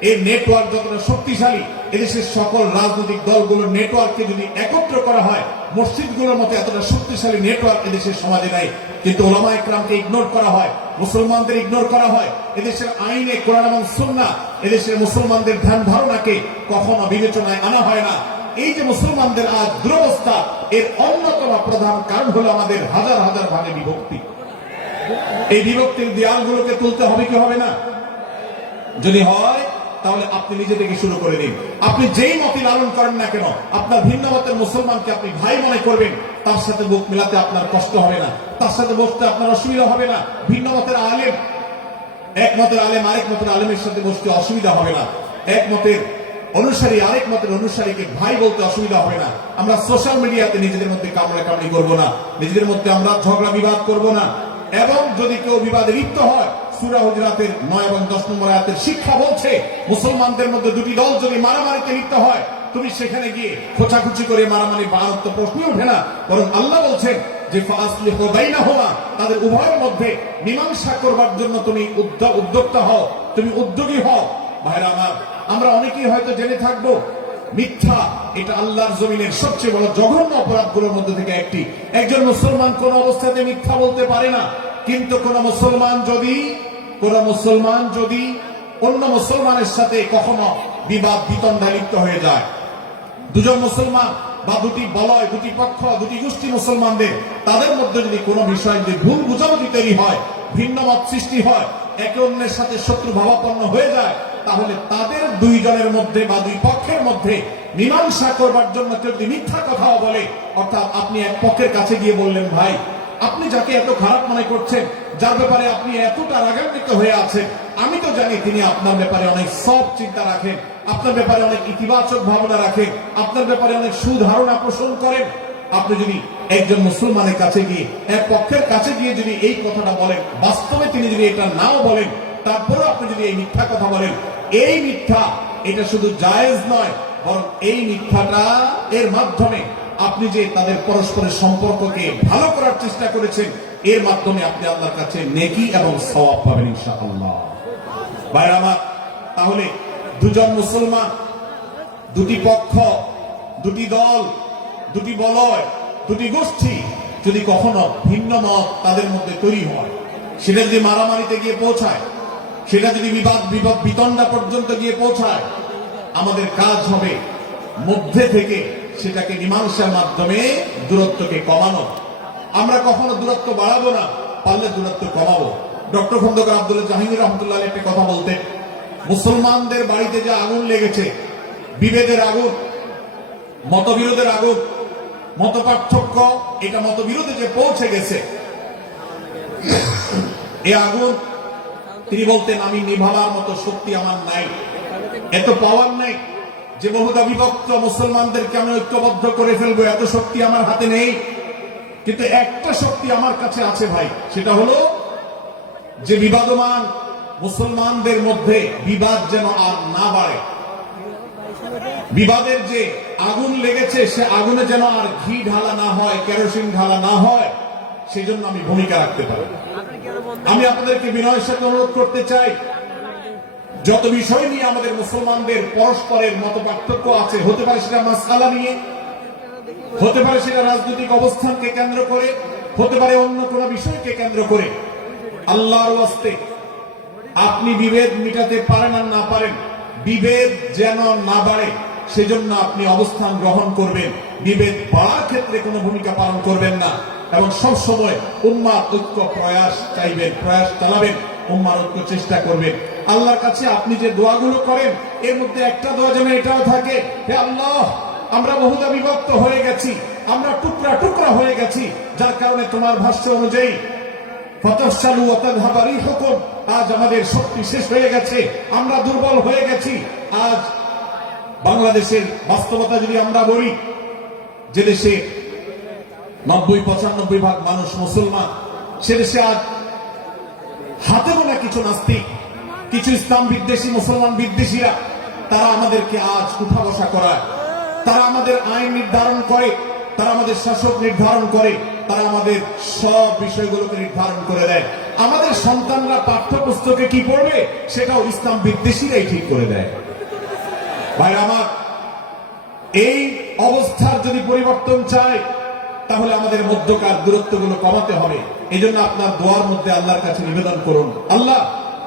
এই নেটওয়ার্ক যতটা শক্তিশালী, এদেশের সকল রাজনৈতিক দলগুলোর নেটওয়ার্ককে যদি একত্র করা হয়, মসজিদগুলোর মতো এতটা শক্তিশালী নেটওয়ার্ক এদেশের সমাজে নাই। কিন্তু ওলামা একরামকে ইগনোর করা হয়, মুসলমানদের ইগনোর করা হয়। এদেশের আইনে কোরআন এবং সুন্নাহ, এদেশের মুসলমানদের ধ্যান ধারণাকে কখনো বিবেচনায় আনা হয় না। এই যে মুসলমানদের আজ দুরবস্থা, এর অন্যতম প্রধান কারণ হলো আমাদের হাজার হাজার ভাগে বিভক্তি। এই বিভক্তির দেয়ালগুলোকে তুলতে হবে কি হবে না? যদি হয় তাহলে আপনি নিজে থেকে শুরু করে দিন। আপনি যেই মতই লালন করেন না কেন, আপনার ভিন্ন মতের মুসলমানকে আপনি ভাই মনে করবেন, তার সাথে বুক মেলাতে আপনার কষ্ট হবে না, তার সাথে বসতে আপনার অসুবিধা হবে না। ভিন্ন মতের আলেম, এক মতের আলেম আরেক মতের আলেমের সাথে বসতে অসুবিধা হবে না। এক মতের অনুসারী আরেক মতের অনুসারীকে ভাই বলতে অসুবিধা হবে না। আমরা সোশ্যাল মিডিয়াতে নিজেদের মধ্যে কামড়াকামড়ি করবো না, নিজেদের মধ্যে আমরা ঝগড়া বিবাদ করবো না। এবং যদি কেউ বিবাদে লিপ্ত হয়, সূরা হুজুরাতের 9 এবং 10 নম্বর আয়াতের শিক্ষা বলছে, মুসলমানদের মধ্যে দুটি দল যদি মারামারিতে লিপ্ত হয়, তুমি সেখানে গিয়ে খোঁচাখুচি করে মারামারি বাড়ানোর তো প্রশ্নই ওঠে না। বরং আল্লাহ বলছেন যে ফাসলিহু বাইনাহুমা, তাদের উভয়ের মধ্যে মীমাংসা করবার জন্য তুমি উদ্যোক্তা হও, তুমি উদ্যোগী হও। ভাইরা আমার, আমরা অনেকেই হয়তো জেনে থাকবো মিথ্যা এটা আল্লাহর জমিনের সবচেয়ে বড় জঘন্য অপরাধগুলোর মধ্যে থেকে একটি। একজন মুসলমান কোন অবস্থাতে মিথ্যা বলতে পারে না, কিন্তু কোন মুসলমান যদি অন্য মুসলমানের সাথে কখনো বিবাদ বিতণ্ডায় লিপ্ত হয়ে যায়, দুজন মুসলমান বা দুটি বলয়, দুটি পক্ষ, দুটি গোষ্ঠী মুসলমানদের, তাদের মধ্যে যদি কোনো বিষয় যদি ভুল বুঝাবুঝি তৈরি হয়, ভিন্ন মত সৃষ্টি হয়, একে অন্যের সাথে শত্রু ভাবাপন্ন হয়ে যায়, তাহলে তাদের দুইজনের মধ্যে বা দুই পক্ষের মধ্যে মীমাংসা করবার জন্য কেউ যদি মিথ্যা কথাও বলে, অর্থাৎ আপনি এক পক্ষের কাছে গিয়ে বললেন, ভাই আপনি যাকে এত খারাপ মনে করছেন, যার ব্যাপারে আপনি এতটা রাগান্বিত হয়ে আছেন, আমি তো জানি তিনি আপনার ব্যাপারে অনেক সফট চিন্তা রাখেন, আপনার ব্যাপারে অনেক ইতিবাচক ভাবনা রাখেন, আপনার ব্যাপারে অনেক সুধারণা পোষণ করেন। আপনি যদি একজন মুসলমানের কাছে গিয়ে, এক পক্ষের কাছে গিয়ে যদি এই কথাটা বলেন, বাস্তবে তিনি যদি এটা নাও বলেন, তারপরে আপনি যদি এই মিথ্যা কথা বলেন, এই মিথ্যা এটা শুধু জায়েজ নয়, বরং এই মিথ্যাটা এর মাধ্যমে আপনি যে তাদের পরস্পরের সম্পর্ককে ভালো করার চেষ্টা করেছেন, এর মাধ্যমে আপনি আল্লাহর কাছে নেকি এবং সওয়াব পাবেন ইনশাআল্লাহ। ভাইরা আমার, তাহলে দুজন মুসলমান, দুটি পক্ষ, দুটি দল, দুটি বলয়, দুটি গোষ্ঠী যদি কখনো ভিন্ন মত তাদের মধ্যে তৈরি হয়, সেটা যদি মারামারিতে গিয়ে পৌঁছায়, সেটা যদি বিবাদ বিতণ্ডা পর্যন্ত গিয়ে পৌঁছায়, আমাদের কাজ হবে মধ্যে থেকে সেটাকে মীমাংসার মাধ্যমে দূরত্বকে কমানো। আমরা কখনো দূরত্ব বাড়াবো না, পারলে দূরত্ব কমাবো। ডক্টর খন্দকার আব্দুল জাহাঙ্গীর রহমতুল্লাহ একটা কথা বলতেন, মুসলমানদের বাড়িতে যে আগুন লেগেছে, বিভেদের আগুন, মতবিরোধের আগুন, মত পার্থক্য, এটা মতবিরোধে যে পৌঁছে গেছে, এ আগুন তিনি বলতেন আমি নিভাবার মতো শক্তি আমার নাই, এত পাওয়ার নাই যে বহুদা বিভক্ত মুসলমানদেরকে আমি ঐক্যবদ্ধ করে ফেলবো, এত শক্তি আমার হাতে নেই। কিন্তু একটা শক্তি আমার কাছে আছে ভাই, সেটা হলো যে বিবাদমান মুসলমানদের মধ্যে বিবাদ যেন আর না বাড়ে, বিবাদের যে আগুন লেগেছে সে আগুনে যেন আর ঘি ঢালা না হয়, কেরোসিন ঢালা না হয়, সেজন্য আমি ভূমিকা রাখতে পারি। আমি আপনাদেরকে বিনয়ের সাথে অনুরোধ করতে চাই, যত বিষয় নিয়ে আমাদের মুসলমানদের পরস্পরের মত পার্থক্য আছে, হতে পারে সেটা মাসআলা নিয়ে, হতে পারে সেটা রাজনৈতিক অবস্থানকে কেন্দ্র করে, হতে পারে অন্য কোন বিষয়কে কেন্দ্র করে, আল্লাহর ওয়াস্তে আপনি বিভেদ মিটাতে পারেন আর না পারেন, বিভেদ যেন না বাড়ে সেজন্য আপনি অবস্থান গ্রহণ করবেন। বিভেদ বাড়ার ক্ষেত্রে কোনো ভূমিকা পালন করবেন না এবং সবসময় উম্মার ঐক্য প্রয়াস চাইবেন, প্রয়াস চালাবেন, উম্মার ঐক্য চেষ্টা করবেন। আল্লাহর কাছে আপনি যে দোয়াগুলো করেন, এর মধ্যে একটা দোয়া যেন এটাও থাকে, হে আল্লাহ, আমরা বহুদা বিভক্ত হয়ে গেছি, আমরা টুকরা টুকরা হয়ে গেছি, যার কারণে তোমার ভাষ্য অনুযায়ী ফতশালু ওয়া তাযহাবা রিহুকুম, আজ আমাদের শক্তি শেষ হয়ে গেছে, আমরা দুর্বল হয়ে গেছি। আজ বাংলাদেশের বাস্তবতা যদি আমরা বলি, যে দেশে 90-95 ভাগ মানুষ মুসলমান, সে দেশে আজ হাতে গোনা কিছু নাস্তিক, কিছু ইসলাম বিদ্বেষী, মুসলমান বিদ্বেষীরা, তারা আমাদেরকে আজ উঠা বসা করায়, তারা আমাদের আইন নির্ধারণ করে, তারা আমাদের শাসক নির্ধারণ করে, তারা আমাদের সব বিষয়গুলোকে নির্ধারণ করে দেয়। আমাদের সন্তানরা পাঠ্যপুস্তকে কি পড়বে সেটাও ইসলাম বিদ্বেষীরাই ঠিক করে দেয়। ভাই আমার, এই অবস্থার যদি পরিবর্তন চাই, তাহলে আমাদের মধ্যকার দূরত্বগুলো কমাতে হবে। এই জন্য আপনার দোয়ার মধ্যে আল্লাহর কাছে নিবেদন করুন, আল্লাহ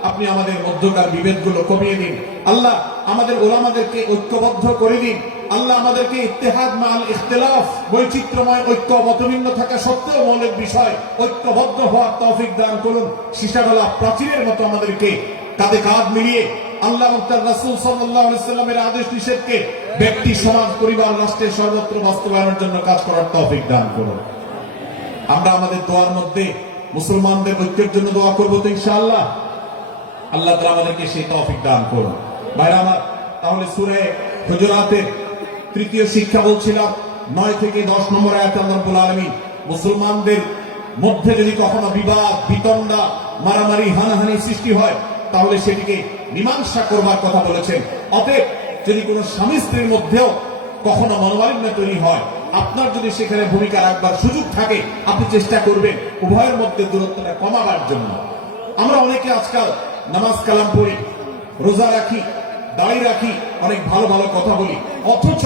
আপনি আমাদের মধ্যকার বিভেদগুলো কমিয়ে দিন, আল্লাহ আমাদের ওলামাদেরকে ঐক্যবদ্ধ করে দিন, আল্লাহ আমাদেরকে ইত্তেহাদ মাল ইখতিলাফ, বৈচিত্র্যময় ঐক্য, মতভিন্ন থাকা সত্ত্বেও মৌলিক বিষয় ঐক্যবদ্ধ হওয়ার তৌফিক দান করুন। সীসাডলা প্রাচীরের মতো আমাদেরকে কাঁধে কাঁধ মিলিয়ে আল্লাহ এবং তার রাসূল সাল্লাল্লাহু আলাইহি ওয়াসাল্লামের আদেশ নিষেধকে ব্যক্তি, সমাজ, পরিবার, রাষ্ট্রের সর্বত্র বাস্তবায়নের জন্য কাজ করার তৌফিক দান করুন। আমরা আমাদের দোয়ার মধ্যে মুসলমানদের ঐক্যের জন্য দোয়া করবো তো ইনশাআল্লাহ, আল্লাহ তাআলা আমাদেরকে সেই তৌফিক দান করুন। ভাইরা আমার, তাহলে সূরা হুজুরাতের তৃতীয় শিক্ষা বলছিলাম, 9 থেকে 10 নম্বর আয়াতে আল্লাহ রাব্বুল আলামিন মুসলমানদের মধ্যে যদি কখনো বিবাদ, বিতণ্ডা, মারামারি, হানাহানি সৃষ্টি হয়, তাহলে সেটিকে মীমাংসা করবার কথা বলেছেন। অতএব যদি কোনো স্বামী স্ত্রীর মধ্যেও কখনো মনোমালিন্য তৈরি হয়, আপনার যদি সেখানে ভূমিকা রাখবার সুযোগ থাকে, আপনি চেষ্টা করবেন উভয়ের মধ্যে দূরত্বটা কমাবার জন্য। আমরা অনেকে আজকাল নামাজ কালাম পড়ি, রোজা রাখি, দাড়ি রাখি, অনেক ভালো ভালো কথা বলি, অথচ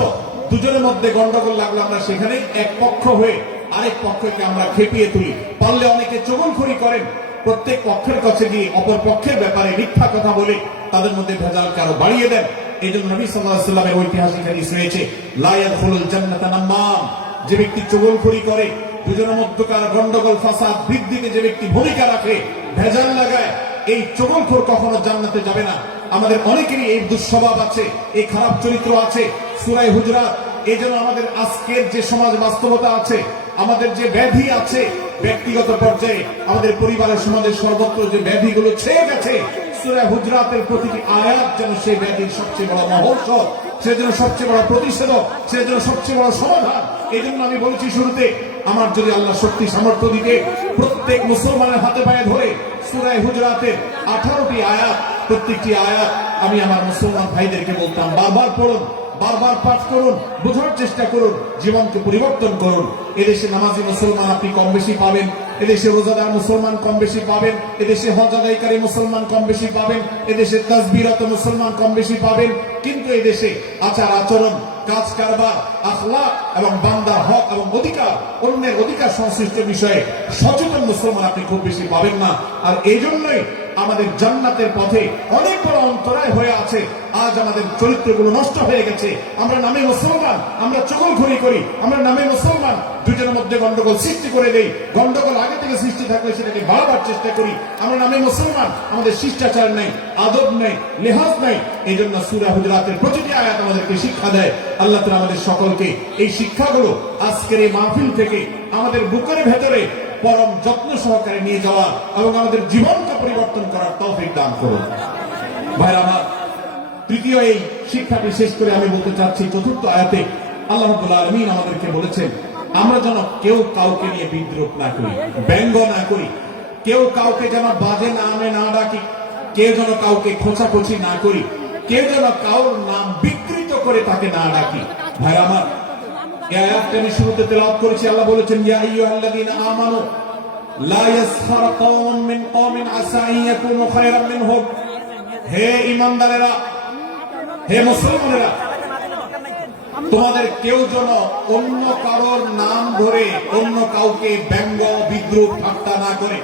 দুজনের মধ্যে গন্ডগোল লাগলে আমরা সেখানে এক পক্ষ হয়ে আরেক পক্ষকে আমরা খেপিয়ে তুলি। পারলে অনেকে চগলখড়ি করেন, প্রত্যেক পক্ষের কাছে গিয়ে অপর পক্ষের ব্যাপারে মিথ্যা কথা বলে তাদের মধ্যে ভেজালকে আরো বাড়িয়ে দেন। এই জন্য নবী সাল্লাল্লাহু আলাইহি ওয়াসাল্লামের ঐতিহাসিক হাদিস রয়েছে, লা ইয়াদখুলুল জান্নাতা নাম্মাম, যে ব্যক্তি চগলখড়ি করে, দুজনের মধ্যকার গন্ডগোল ফাসাদ বৃদ্ধিতে যে ব্যক্তি ভূমিকা রাখে, ভেজাল লাগায়, এই চগলখোর কখনো জান্নাতে যাবে না। আমাদের অনেকেরই এই দুঃস্বভাব আছে, এই খারাপ চরিত্র আছে। সূরা হুজুরাত, এই জন্য আমাদের আজকের যে সমাজ বাস্তবতা আছে, আমাদের যে ব্যাধি আছে ব্যক্তিগত পর্যায়ে, আমাদের পরিবারের, সমাজের সর্বত্র যে ব্যাধিগুলো ছেয়ে গেছে, সূরা হুজুরাতের প্রতিটি আয়াত যেন সেই ব্যাধির সবচেয়ে বড় মহৌষধ, সেজন্য সবচেয়ে বড় প্রতিষেধক, সেজন্য সবচেয়ে বড় সমাধান। এই জন্য আমি বলেছি শুরুতে, আমার যদি আল্লাহ শক্তি সামর্থ্য দিতে, প্রত্যেক মুসলমানের হাতে পায়ে ধরে সূরা হুজুরাতের 18টি আয়াত, প্রত্যেকটি আয়াত আমি আমার মুসলমান ভাইদেরকে বলতাম, বারবার পড়ুন, বারবার পাঠ করুন, বোঝার চেষ্টা করুন, জীবনকে পরিবর্তন করুন। এদেশে নামাজি মুসলমান আপনি কম বেশি পাবেন, এদেশে রোজাদার মুসলমান কম বেশি পাবেন, এদেশে হজ আদায়কারী মুসলমান কম বেশি পাবেন, এদেশে তাসবিহরত মুসলমান কম বেশি পাবেন, কিন্তু এদেশে আচার আচরণ, কাজ কারবার, আখলাক এবং বান্দার হক এবং অধিকার, অন্যের অধিকার সংশ্লিষ্ট বিষয়ে সচেতন মুসলমান আপনি খুব বেশি পাবেন না। আর এই জন্যই আমাদের জান্নাতের পথে অনেক বড় অন্তরায় হয়ে আছে। আজ আমাদের চরিত্রগুলো নষ্ট হয়ে গেছে। আমরা নামে মুসলমান, আমরা চগলখড়ি করি, আমরা নামে মুসলমান, দুজনের মধ্যে গন্ডগোল সৃষ্টি করে দেই। গন্ডগোল আগে থেকে সৃষ্টি থাকলে সেটাকে বাড়াবার চেষ্টা করি। আমরা নামে মুসলমান, আমাদের শিষ্টাচার নেই, আদব নেই, লেহাজ নেই। এই জন্য সূরা হুজুরাতের প্রতিটি আয়াত আমাদেরকে শিক্ষা দেয়। আল্লাহ তাআলা আমাদের সকলকে এই শিক্ষাগুলো আজকের এই মাহফিল থেকে আমাদের বুকের ভেতরে পরম যত্ন সহকারে নিয়ে যাওয়ার এবং আমাদের জীবনকে পরিবর্তন করার তৌফিক দান করুন। ভাইরা আমার, তৃতীয় এই শিক্ষাটি শেষ করে আমি বলতে চাচ্ছি, চতুর্থ আয়াতে আল্লাহ রাব্বুল আলামিন আমাদেরকে বলেছেন আমরা যেন কেউ কাউকে নিয়ে বিদ্রূপ না করি, ব্যঙ্গ না করি, কেউ কাউকে যেন বাজে নামে না ডাকি, কেউ যেন কাউকে খোঁচাখুচি না করি, কেউ যেন কারোর নাম বিকৃত করে তাকে না ডাকি। ভাইরা আমার, এই আয়াতটা আমি শুরুতে তেলাওয়াত করেছি। আল্লাহ বলেছেন ইয়া আইয়ুহাল্লাযীনা আমানু লা ইয়াসখার কওমুম মিন কওমিন আসা আন ইয়াকুনু খায়রাম মিনহুম। হে ঈমানদারেরা, হে মুসলমানেরা, তোমাদের কেউ যেন অন্য কারোর নাম ধরে অন্য কাউকে ব্যঙ্গ, বিদ্রূপ, ঠাট্টা না করে।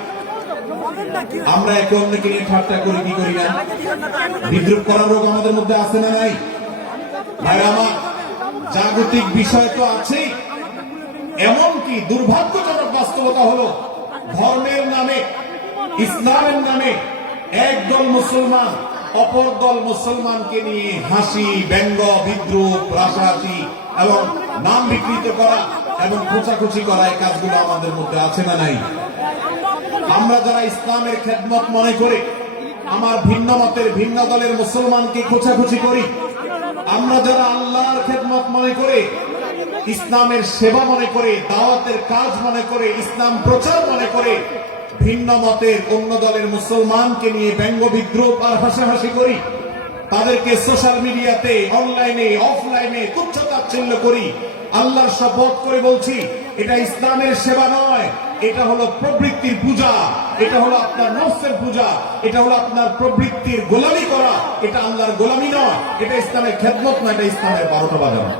আমরা একে অন্যকে নিয়ে ঠাট্টা করি কি করি না? বিদ্রূপ করার রোগ আমাদের মধ্যে আছে না নাই? ভাইরা আমার, জাগতিক বিষয় তো আছেই, এমনকি দুর্ভাগ্যজনক বাস্তবতা হলো ধর্মের নামে, ইসলামের নামে একদল মুসলমান অপর দল মুসলমানকে নিয়ে হাসি, ব্যঙ্গ, বিদ্রূপ, রাসারাসি এবং নাম বিকৃত করা এবং খোঁচাখুচি করা, এই কাজগুলো আমাদের মধ্যে আছে না নাই? আমরা যারা ইসলামের খেদমত মনে করে আমার ভিন্ন মতের, ভিন্ন দলের মুসলমানকে খোঁচাখুচি করি, আমরা যারা আল্লাহর খেদমত মনে করে, ইসলামের সেবা মনে করে, দাওয়াতের কাজ মনে করে, ইসলাম প্রচার মনে করে ভিন্ন মতের অন্য দলের মুসলমানকে নিয়ে ব্যঙ্গ, বিদ্রূপ আর হাসাহাসি করি, তাদেরকে সোশ্যাল মিডিয়াতে, অনলাইনে, অফলাইনে তুচ্ছ-তাচ্ছিল্য করি, আল্লাহর শপথ করে বলছি এটা ইসলামের সেবা নয়, এটা হলো প্রবৃত্তির পূজা, এটা হলো আপনার নফসের পূজা, এটা হলো আপনার প্রবৃত্তির গোলামি করা, এটা আল্লাহর গোলামি নয়, এটা ইসলামের খেদমত নয়, এটা ইসলামের 12টা বাজানো।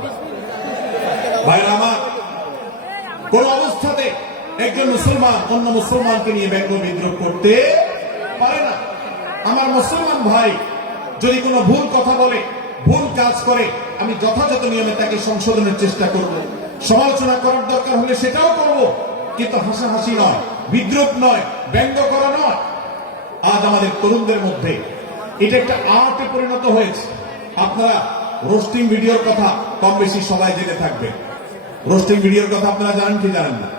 ভাইরা আমার, কোন অবস্থাতে একজন মুসলমান অন্য মুসলমানকে নিয়ে ব্যঙ্গ, বিদ্রূপ করতে পারে না। আমার মুসলমান ভাই যদি কোনো ভুল কথা বলে, ভুল কাজ করে, আমি যথাযথ নিয়মে তাকে সংশোধনের চেষ্টা করব, সমালোচনা করার দরকার হলে সেটাও করব, কিন্তু হাসাহাসি নয়, বিদ্রূপ নয়, ব্যঙ্গ করা নয়। আজ আমাদের তরুণদের মধ্যে এটা একটা আর্টে পরিণত হয়েছে। আপনারা রোস্টিং ভিডিওর কথা কম বেশি সবাই জেনে থাকবে। রোস্টিং ভিডিওর কথা আপনারা জানেন কি জানেন না?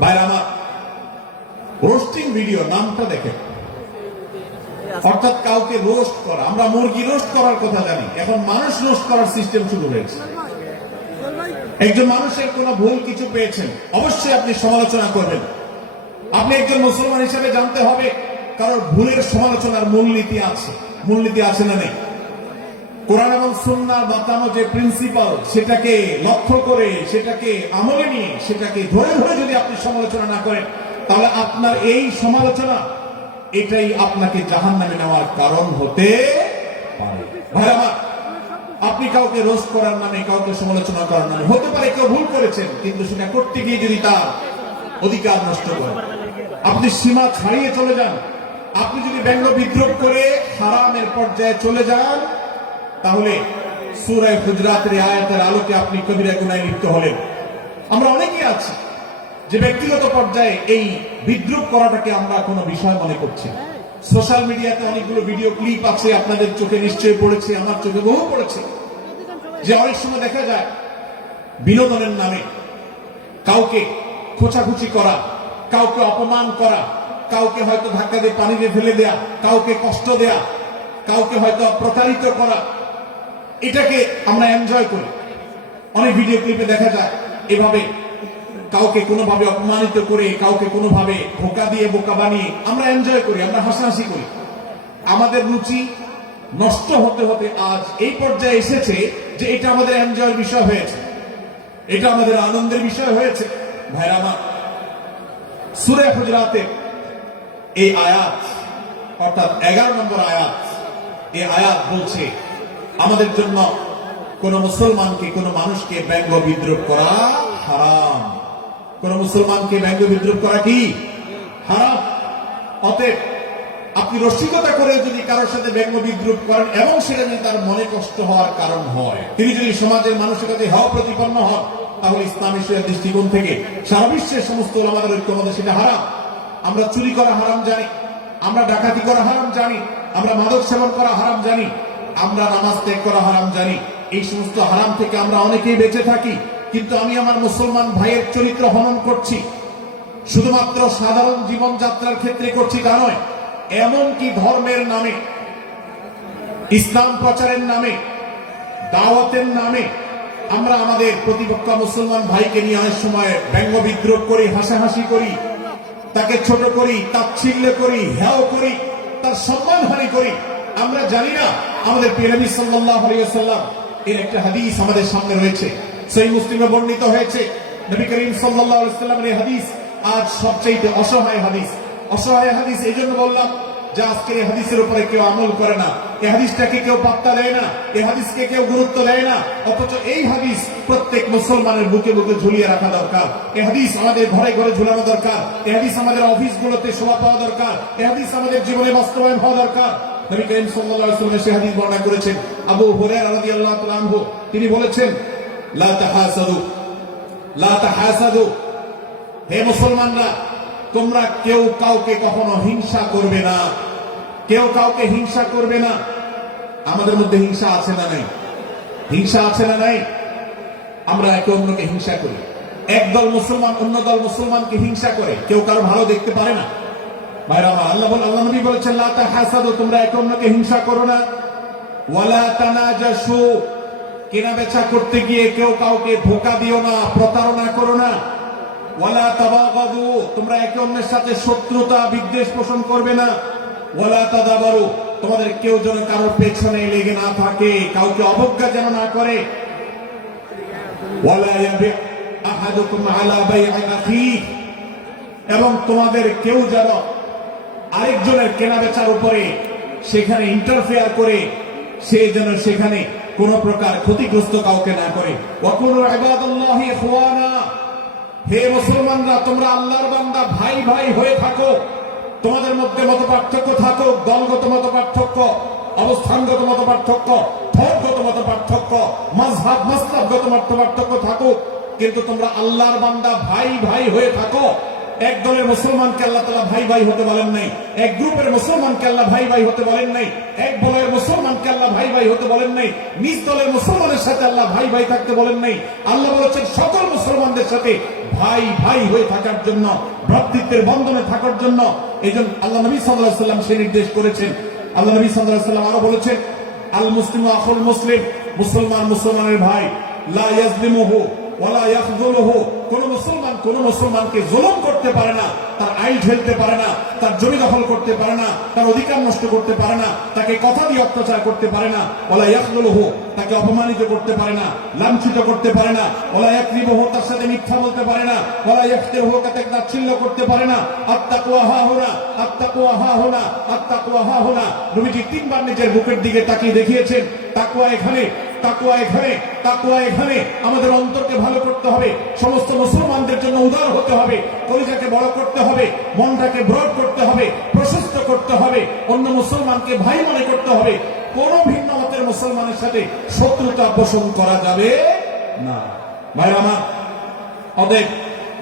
ভাইরা আমার, রোস্টিং ভিডিও নামটা দেখেন, অর্থাৎ কাউকে রোস্ট করা। আমরা মুরগি রোস্ট করার কথা জানি, এখন মানুষ রোস্ট করার সিস্টেম শুরু হয়েছে। একজন মানুষের কোন ভুল কিছু পেয়েছেন, অবশ্যই আপনি সমালোচনা করবেন। আপনি একজন মুসলমান হিসেবে জানতে হবে কারণ ভুলের সমালোচনার মূলনীতি আছে। মূলনীতি আছে না নেই? কোরআন এবং সুন্নাহর বাতানো যে প্রিন্সিপাল, সেটাকে লক্ষ্য করে, সেটাকে আমলে নিয়ে, সেটাকে ধরে ধরে যদি আপনি সমালোচনা না করেন, তাহলে আপনার এই সমালোচনা এটাই আপনাকে জাহান্নামে নেওয়ার কারণ হতে পারে। ভাই আমার, আপনি কাউকে রোস্ট করার নামে, কাউকে সমালোচনা করার নামে, হতে পারে কেউ ভুল করেছেন, কিন্তু সেটা করতে গিয়ে যদি তার অধিকার নষ্ট করেন, আপনি সীমা ছাড়িয়ে চলে যান, আপনি যদি ব্যঙ্গ, বিদ্রূপ করে হারামের পর্যায়ে চলে যান, তাহলে সূরা হুজরাতের আয়াতের আলোকে আপনি কবিরা গুনাহে লিপ্ত হলেন। আমরা অনেকেই আছি যে ব্যক্তিগত পর্যায়ে এই বিদ্রূপ করাটাকে আমরা কোনো বিষয় মনে করছি। সোশ্যাল মিডিয়াতে অনেকগুলো ভিডিও ক্লিপ আছে, আপনাদের চোখে নিশ্চয়ই পড়েছে, আমার চোখে বহু পড়েছে, যে অনেক সময় দেখা যায় বিনোদনের নামে কাউকে খোঁচাখুচি করা, কাউকে অপমান করা, কাউকে হয়তো ধাক্কা দিয়ে পানিতে ফেলে দেয়া, কাউকে কষ্ট দেয়া, কাউকে হয়তো প্রতারিত করা, এটাকে আমরা এনজয় করি। অনেক ভিডিও ক্লিপে দেখা যায় এভাবে কাউকে কোনোভাবে অপমানিত করে, কাউকে কোনোভাবে ধোঁকা দিয়ে, বোকা বানিয়ে আমরা এনজয় করি, আমরা হাসাহাসি করি। আমাদের রুচি নষ্ট হতে হতে আজ এই পর্যায়ে এসেছে যে এটা আমাদের এনজয়ের বিষয় হয়েছে, এটা আমাদের আনন্দের বিষয় হয়েছে। ভাইরা আমার, সূরা হুজরাতের এই আয়াত, অর্থাৎ 11 নম্বর আয়াত, এই আয়াত বলছে আমাদের জন্য কোন মুসলমানকে, কোন মানুষকে ব্যঙ্গ বিদ্রুপ করা হারাম। কোন মুসলমানকে ব্যঙ্গ বিদ্রুপ করা কি হারাম। অতএব আপনি রসিকতা করে যদি কারোর সাথে ব্যঙ্গ বিদ্রুপ করেন এবং সেটা যদি তার মনে কষ্ট হওয়ার কারণ হয়, তিনি যদি সমাজের মানসিকতায় হওয়া প্রতিপন্ন হন, তাহলে ইসলামী শরীয়তের দৃষ্টিকোণ থেকে সারা বিশ্বের সমস্ত ওলামাদের ঐক্যমতে সেটা হারাম। আমরা চুরি করা হারাম জানি, আমরা ডাকাতি করা হারাম জানি, আমরা মাদক সেবন করা হারাম জানি, আমরা নামাজ ত্যাগ করা হারাম জানি। এই সমস্ত হারাম থেকে আমরা অনেকেই বেঁচে থাকি, কিন্তু আমি আমার মুসলমান ভাইয়ের চরিত্র হনন করছি শুধুমাত্র সাধারণ জীবনযাত্রার ক্ষেত্রে করছি তা নয়, এমনকি ধর্মের নামে, ইসলাম প্রচারের নামে, দাওয়াতের নামে আমরা আমাদের প্রতিপক্ষ মুসলমান ভাইকে নিয়ে অনেক সময় ব্যঙ্গ বিদ্রুপ করি, হাসাহাসি করি, তাকে ছোট করি, তাচ্ছিল্য করি, হেয় করি, তার সম্মানহানি করি। আমরা জানি না আমাদের প্রিয় নবী সাল্লাল্লাহু আলাইহি ওয়াসাল্লাম এর একটা হাদিস আমাদের সামনে রয়েছে, সহিহ মুসলিমে বর্ণিত হয়েছে। নবী করিম সাল্লাল্লাহু আলাইহি ওয়াসাল্লামের এই হাদিস আজ সবচেয়ে অসহায় হাদিস। অসহায় হাদিস এই জন্য বললাম যে আজকের এই হাদিসের উপরে কেউ আমল করে না, এই হাদিসটাকে কেউ পাত্তা দেয় না, এই হাদিসকে কেউ গুরুত্ব দেয় না, অথচ এই হাদিস প্রত্যেক মুসলমানের বুকে বুকে ঝুলিয়ে রাখা দরকার। এই হাদিস আমাদের ঘরে ঘরে ঝুলানো দরকার, এই হাদিস আমাদের অফিসগুলোতে শোভা পাওয়া দরকার, এই হাদিস আমাদের জীবনে বাস্তবায়ন হওয়া দরকার। নবী করিম সাল্লাল্লাহু আলাইহি ওয়াসাল্লাম সেই হাদিস বর্ণনা করেছেন। আবু হুরায়রা রাদিয়াল্লাহু তাআলা আনহু তিনি বলেছেন, লা তাহাসাদু, লা তাহাসাদু, হে মুসলমানরা, তোমরা কেউ কাউকে কখনো হিংসা করবে না, কেউ কাউকে হিংসা করবে না। আমাদের মধ্যে হিংসা আছে না নাই? হিংসা আছে না নাই? আমরা একে অন্যকে হিংসা করি। একদল মুসলমান অন্য দল মুসলমানকে হিংসা করে, কেউ কারো ভালো দেখতে পারে না। ভাইরা আমার, আল্লাহ নবী বলেছেন, লা তাহাসাদু, তোমরা একে অন্যকে হিংসা করো না। ওয়ালা তানাজাসু, কেনা বেচা করতে গিয়ে কেউ কাউকে ধোঁকা দিও না, প্রতারণা করো না। ওয়ালা তাবাগাদু, তোমরা একে অন্যের সাথে শত্রুতা বিদ্বেষ পোষণ করবে না। ওয়ালা তাদাবারু, তোমাদের কেউ যেন কারোর পেছনে লেগে না থাকে, কাউকে অবজ্ঞা যেন না করে। ওয়ালা ইয়াবি আহাদুকুম আলা বাই'i আখি, এবং তোমাদের কেউ যেন আরেকজনের কেনা বেচার উপরে সেখানে ইন্টারফেয়ার করে সে যেন সেখানে কোন প্রকার ক্ষতিগ্রস্ত কাউকে না করে। ওয়াকুনু ইবাদাল্লাহি ইখওয়ানা, হে মুসলমানরা, তোমরা আল্লাহর বান্দা, ভাই ভাই হয়ে থাকো। তোমাদের মধ্যে মত পার্থক্য থাকুক, দলগত মত পার্থক্য, অবস্থানগত মত পার্থক্য, ধর্মগত মত পার্থক্য, মাযহাব মাসলাকগত মত পার্থক্য থাকুক, কিন্তু তোমরা আল্লাহর বান্দা, ভাই ভাই হয়ে থাকো। এক দলের মুসলমানকে আল্লাহ তাআলা ভাই ভাই হতে বলেন নাই, এক গ্রুপের মুসলমানকে আল্লাহ ভাই ভাই হতে বলেন নাই, এক দলের মুসলমানকে আল্লাহ ভাই ভাই হতে বলেন নাই, নিজ দলের মুসলমানের সাথে আল্লাহ ভাই ভাই থাকতে বলেন নাই। আল্লাহ বলেছেন সকল মুসলমানদের সাথে ভাই ভাই হয়ে থাকার জন্য, ভ্রাতৃত্বের বন্ধনে থাকার জন্য। এই জন্য আল্লাহ নবী সাল্লাল্লাহু আলাইহি ওয়াসাল্লাম সে নির্দেশ করেছেন। আল্লাহ নবী সাল্লাল্লাহু আলাইহি ওয়াসাল্লাম আরো বলেছেন, আল মুসলিমু আখুল মুসলিম, মুসলমান মুসলমানের ভাই, লা ইয়াজলিমুহু ওয়ালা ইয়াখযুলুহু, কোন মুসলমান কোন মুসলমানকে জুলুম করতে পারে না, তার আইল ঠেলতে পারে না, তার জমি দখল করতে পারে না, তার অধিকার নষ্ট করতে পারে না, তাকে কথা দিয়ে অত্যাচার করতে পারে না। ওয়ালা ইয়াখযুলুহু, তাকে অপমানিত করতে পারে না, লাঞ্ছিত করতে পারে না। ওয়ালা ইয়াকযিবুহু, তার সাথে মিথ্যা বলতে পারে না। ওয়ালা ইয়াখতিরহু, তাকে তাচ্ছিল্য করতে পারে না। আত্তাকওয়া হাহুনা, আত্তাকওয়া হাহুনা, আত্তাকওয়া হাহুনা। নবীজি তিনবার নিজের বুকের দিকে তাকিয়ে দেখিয়েছেন, তাকওয়া এখানে, তাকওয়া এখানে, তাকওয়া এখানে। আমাদের অন্তরকে ভালো করতে হবে, সমস্ত মুসলমানদের জন্য উদার হতে হবে, কলিজাকে বড় করতে হবে, মনটাকে ব্রড করতে হবে, প্রশস্ত করতে হবে, অন্য মুসলমানকে ভাই মনে করতে হবে। কোন ভিন্ন মতের মুসলমানের সাথে শত্রুতা পোষণ করা যাবে না। ভাইরা আমার, অতএব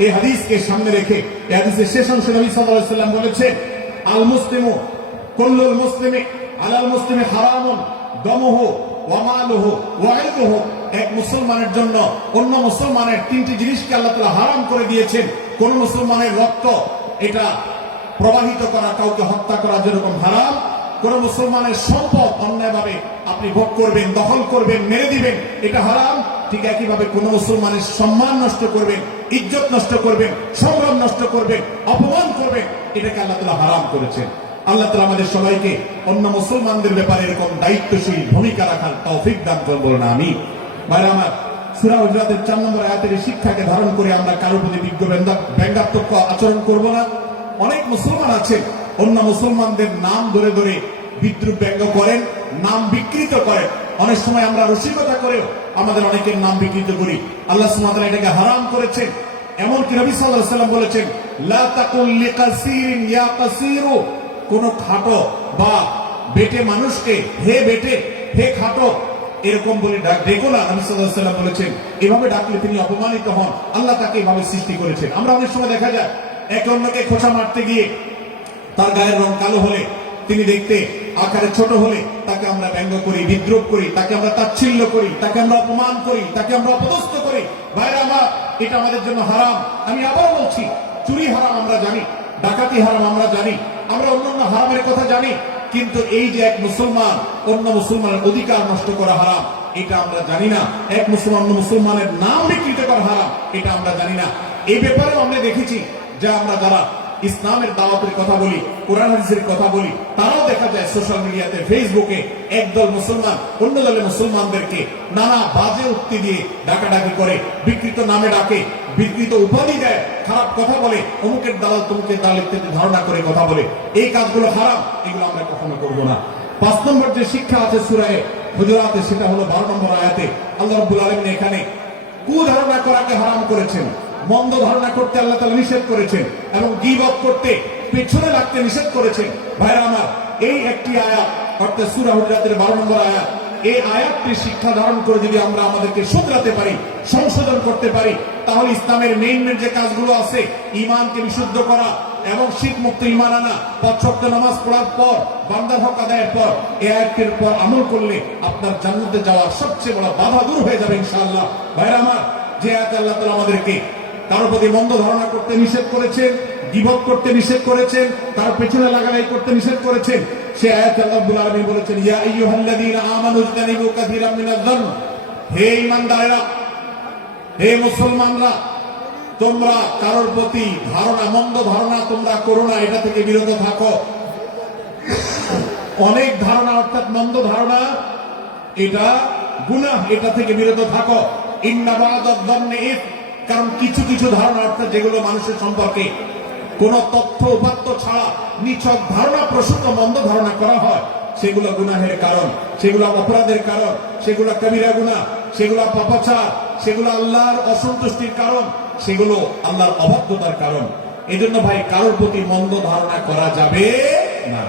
এই হাদিসকে সামনে রেখে এই হাদিসের শেষ অংশে নবী সাল্লাল্লাহু আলাইহি ওয়াসাল্লাম বলেছেন, আল মুসলিমু কুল্লুল মুসলিমি আলাল মুসলিমি হারামুন দামুহু ওয়া মালুহু ওয়া ইরদুহু। এক মুসলমানের জন্য অন্য মুসলমানের তিনটি জিনিসকে আল্লাহ তাআলা হারাম করে দিয়েছেন। কোন মুসলমানের রক্ত এটা প্রবাহিত করা, কাউকে হত্যা করা যেরকম হারাম, কোন মুসলমানের সম্পদ অন্যায়ভাবে আপনি ভোগ করবেন, দখল করবেন, মেরে দিবেন, এটা হারাম। ঠিক একইভাবে কোন মুসলমানের সম্মান নষ্ট করবেন, ইজ্জত নষ্ট করবেন, সংগ্রাম নষ্ট করবেন, অপমান করবেন, এটাকে আল্লাহ তাআলা হারাম করেছেন। আল্লাহ তাআলা আমাদের সবাইকে অন্য মুসলমানদের ব্যাপারে এরকম দায়িত্বশীল ভূমিকা রাখার তৌফিক দান করুন, বলুন আমিন। ভাইরা আমার, সূরা হুজুরাতের 4 নম্বর আয়াতের শিক্ষাকে ধারণ করে আমরা কারোর প্রতি ব্যঙ্গাত্মক আচরণ করব না। অনেক মুসলমান আছে অন্য মুসলমানদের নাম ধরে ধরে বিদ্রুপ ব্যঙ্গ করেন, নাম বিকৃত করেন। অনেক সময় আমরা রসিকতা করেও আমাদের অনেকের নাম বিকৃত করি। আল্লাহ সুবহানাহু ওয়া তাআলা এটাকে হারাম করেছেন। এমনকি নবী সাল্লাল্লাহু আলাইহি ওয়াসাল্লাম বলেছেন, লা তাকুল লিকাসিরিন ইয়া কাসিরু, কোন খাটো বা বেটে মানুষকে হে বেটে, হে খাটো, এরকম বলে ডেকো না। নবী সাল্লাল্লাহু আলাইহি ওয়াসাল্লাম বলেছেন, এভাবে ডাকলে তিনি অপমানিত হন। আল্লাহ তাকে এভাবে সৃষ্টি করেছেন। আমরা অনেক সময় দেখা যায় একে অন্যকে খোঁচা মারতে গিয়ে তার গায়ের রং কালো হলে, তিনি দেখতে আকারে ছোট হলে তাকে আমরা ব্যঙ্গ করি, বিদ্রুপ করি, তাকে আমরা তাচ্ছিল্য করি, তাকে আমরা অপমান করি, তাকে আমরা অপদস্থ করি। ভাইরা আমার, এটা আমাদের জন্য হারাম। আমি আবার বলছি, চুরি হারাম আমরা জানি, ডাকাতি হারাম আমরা জানি, আমরা অন্যান্য হারামের কথা জানি, কিন্তু এই যে এক মুসলমান অন্য মুসলমানের অধিকার নষ্ট করা হারাম, এটা আমরা জানি না। এক মুসলমান অন্য মুসলমানের নাম বিকৃত করা হারাম, এটা আমরা জানি না। এই ব্যাপারেও আমরা দেখেছি যে আমরা যারা ইসলামের দাওয়াতের কথা বলি, কোরআন হাদিসের কথা বলি, তারাও দেখা যায় সোশ্যাল মিডিয়াতে, ফেসবুকে একদল মুসলমান অন্য দলের মুসলমানদেরকে নানা বাজে উক্তি দিয়ে ডাকাডাকি করে, বিকৃত নামে ডাকে, বিকৃত উপাধি দেয়, খারাপ কথা বলে, অমুকের দালাল তমুকের দালাল ইত্যাদি ধারণা করে কথা বলে। এই কাজগুলো হারাম, এগুলো আমরা কখনো করব না। 5 নম্বর যে শিক্ষা আছে সূরা হুজুরাতে, সেটা হলো 12 নম্বর আয়াতে আল্লাহ রাব্বুল আলামিন এখানে কুধারণা করাকে হারাম করেছেন, মন্দ ধারণা করতে আল্লাহ তাআলা নিষেধ করেছেন, এবং গীবত করতে, পেছনে লাগতে নিষেধ করেছেন। ভাইরা আমার, এই একটি আয়াত অর্থাৎ সূরা হুজুরাতের 12 নম্বর আয়াত, এই আয়াতটি শিক্ষা ধারণ করে যদি আমরা আমাদেরকে শুধরাতে পারি, সংশোধন করতে পারি, তাহলে ইসলামের মেইন যে কাজগুলো আছে, ঈমানকে বিশুদ্ধ করা এবং শিরক মুক্ত ঈমান আনা, 5 ওয়াক্ত নামাজ পড়ার পর, বান্দার হক আদায়ের পর, এই আয়াতের পর আমল করলে আপনার জান্নাতে যাওয়ার সবচেয়ে বড় বাধা দূর হয়ে যাবে ইনশাআল্লাহ। ভাইরা আমার, যে আয়াতে আল্লাহ তাআলা আমাদেরকে কারোর প্রতি মন্দ ধারণা করতে নিষেধ করেছেন, গীবত করতে নিষেধ করেছেন, তার পেছনে লাগালাই করতে নিষেধ করেছেন, সে আয়াতে আল্লাহ রাব্বুল আলামিন বলেছেন, ইয়া আইয়ুহাল্লাযীনা আমানু ইজতানিবু কাসীরাম মিনায-যন্ন, হে ঈমানদারেরা, হে মুসলমানরা, তোমরা কারোর প্রতি ধারণা, মন্দ ধারণা তোমরা করো না, এটা থেকে বিরত থাকো। অনেক ধারণা অর্থাৎ মন্দ ধারণা, এটা গুনাহ, এটা থেকে বিরত থাকো। ইন্না বা'দায-যন্নি ইথম, কারণ কিছু কিছু ধারণা অর্থাৎ যেগুলো মানুষের সম্পর্কে কোন তথ্য উপাত্ত ছাড়া নিছক ধারণা প্রসূত মন্দ ধারণা করা হয়, সেগুলো গুনাহের কারণ, সেগুলো অপরাধের কারণ, সেগুলো কবিরা গুনাহ, সেগুলো পাপাচার, সেগুলো আল্লাহর অসন্তুষ্টির কারণ, সেগুলো আল্লাহর অবাধ্যতার কারণ। এই জন্য ভাই, কারোর প্রতি মন্দ ধারণা করা যাবে না।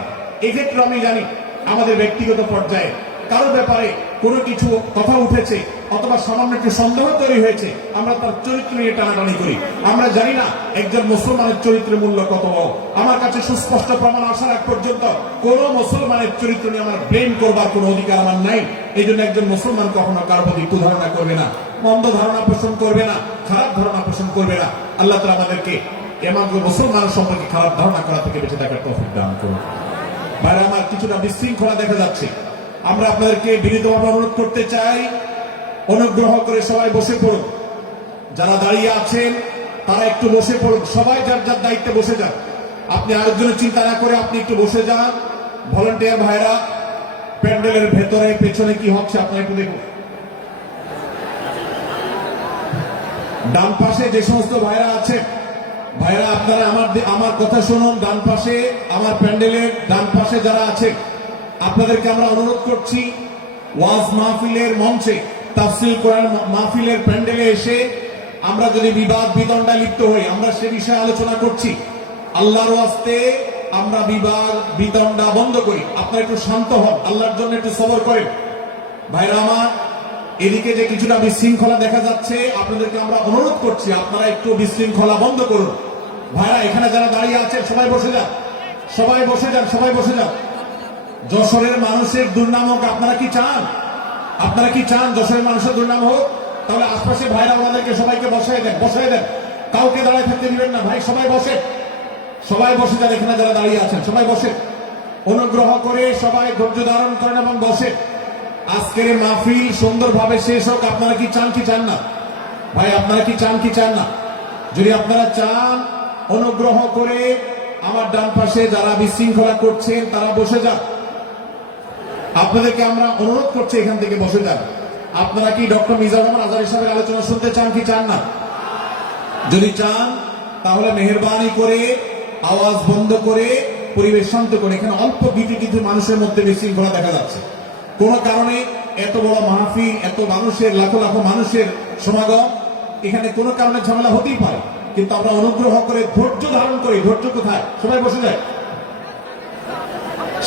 এক্ষেত্রে আমি জানি আমাদের ব্যক্তিগত পর্যায়ে কারোর ব্যাপারে কোনো কিছু কথা উঠেছে অথবা সামান্য একটু সন্দেহ তৈরি হয়েছে, আমরা তার চরিত্র নিয়ে টানাটানি করি। আমরা জানি না একজন মুসলমানের চরিত্রের মূল্য কত বড়। আমার কাছে সুস্পষ্ট প্রমাণ আসার আগ পর্যন্ত কোন মুসলমানের চরিত্র নিয়ে আমার ব্লেম করবার কোনো অধিকার আমার নাই। এই জন্য একজন মুসলমান কখনো কারো প্রতি কুধারণা করবে না, মন্দ ধারণা পোষণ করবে না, খারাপ ধারণা পোষণ করবে না। আল্লাহ তাআলা আমাদেরকে এমন মুসলমানের সম্পর্কে খারাপ ধারণা করা থেকে বেঁচে থাকার তৌফিক দান করুন। ভাইরা আমার, কিছুটা বিশৃঙ্খলা দেখা যাচ্ছে। আমরা আপনাদেরকে বিনীতভাবে অনুরোধ করতে চাই, অনুগ্রহ করে সবাই বসে পড়ুন। যারা দাঁড়িয়ে আছেন তারা একটু বসে পড়ুন, সবাই যার যার দায়িত্বে বসে যান। আপনি আরেকজনের চিন্তা না করে আপনি একটু বসে যান। ভলান্টিয়ার ভাইরা, প্যান্ডেলের ভেতরে পেছনে কি হচ্ছে আপনারা একটু দেখুন। ডান পাশে যে সমস্ত ভাইরা আছে, ভাইরা আপনারা আমার কথা শুনুন। ডান পাশে, আমার প্যান্ডেলের ডান পাশে যারা আছে, আপনাদেরকে আমরা অনুরোধ করছি, ওয়াজ মাহফিলের মঞ্চে, তাফসীর কোরআন মাহফিলের প্যান্ডেলে এসে আমরা যদি বিবাদ বিতণ্ডায় লিপ্ত হই, আমরা সে বিষয়ে আলোচনা করছি, আল্লাহর ওয়াস্তে আমরা বিবাদ বিতণ্ডা বন্ধ করি। আপনারা একটু শান্ত হন, আল্লাহর জন্য একটু সবর করেন। ভাইরা আমার, এদিকে যে কিছুটা বিশৃঙ্খলা দেখা যাচ্ছে, আপনাদেরকে আমরা অনুরোধ করছি আপনারা একটু বিশৃঙ্খলা বন্ধ করুন। ভাইরা, এখানে যারা দাঁড়িয়ে আছেন সবাই বসে যান, সবাই বসে যান, সবাই বসে যান। যশোরের মানুষের দুর্নাম হোক, আপনারা কি চান? আপনারা কি চান যশোরের মানুষের দুর্নাম হোক? তাহলে আশপাশে ভাইরা আমাদেরকে সবাইকে বসাই দেন, বসাই দেন, কাউকে দাঁড়ায় থাকতে দিবেন না। ভাই সবাই বসে, সবাই বসে যান। এখানে যারা দাঁড়িয়ে আছেন সবাই বসে, অনুগ্রহ করে সবাই ধৈর্য ধারণ করেন এবং বসে। আজকের মাহফিল সুন্দরভাবে শেষ হোক। আপনারা কি চান কি চান না? ভাই আপনারা কি চান কি চান না? যদি আপনারা চান, অনুগ্রহ করে আমার ডান পাশে যারা বিশৃঙ্খলা করছেন তারা বসে যান। আপনাদেরকে আমরা অনুরোধ করছি এখান থেকে বসে যান। আপনারা কি ডক্টর মিজানুর রহমান আজহারী সাহেবের আলোচনা শুনতে চান কি চান না? যদি চান তাহলে মেহেরবানি করে আওয়াজ বন্ধ করে পরিবেশ শান্ত করে, এখানে অল্প কিছু মানুষের মধ্যে বিশৃঙ্খলা দেখা যাচ্ছে। কোন কারণে এত বড় মাহফিল, এত মানুষের, লাখো লাখো মানুষের সমাগম, এখানে কোনো কারণে ঝামেলা হতেই পারে, কিন্তু আমরা অনুগ্রহ করে ধৈর্য ধারণ করি। ধৈর্য কোথায়? সবাই বসে যায়,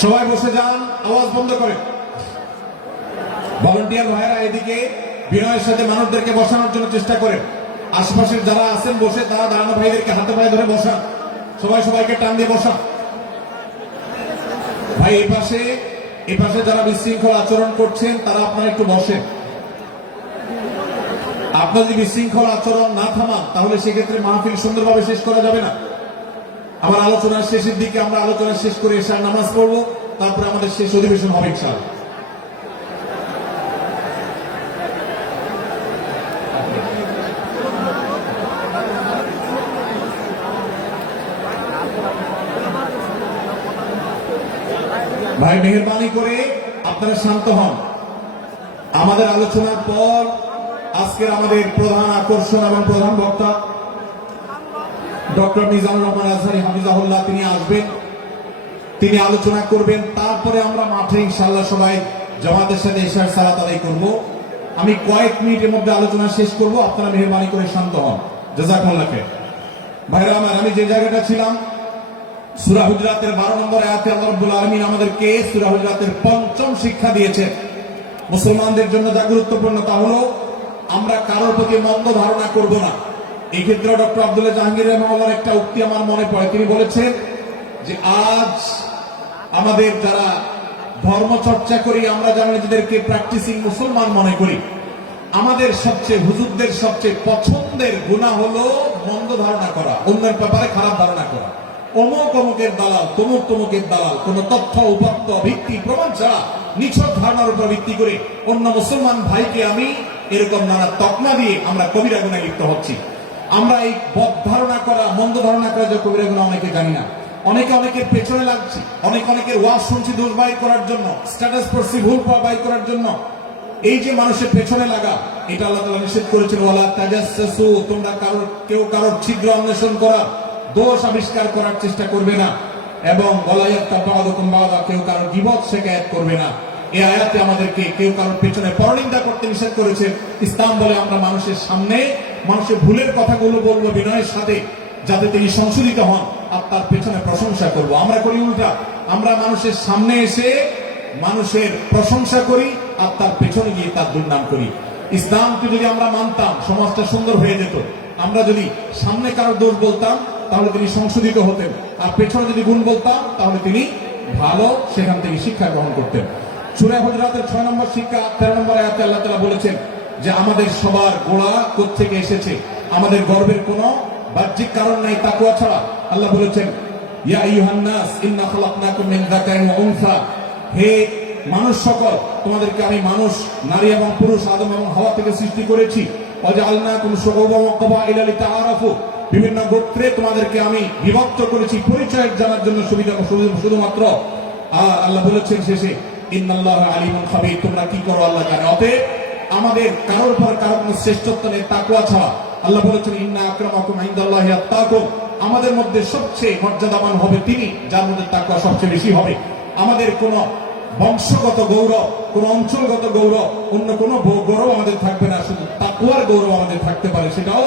সবাই বসে যান, আওয়াজ বন্ধ করেন। ভলান্টিয়ার ভাইরা এদিকে বিনয়ের সাথে মানুষদেরকে বসানোর জন্য চেষ্টা করেন। আশপাশের যারা আছেন বসে, তারা দাঁড়ানো ভাইদেরকে হাতে পায়ে ধরে বসান, সবাই সবাইকে টান দিয়ে বসান। ভাই এই পাশে যারা বিশৃঙ্খল আচরণ করছেন তারা আপনারা একটু বসেন। আপনার যদি বিশৃঙ্খল আচরণ না থামান তাহলে সেক্ষেত্রে মাহফিল সুন্দরভাবে শেষ করা যাবে না। আমার আলোচনার শেষের দিকে আমরা আলোচনা শেষ করে এশার নামাজ পড়বো, তারপরে আমাদের শেষ অধিবেশন হবে ইনশাআল্লাহ। ভাই মেহেরবানি করে আপনারা শান্ত হন। আমাদের আলোচনার পর আজকের আমাদের প্রধান আকর্ষণ এবং প্রধান বক্তা ডক্টর মিজানুর রহমান আজহারী হাফিজাহুল্লাহ তিনি আসবেন, তিনি আলোচনা করবেন। তারপরে আমরা মাঠে ইনশাআল্লাহ সবাই জামাতের সাথে ইশার সালাত আদায় করব। আমি কয়েক মিনিটের মধ্যে আলোচনা শেষ করব, আপনারা মেহেরবানি করে শান্ত হন। জাযাকুমুল্লাহ খাইর। ভাইরা আমার, আমি যে জায়গাটা ছিলাম, সূরা হুজরাতের 12 নম্বর আয়াতে আল্লাহ রাব্বুল আলামিন আমাদেরকে সূরা হুজরাতের পঞ্চম শিক্ষা দিয়েছেন। মুসলমানদের জন্য যা গুরুত্বপূর্ণ তা হলো আমরা কারোর প্রতি মন্দ ধারণা করব না। এই ক্ষেত্রে ডক্টর আব্দুল্লাহ জাহাঙ্গীর রহমানুল্লাহর একটা উক্তি আমার মনে পড়ে। তিনি বলেছেন যে আজ আমাদের যারা ধর্ম চর্চা করি, আমরা যারা নিজেদেরকে প্র্যাকটিসিং মুসলমান মনে করি, আমাদের সবচেয়ে হুজুরদের সবচেয়ে পছন্দের গুনাহ হলো মন্দ ধারণা করা, অন্যের ব্যাপারে খারাপ ধারণা করা। অমুক অমুকের দালাল, তমুক তমুকের দালাল, কোন তথ্য উপাত্ত ভিত্তি প্রমাণ ছাড়া নিছক ধারণার উপর ভিত্তি করে অন্য মুসলমান ভাইকে আমি এরকম নানা তকমা দিয়ে আমরা কবিরা গুনাহে লিপ্ত হচ্ছি। আমরা এই বদ ধারণা করা, মন্দ ধারণা করা যে কবিরা গুনাহ অনেকে জানি না। অনেকের পেছনে লাগছি, অনেকের ওয়াজ শুনছি দোষ বাই করার জন্য, স্ট্যাটাস পড়ছি ভুল বাই করার জন্য। এই যে মানুষের পেছনে লাগা, এটা আল্লাহ তাআলা নিষেধ করেছেন, ওয়ালা তাজাসসু, তোমরা কেউ কারোর ছিদ্র অন্বেষণ করা, দোষ আবিষ্কার করার চেষ্টা করবে না, এবং কেউ কারোর গীবত শিকায়াত করবে না। এই আয়াতে আমাদেরকে কেউ কারোর পেছনে পরনিন্দা করতে নিষেধ করেছে। ইসলাম বলে আমরা মানুষের সামনে মানুষের ভুলের কথাগুলো বলবো বিনয়ের সাথে, যাতে তিনি সংশোধিত হন, আর তার পেছনে প্রশংসা করব। আমরা করি উল্টা, আমরা মানুষের সামনে এসে মানুষের প্রশংসা করি আর তার পেছনে গিয়ে তার দুর্নাম করি। ইসলামকে যদি আমরা মানতাম সমাজটা সুন্দর হয়ে যেত। আমরা যদি সামনে কারোর দোষ বলতাম তাহলে তিনি সংশোধিত হতেন, আর পেছনে যদি গুণ বলতাম তাহলে তিনি ভালো সেখান থেকে শিক্ষা গ্রহণ করতেন। সূরা হুজরাতের 6 নম্বর শিক্ষা 13 নম্বর আয়াতে আল্লাহ তাআলা বলেছেন যে আমাদের সবার গোড়া কোত্থেকে এসেছে, আমাদের গর্বের কোনো বাহ্যিক কারণ নাই তাকওয়া ছাড়া। আল্লাহ বলেছেন ইয়া আইয়ুহান নাস ইন্না খালাকনাকুম মিন যাকারিন ওয়া উনসা, হে মানুষ সকল, তোমাদেরকে আমি মানুষ, নারী এবং পুরুষ, আদম এবং হাওয়া থেকে সৃষ্টি করেছি। ওয়াজআলনাকুম শুউবান ওয়া ক্বাবাইলা লিতাআরাফু, বিভিন্ন গোত্রে তোমাদেরকে আমি বিভক্ত করেছি পরিচয় জানার জন্য, শুধুমাত্র। আর আল্লাহ বলেছেন শেষে ইন্নাল্লাহা আলিমুন খাবীর, তোমরা কি করো আল্লাহ জানে। অতএব আমাদের কারোর পর কারো কোনো শ্রেষ্ঠত্ব নেই তাকওয়া ছাড়া। আল্লাহ বলেছেন ইন্না আকরামাকুম ইনদাল্লাহি আত্তাকুম, আমাদের মধ্যে সবচেয়ে মর্যাদাবান হবে তিনি যার মধ্যে তাকওয়া সবচেয়ে বেশি হবে। আমাদের কোনো বংশগত গৌরব, কোন অঞ্চলগত গৌরব, অন্য কোন গৌরব আমাদের থাকবে না, শুধু তাকওয়ার গৌরব আমাদের থাকতে পারে। সেটাও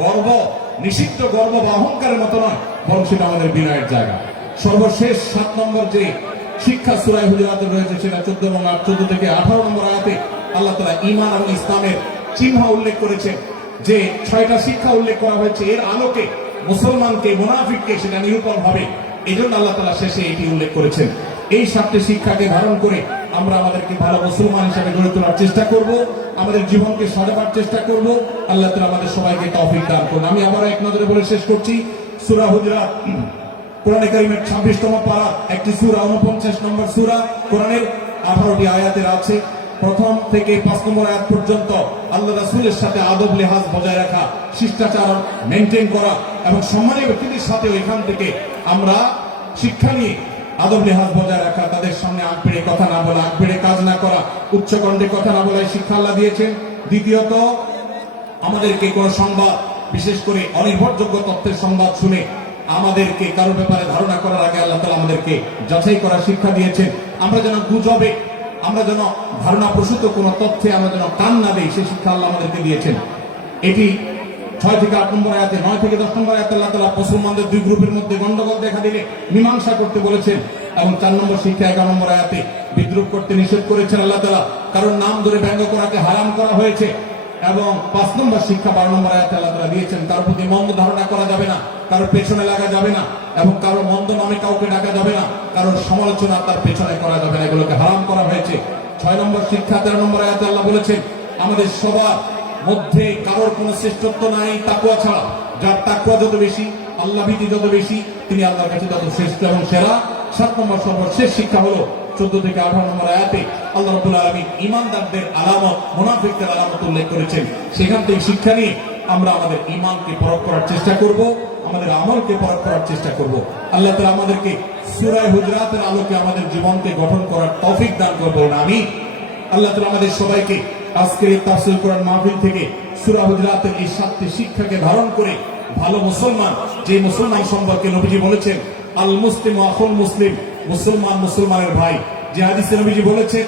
গর্ব, নিষিদ্ধ গর্ব বা অহংকারের মতো নয়, বরং সেটা আমাদের বিনয়ের জায়গা। সর্বশেষ 7 নম্বর যে শিক্ষা সূরা হুজুরাতে রয়েছে, সেটা 14 থেকে 18 নম্বর আয়াতে আল্লাহ তাআলা ঈমান এবং ইসলামের চিহ্ন উল্লেখ করেছেন। যে 6টা শিক্ষা উল্লেখ করা হয়েছে, এর আলোকে মুসলমানকে, মুনাফিককে সেটা নিরূপণ হবে। এই জন্য আল্লাহ তাআলা শেষে এটি উল্লেখ করেছেন। এই 7টি শিক্ষাকে ধারণ করে আমরা আমাদেরকে ভালো মুসলমান হিসেবে গড়ে তোলার চেষ্টা করব, আমাদের জীবনকে সাজাবার চেষ্টা করব। আল্লাহ তাআলা আমাদের সবাইকে তৌফিক দান করুন। আমি আবার এক নজরে বলে শেষ করছি, সূরা হুজুরাত কোরআনে কারীমের 26তম পারা, একটি সূরা, 49 নম্বর সূরা, কোরআনের 18টি আয়াতের আছে। প্রথম থেকে 5 নম্বর আয়াত পর্যন্ত আল্লাহ রাসূলের সাথে আদব লেহাজ বজায় রাখা, শিষ্টাচার মেনটেন করা এবং সম্মানীয় ব্যক্তিদের সাথে এখান থেকে আমরা শিক্ষা নিয়ে আদব লেহাজ বজায় রাখা, তাদের সামনে আগ বেড়ে কথা না বলা, আগ বেড়ে কাজ না করা, উচ্চকণ্ঠে কথা না বলা, শিক্ষা আল্লাহ দিয়েছেন। দ্বিতীয়ত, আমাদেরকে কোনো সংবাদ, বিশেষ করে অনির্ভরযোগ্য তথ্যের সংবাদ শুনে আমাদেরকে কারোর ব্যাপারে ধারণা করার আগে আল্লাহ তাআলা আমাদেরকে যাচাই করার শিক্ষা দিয়েছেন। আমরা যেন গুজবে আমরা যেন ধারণা প্রসূত কোনো তথ্যে আমরা যেন কান না দেই, সেই শিক্ষা আল্লাহ আমাদেরকে দিয়েছেন। এটি 6 থেকে 8 নম্বর আয়াতে, 9 থেকে 10 নম্বর আয়াতে আল্লাহ তাআলা মুসলমানদের দুই গ্রুপের মধ্যে গন্ডগোল দেখা দিলে মীমাংসা করতে বলেছেন, এবং 4 নম্বর শিক্ষা 11 নম্বর আয়াতে বিদ্রুপ করতে নিষেধ করেছেন আল্লাহ তাআলা, কারণ নাম ধরে ব্যঙ্গ করাকে হারাম করা হয়েছে। এবং 5 নম্বর শিক্ষা 12 নম্বর আয়াতে আল্লাহ তাআলা দিয়েছেন, কারোর প্রতি মন্দ ধারণা করা যাবে না, কারোর পেছনে লাগা যাবে না, এবং কারোর মন্দ নামে কাউকে ডাকা যাবে না, কারোর সমালোচনা তার পেছনে করা যাবে না, এগুলোকে হারাম করা হয়েছে। 6 নম্বর শিক্ষা 13 নম্বর আয়াতে আল্লাহ বলেছেন, আমাদের সবার মধ্যে কারোর কোনো শ্রেষ্ঠত্ব নাই তাকওয়া ছাড়া, যার তাকওয়া যত বেশি, আল্লাহ ভীতি যত বেশি, তিনি আল্লাহর কাছে তত শ্রেষ্ঠ এবং সেরা। 7 নম্বর সর্বশেষ শিক্ষা হলো 14 থেকে 18 নম্বর আয়াতে আল্লাহ রাব্বুল আলামিন ঈমানদারদের আলামত, মুনাফিকদের আলামত উল্লেখ করেছেন। সেখান থেকে শিক্ষা নিয়ে আমরা আমাদের ঈমানকে পরখ করার চেষ্টা করব, আমাদের আমলকে পরখ করার চেষ্টা করব। আল্লাহ তাআলা আমাদেরকে সূরা হুজুরাতের আলোকে আমাদের জীবনকে গঠন করার তৌফিক দান করবেন, আমিন। আল্লাহ তাআলা আমাদের সবাইকে আজকের এই তাফসীর কোরআন মাহফিল থেকে সূরা হুজুরাতের এই 7টি শিক্ষাকে ধারণ করে ভালো মুসলমান, যে মুসলমান সম্পর্কে নবীজি বলেছেন আল মুসলিমু আখুল মুসলিম, মুসলমান মুসলমানের ভাই। যে হাদিসে নবীজি বলেছেন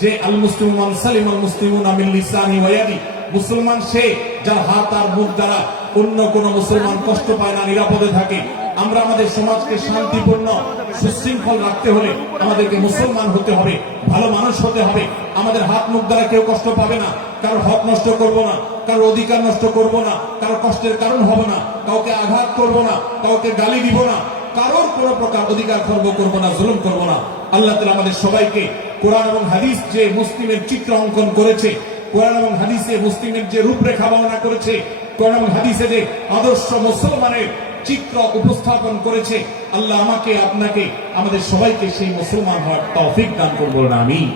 যে আল মুসলিমু মান সালিমাল মুসলিমুনা মিন লিসানি ওয়া ইয়াদি, মুসলমান সে যার হাত আর মুখ দ্বারা অন্য কোন মুসলমান কষ্ট পায় না, নিরাপদে থাকে। আমরা আমাদের সমাজকে শান্তিপূর্ণ সুশৃঙ্খল রাখতে হলে আমাদেরকে মুসলমান হতে হবে, ভালো মানুষ হতে হবে। আমাদের হাত মুখ দ্বারা কেউ কষ্ট পাবে না, কারোর হক নষ্ট করব না, কারোর অধিকার নষ্ট করব না, কারোর কষ্টের কারণ হব না, কাউকে আঘাত করব না, কাউকে গালি দিব না, কারোর কোনো প্রকার অধিকার খর্ব করব না, জুলুম করব না। আল্লাহ তাআলা আমাদের সবাইকে কোরআন এবং হাদিস যে মুসলিমের চিত্র অঙ্কন করেছে, কোরআন এবং হাদিসে মুসলিমের যে রূপরেখা বর্ণনা করেছে, কোরআন এবং হাদিসে যে আদর্শ মুসলমানের চিত্র উপস্থাপন করেছে, আল্লাহ আমাকে, আপনাকে, আমাদের সবাইকে সেই মুসলমান হওয়ার তৌফিক দান করবেন, আমিন।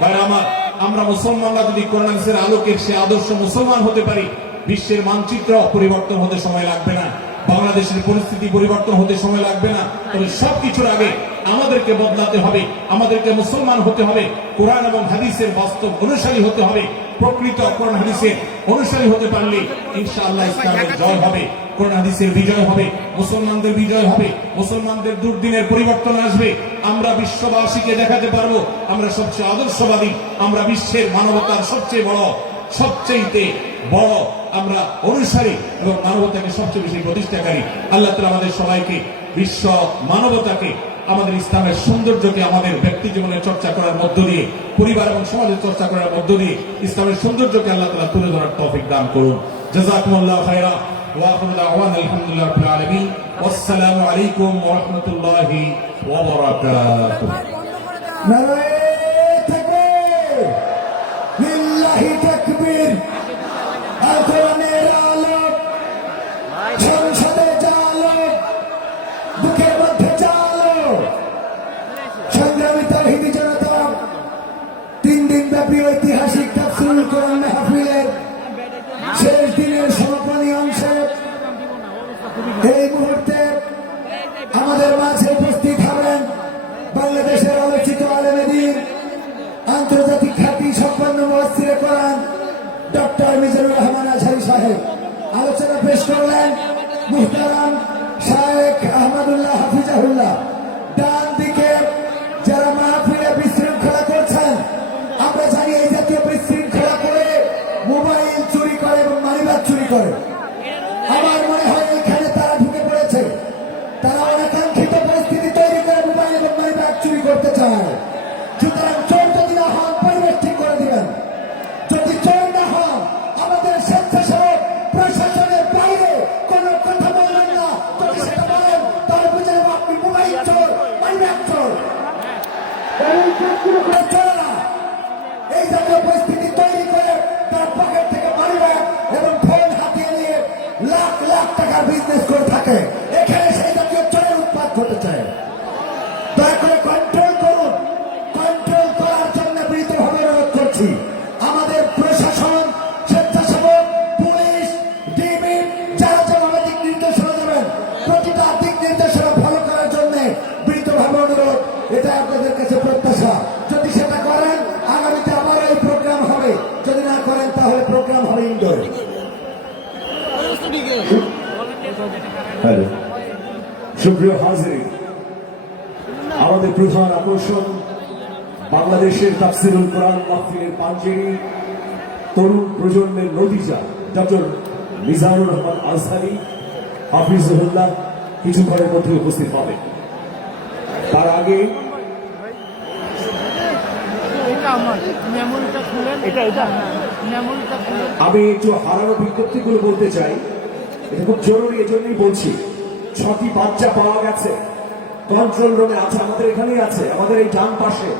ভাইরা আমার, আমরা মুসলমানরা যদি কোরআন হাদিসের আলোকের সে আদর্শ মুসলমান হতে পারি, বিশ্বের মানচিত্র পরিবর্তন হতে সময় লাগবে না, বাংলাদেশের পরিস্থিতি পরিবর্তন হতে সময় লাগবে না। তবে সবকিছুর আগে আমাদেরকে বদলাতে হবে, আমাদেরকে মুসলমান হতে হবে, কোরআন এবং হাদিসের বাস্তব অনুসারী হতে হবে। প্রকৃত কোরআন হাদিসের অনুসারী হতে পারলে ইনশাআল্লাহ ইসলামের জয় হবে, কোরআন হাদিসের বিজয় হবে, মুসলমানদের বিজয় হবে, মুসলমানদের দুর্দিনের পরিবর্তন আসবে। আমরা বিশ্ববাসীকে দেখাতে পারবো আমরা সবচেয়ে আদর্শবাদী, আমরা বিশ্বের মানবতার সবচেয়ে বড় আমরা অনুসারী এবং মানবতাকে সবচেয়ে বেশি প্রতিষ্ঠাকারী। আল্লাহ তাআলা আমাদের সবাইকে বিশ্ব মানবতাকে, আমাদের ইসলামের সৌন্দর্যকে আমাদের ব্যক্তি জীবনে চর্চা করার মধ্য দিয়ে, পরিবার এবং সমাজে চর্চা করার মধ্য দিয়ে ইসলামের সৌন্দর্যকে আল্লাহ তাআলা তুলে ধরার তৌফিক দান করুন। জাযাকুমুল্লাহু খায়রা ওয়া আখিরু দাওয়ানা আলহামদুলিল্লাহি রাব্বিল আলামিন। ওয়াসসালামু আলাইকুম ওয়া রাহমাতুল্লাহি ওয়া বারাকাতুহু। নারায়ে তাকবীর, লিল্লাহি তাকবীর। আল কোরআনের আলো, সংসদে জালো, বুকের মধ্যে জালো। সংগ্রামী তাওহীদি জনতা, 3 দিন ব্যাপী ঐতিহাসিক তাফসীরুল কোরআন মাহফিলের শেষ দিনের সমাপনী অংশে এই মুহূর্তে আমাদের মাঝে উপস্থিত হবেন বাংলাদেশের আলোচিত আলেমে দ্বীন, আন্তর্জাতিক খ্যাতি সম্পন্ন মুফাসসিরে কোরআন ডক্টর মিজানুর রহমান আজহারী সাহেব। আলোচনা পেশ করলেন মুহতারাম শায়েখ আহমদুল্লাহ হাফিজাহুল্লাহ। ডান দিকে যারা মাহফিলে বিশৃঙ্খলা করছেন, আমরা জানি এই জাতীয় বিশৃঙ্খলা করে মোবাইল চুরি করে এবং মানিব্যাগ চুরি করে। আমার মনে হয় এখানে তারা ঢুকে পড়েছে, তারা অনাকাঙ্ক্ষিত পরিস্থিতি তৈরি করে মোবাইল এবং মানিব্যাগ চুরি করতে চায়। সুতরাং চোর যদি না হন, পরিবেশ ঠিক করে দিবেন। যদি চোর না হন, আমাদের স্বেচ্ছাসেবক প্রশাসনের বাইরে কোনো কথা বলবেন না। যদি সেটা বলেন তাহলে বুঝে নেব আপনি মোবাইল চোর, মানিব্যাগ চোর। এই চোরগুলো করে চোরেরা এই জাতীয় পরিস্থিতি তৈরি করে তার পকেট থেকে মানিব্যাগ এবং ফোন হাতিয়ে নিয়ে লাখ লাখ টাকার বিজনেস করে থাকে। এখানে সেই জাতীয় চোরের উৎপাত ঘটে চায়। দয়া করে কন্ট্রোল করুন। কন্ট্রোল করার জন্য বিনীতভাবে অনুরোধ করছি। আমাদের প্রশাসন, স্বেচ্ছাসেবক, পুলিশ, ডিবি যারা যেভাবে দিক নির্দেশনা দেবেন, প্রতিটা দিক নির্দেশনা ফলো করার জন্য বিনীতভাবে অনুরোধ। এটা আপনাদের কাছে প্রত্যাশা। যদি সেটা করেন, আগামীতে আবার এই প্রোগ্রাম হবে। যদি না করেন তাহলে প্রোগ্রাম হবে ইনডোরে। হ্যালো, সুপ্রিয় হাজির, আমাদের প্রধান আকর্ষণ বাংলাদেশের তাফসিরুল কোরআন মাহফিলের পাঞ্জেরি তরুণ প্রজন্মের নতিজা ডক্টর মিজানুর রহমান আজহারি হাফিজুল্লাহ কিছুক্ষণের মধ্যে উপস্থিত হবেন। তার আগে আমি একটু হারানো বিজ্ঞপ্তিগুলো বলতে চাই, এটা খুব জরুরি, এজন্যই বলছি। 6টি বাচ্চা পাওয়া গেছে, কন্ট্রোল রুমে আছে, আমাদের এখানেই আছে, আমাদের এই ডান পাশে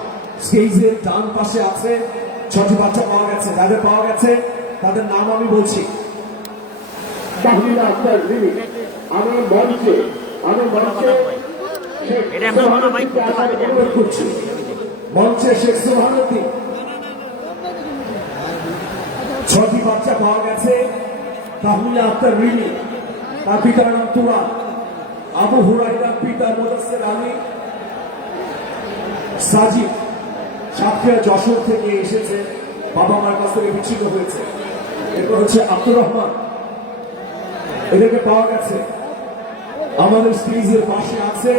স্টেজের ডান পাশে আছে। 6টি বাচ্চা পাওয়া গেছে, যাদের পাওয়া গেছে তাদের নাম আমি বলছি। আমি মঞ্চে অনুরোধ করছি, মঞ্চে শেখ সুবহানুদ্দিন। 6টি বাচ্চা পাওয়া গেছে। তাহমিনা আক্তার রিমি, তার পিতার নাম তুরা। আবু হুরাইরা পিতা মুদাসসির আলী। সাজিদ সাতক্ষীরা যশোর থেকে এসেছে, বাবা মার কাছ থেকে বিচ্ছিন্ন হয়েছে। এরপর হচ্ছে আব্দুর রহমান, এদেরকে পাওয়া গেছে, আমাদের স্টেজের পাশে আছে।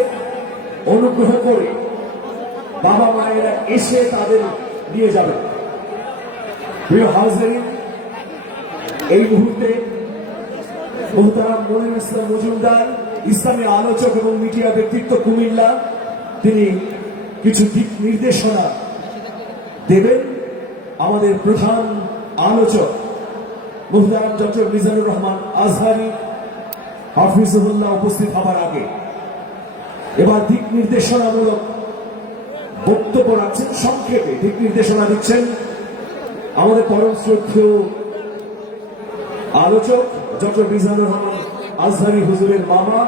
অনুগ্রহ করে বাবা মায়েরা এসে তাদের নিয়ে যাবেন। প্রিয় হাজিরিন, এই মুহূর্তে মোহতারাম মনির ইসলাম মজুমদার, ইসলামী আলোচক এবং মিডিয়া ব্যক্তিত্ব কুমিল্লা, তিনি কিছু দিক নির্দেশনা দেবেন। আমাদের প্রধান আলোচক মোহতারাম ডক্টর মিজানুর রহমান আজহারি হাফিজুল্লাহ উপস্থিত হবার আগে এবার দিক নির্দেশনামূলক বক্তব্য রাখছেন। সংক্ষেপে দিক নির্দেশনা দিচ্ছেন আমাদের পরম শ্রদ্ধেয় আলোচক ডক্টর মিজানুর রহমান আজহারি হুজুরের মামা